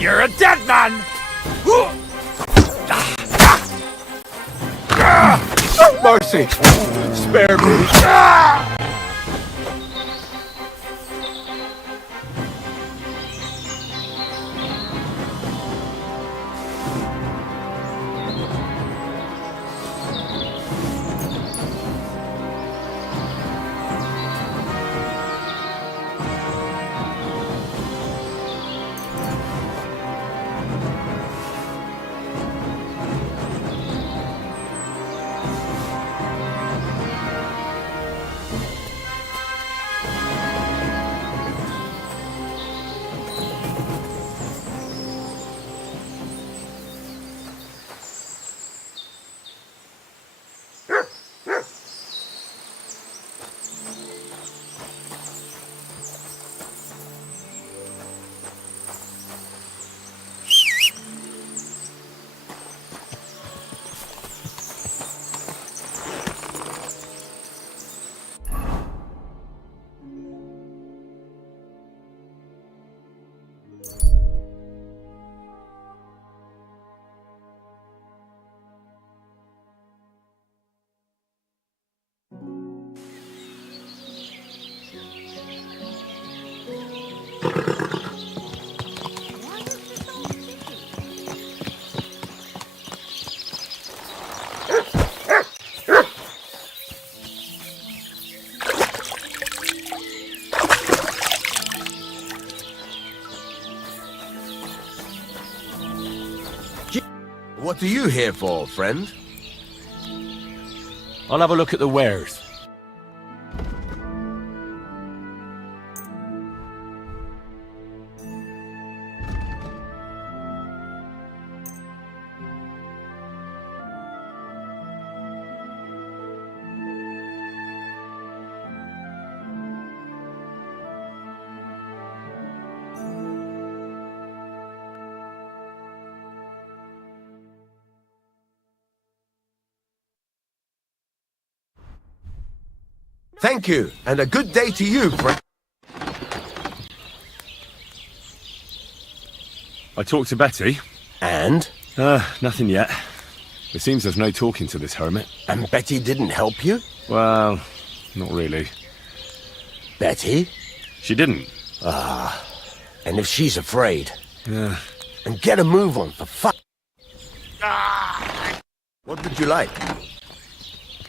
You're a dead man! Mercy! Spare me! What are you here for, friend? I'll have a look at the wares. Thank you, and a good day to you, friend. I talked to Betty. And? Nothing yet. It seems there's no talking to this hermit. And Betty didn't help you? Well, not really. Betty? She didn't. Ah, and if she's afraid... Yeah. And get a move on, for fuck... What did you like?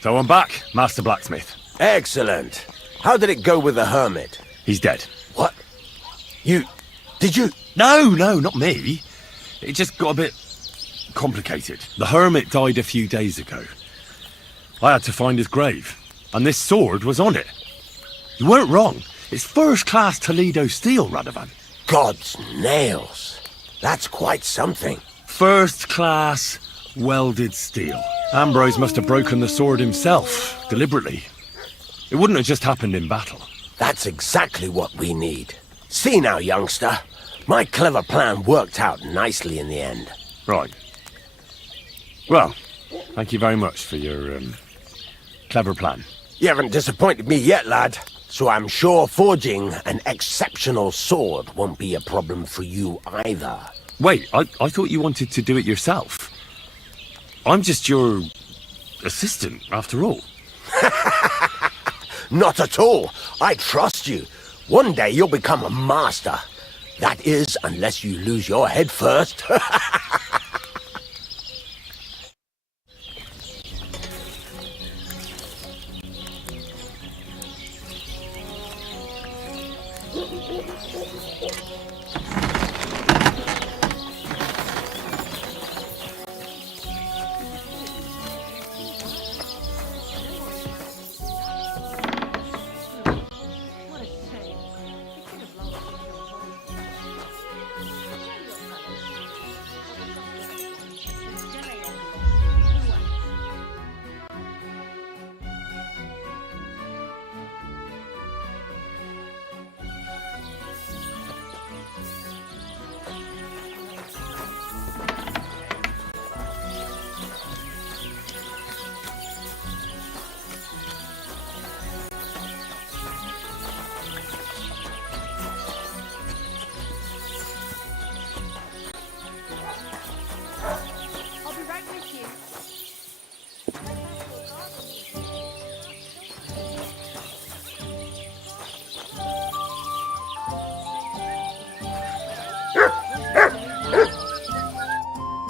So I'm back, Master Blacksmith. Excellent. How did it go with the hermit? He's dead. What? Did you... No, not me. It just got a bit complicated. The hermit died a few days ago. I had to find his grave, and this sword was on it. You weren't wrong. It's first-class Toledo steel, Radovan. God's nails. That's quite something. First-class welded steel. Ambrose must have broken the sword himself, deliberately. It wouldn't have just happened in battle. That's exactly what we need. See now, youngster. My clever plan worked out nicely in the end. Right. Well, thank you very much for your, clever plan. You haven't disappointed me yet, lad. So I'm sure forging an exceptional sword won't be a problem for you either. Wait, I thought you wanted to do it yourself. I'm just your assistant, after all. Not at all. I trust you. One day you'll become a master. That is, unless you lose your head first.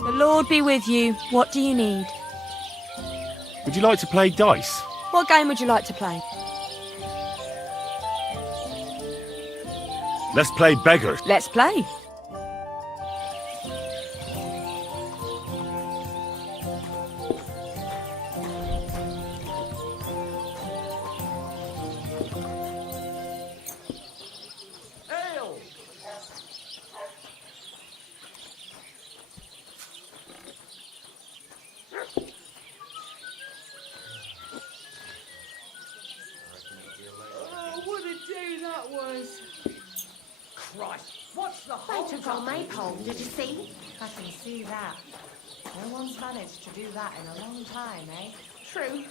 The Lord be with you. What do you need? Would you like to play dice? What game would you like to play? Let's play beggar. Let's play. What a day that was! Christ, what's the whole They took our maypole, did you see? I can see that. No one's managed to do that in a long time, eh? True.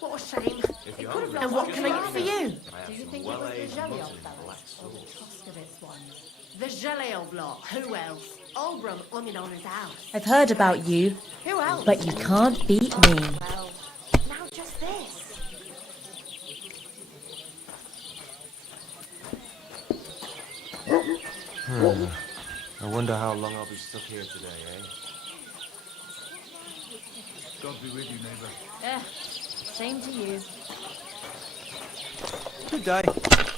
What a shame. It could have And what can I get for you? Do you think it was the Jelliot fellas or the Troskovitz ones? The Jelliot lot. Who else? Olbram umming on his house. I've heard about you, Who else? but you can't beat me. Well, now just this. I wonder how long I'll be stuck here today, eh? God be with you, neighbour. Same to you. Good day.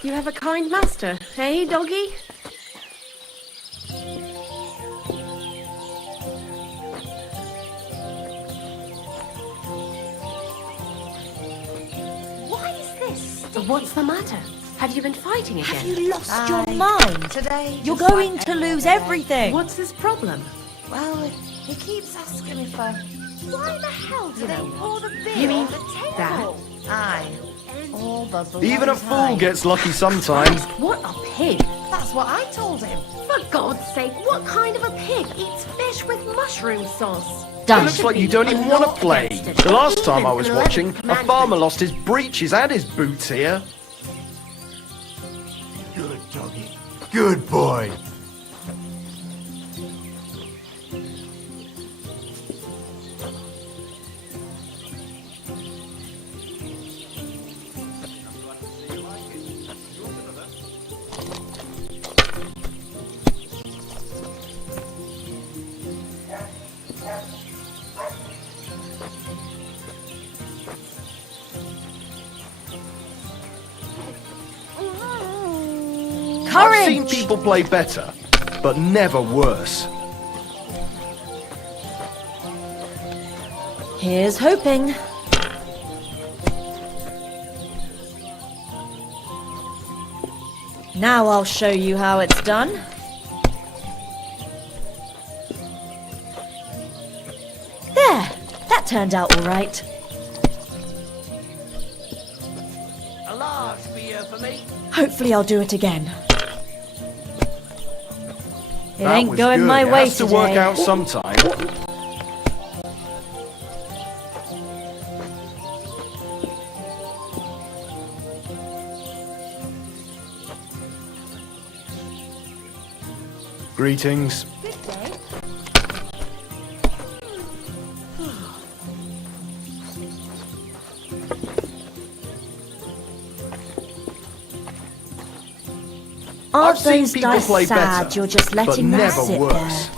You have a kind master, eh, doggy? Why is this? What's the matter? Have you been fighting again? Have you lost your mind? Today, You're just going like to every lose day. everything. What's this problem? Well, he keeps asking if why the hell do they pour the beer You mean on the table? that? Aye. All the bloody Even a fool time. gets lucky sometimes. What a pig! That's what I told him. For God's sake, what kind of a pig eats fish with mushroom sauce? It looks like you don't even want to play. The last time I was watching, a farmer lost his breeches and his boots here. Good doggy. Good boy. seen inch. people play better, but never worse. Here's hoping. Now I'll show you how it's done. There! That turned out all right. A large beer for me. Hopefully I'll do it again. It That ain't was going good. my It way has to today. work out sometime. Greetings. Good day. Aren't I've seen those people dice play sad better, you're just but letting them never sit worse.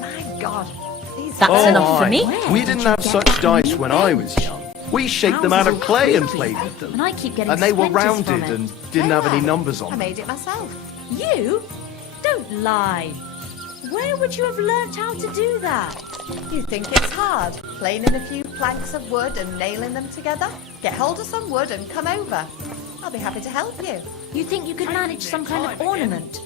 My God. These That's enough for me. We didn't have such dice when I was young. We shaped them out of clay and played with them. And I keep getting And they were splinters from rounded it. and didn't have any numbers I on them. made it myself. You? Don't lie. Where would you have learnt how to do that? You think it's hard? Planing a few planks of wood and nailing them together? Get hold of some wood and come over. I'll be happy to help you. You think you could manage some kind of ornament?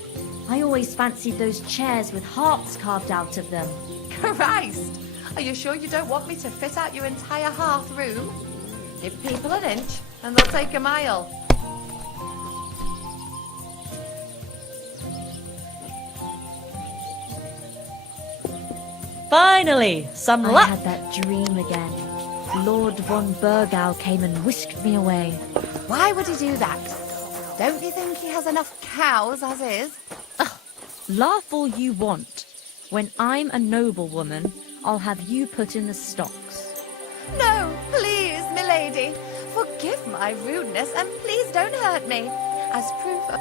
I always fancied those chairs with hearts carved out of them. Christ! Are you sure you don't want me to fit out your entire hearth room? Give people an inch and they'll take a mile. Finally, some luck. I had that dream again. Lord von Burgau came and whisked me away. Why would he do that? Don't you think he has enough cows as is? Laugh all you want. When I'm a noblewoman, I'll have you put in the stocks. No, please, milady. Forgive my rudeness and please don't hurt me. As proof of...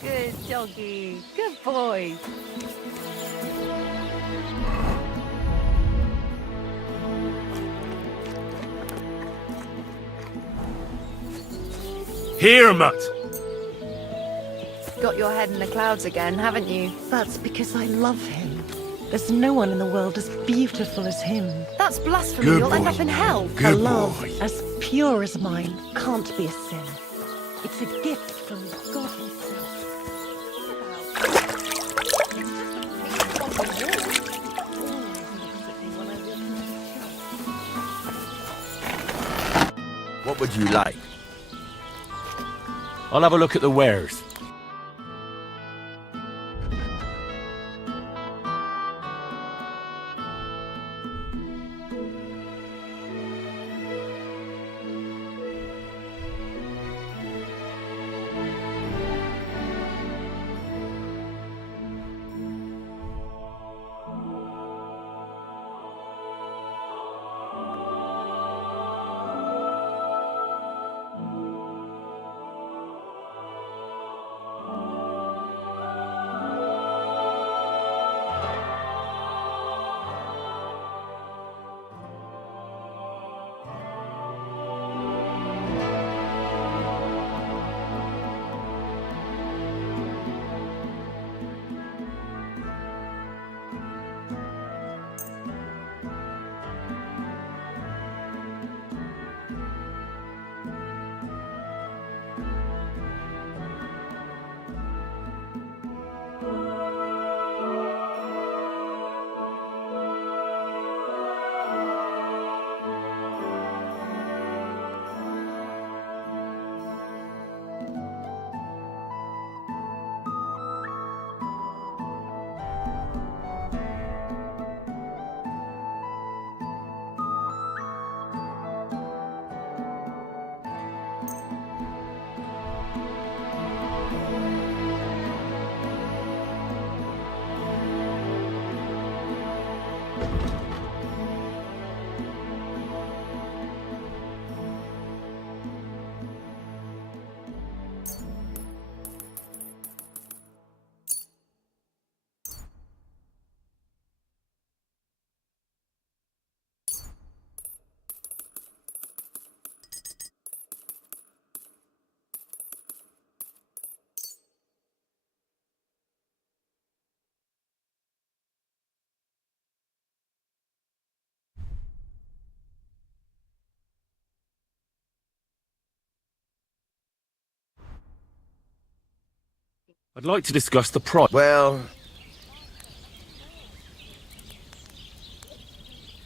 Good doggy. Good boy. Here, mutt! Got your head in the clouds again, haven't you? That's because I love him. There's no one in the world as beautiful as him. That's blasphemy. Good You'll end boy. up in hell. A love as pure as mine can't be a sin. It's a gift from God himself. What would you like? I'll have a look at the wares. I'd like to discuss the price. Well...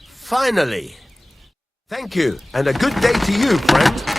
Finally! Thank you, and a good day to you, friend.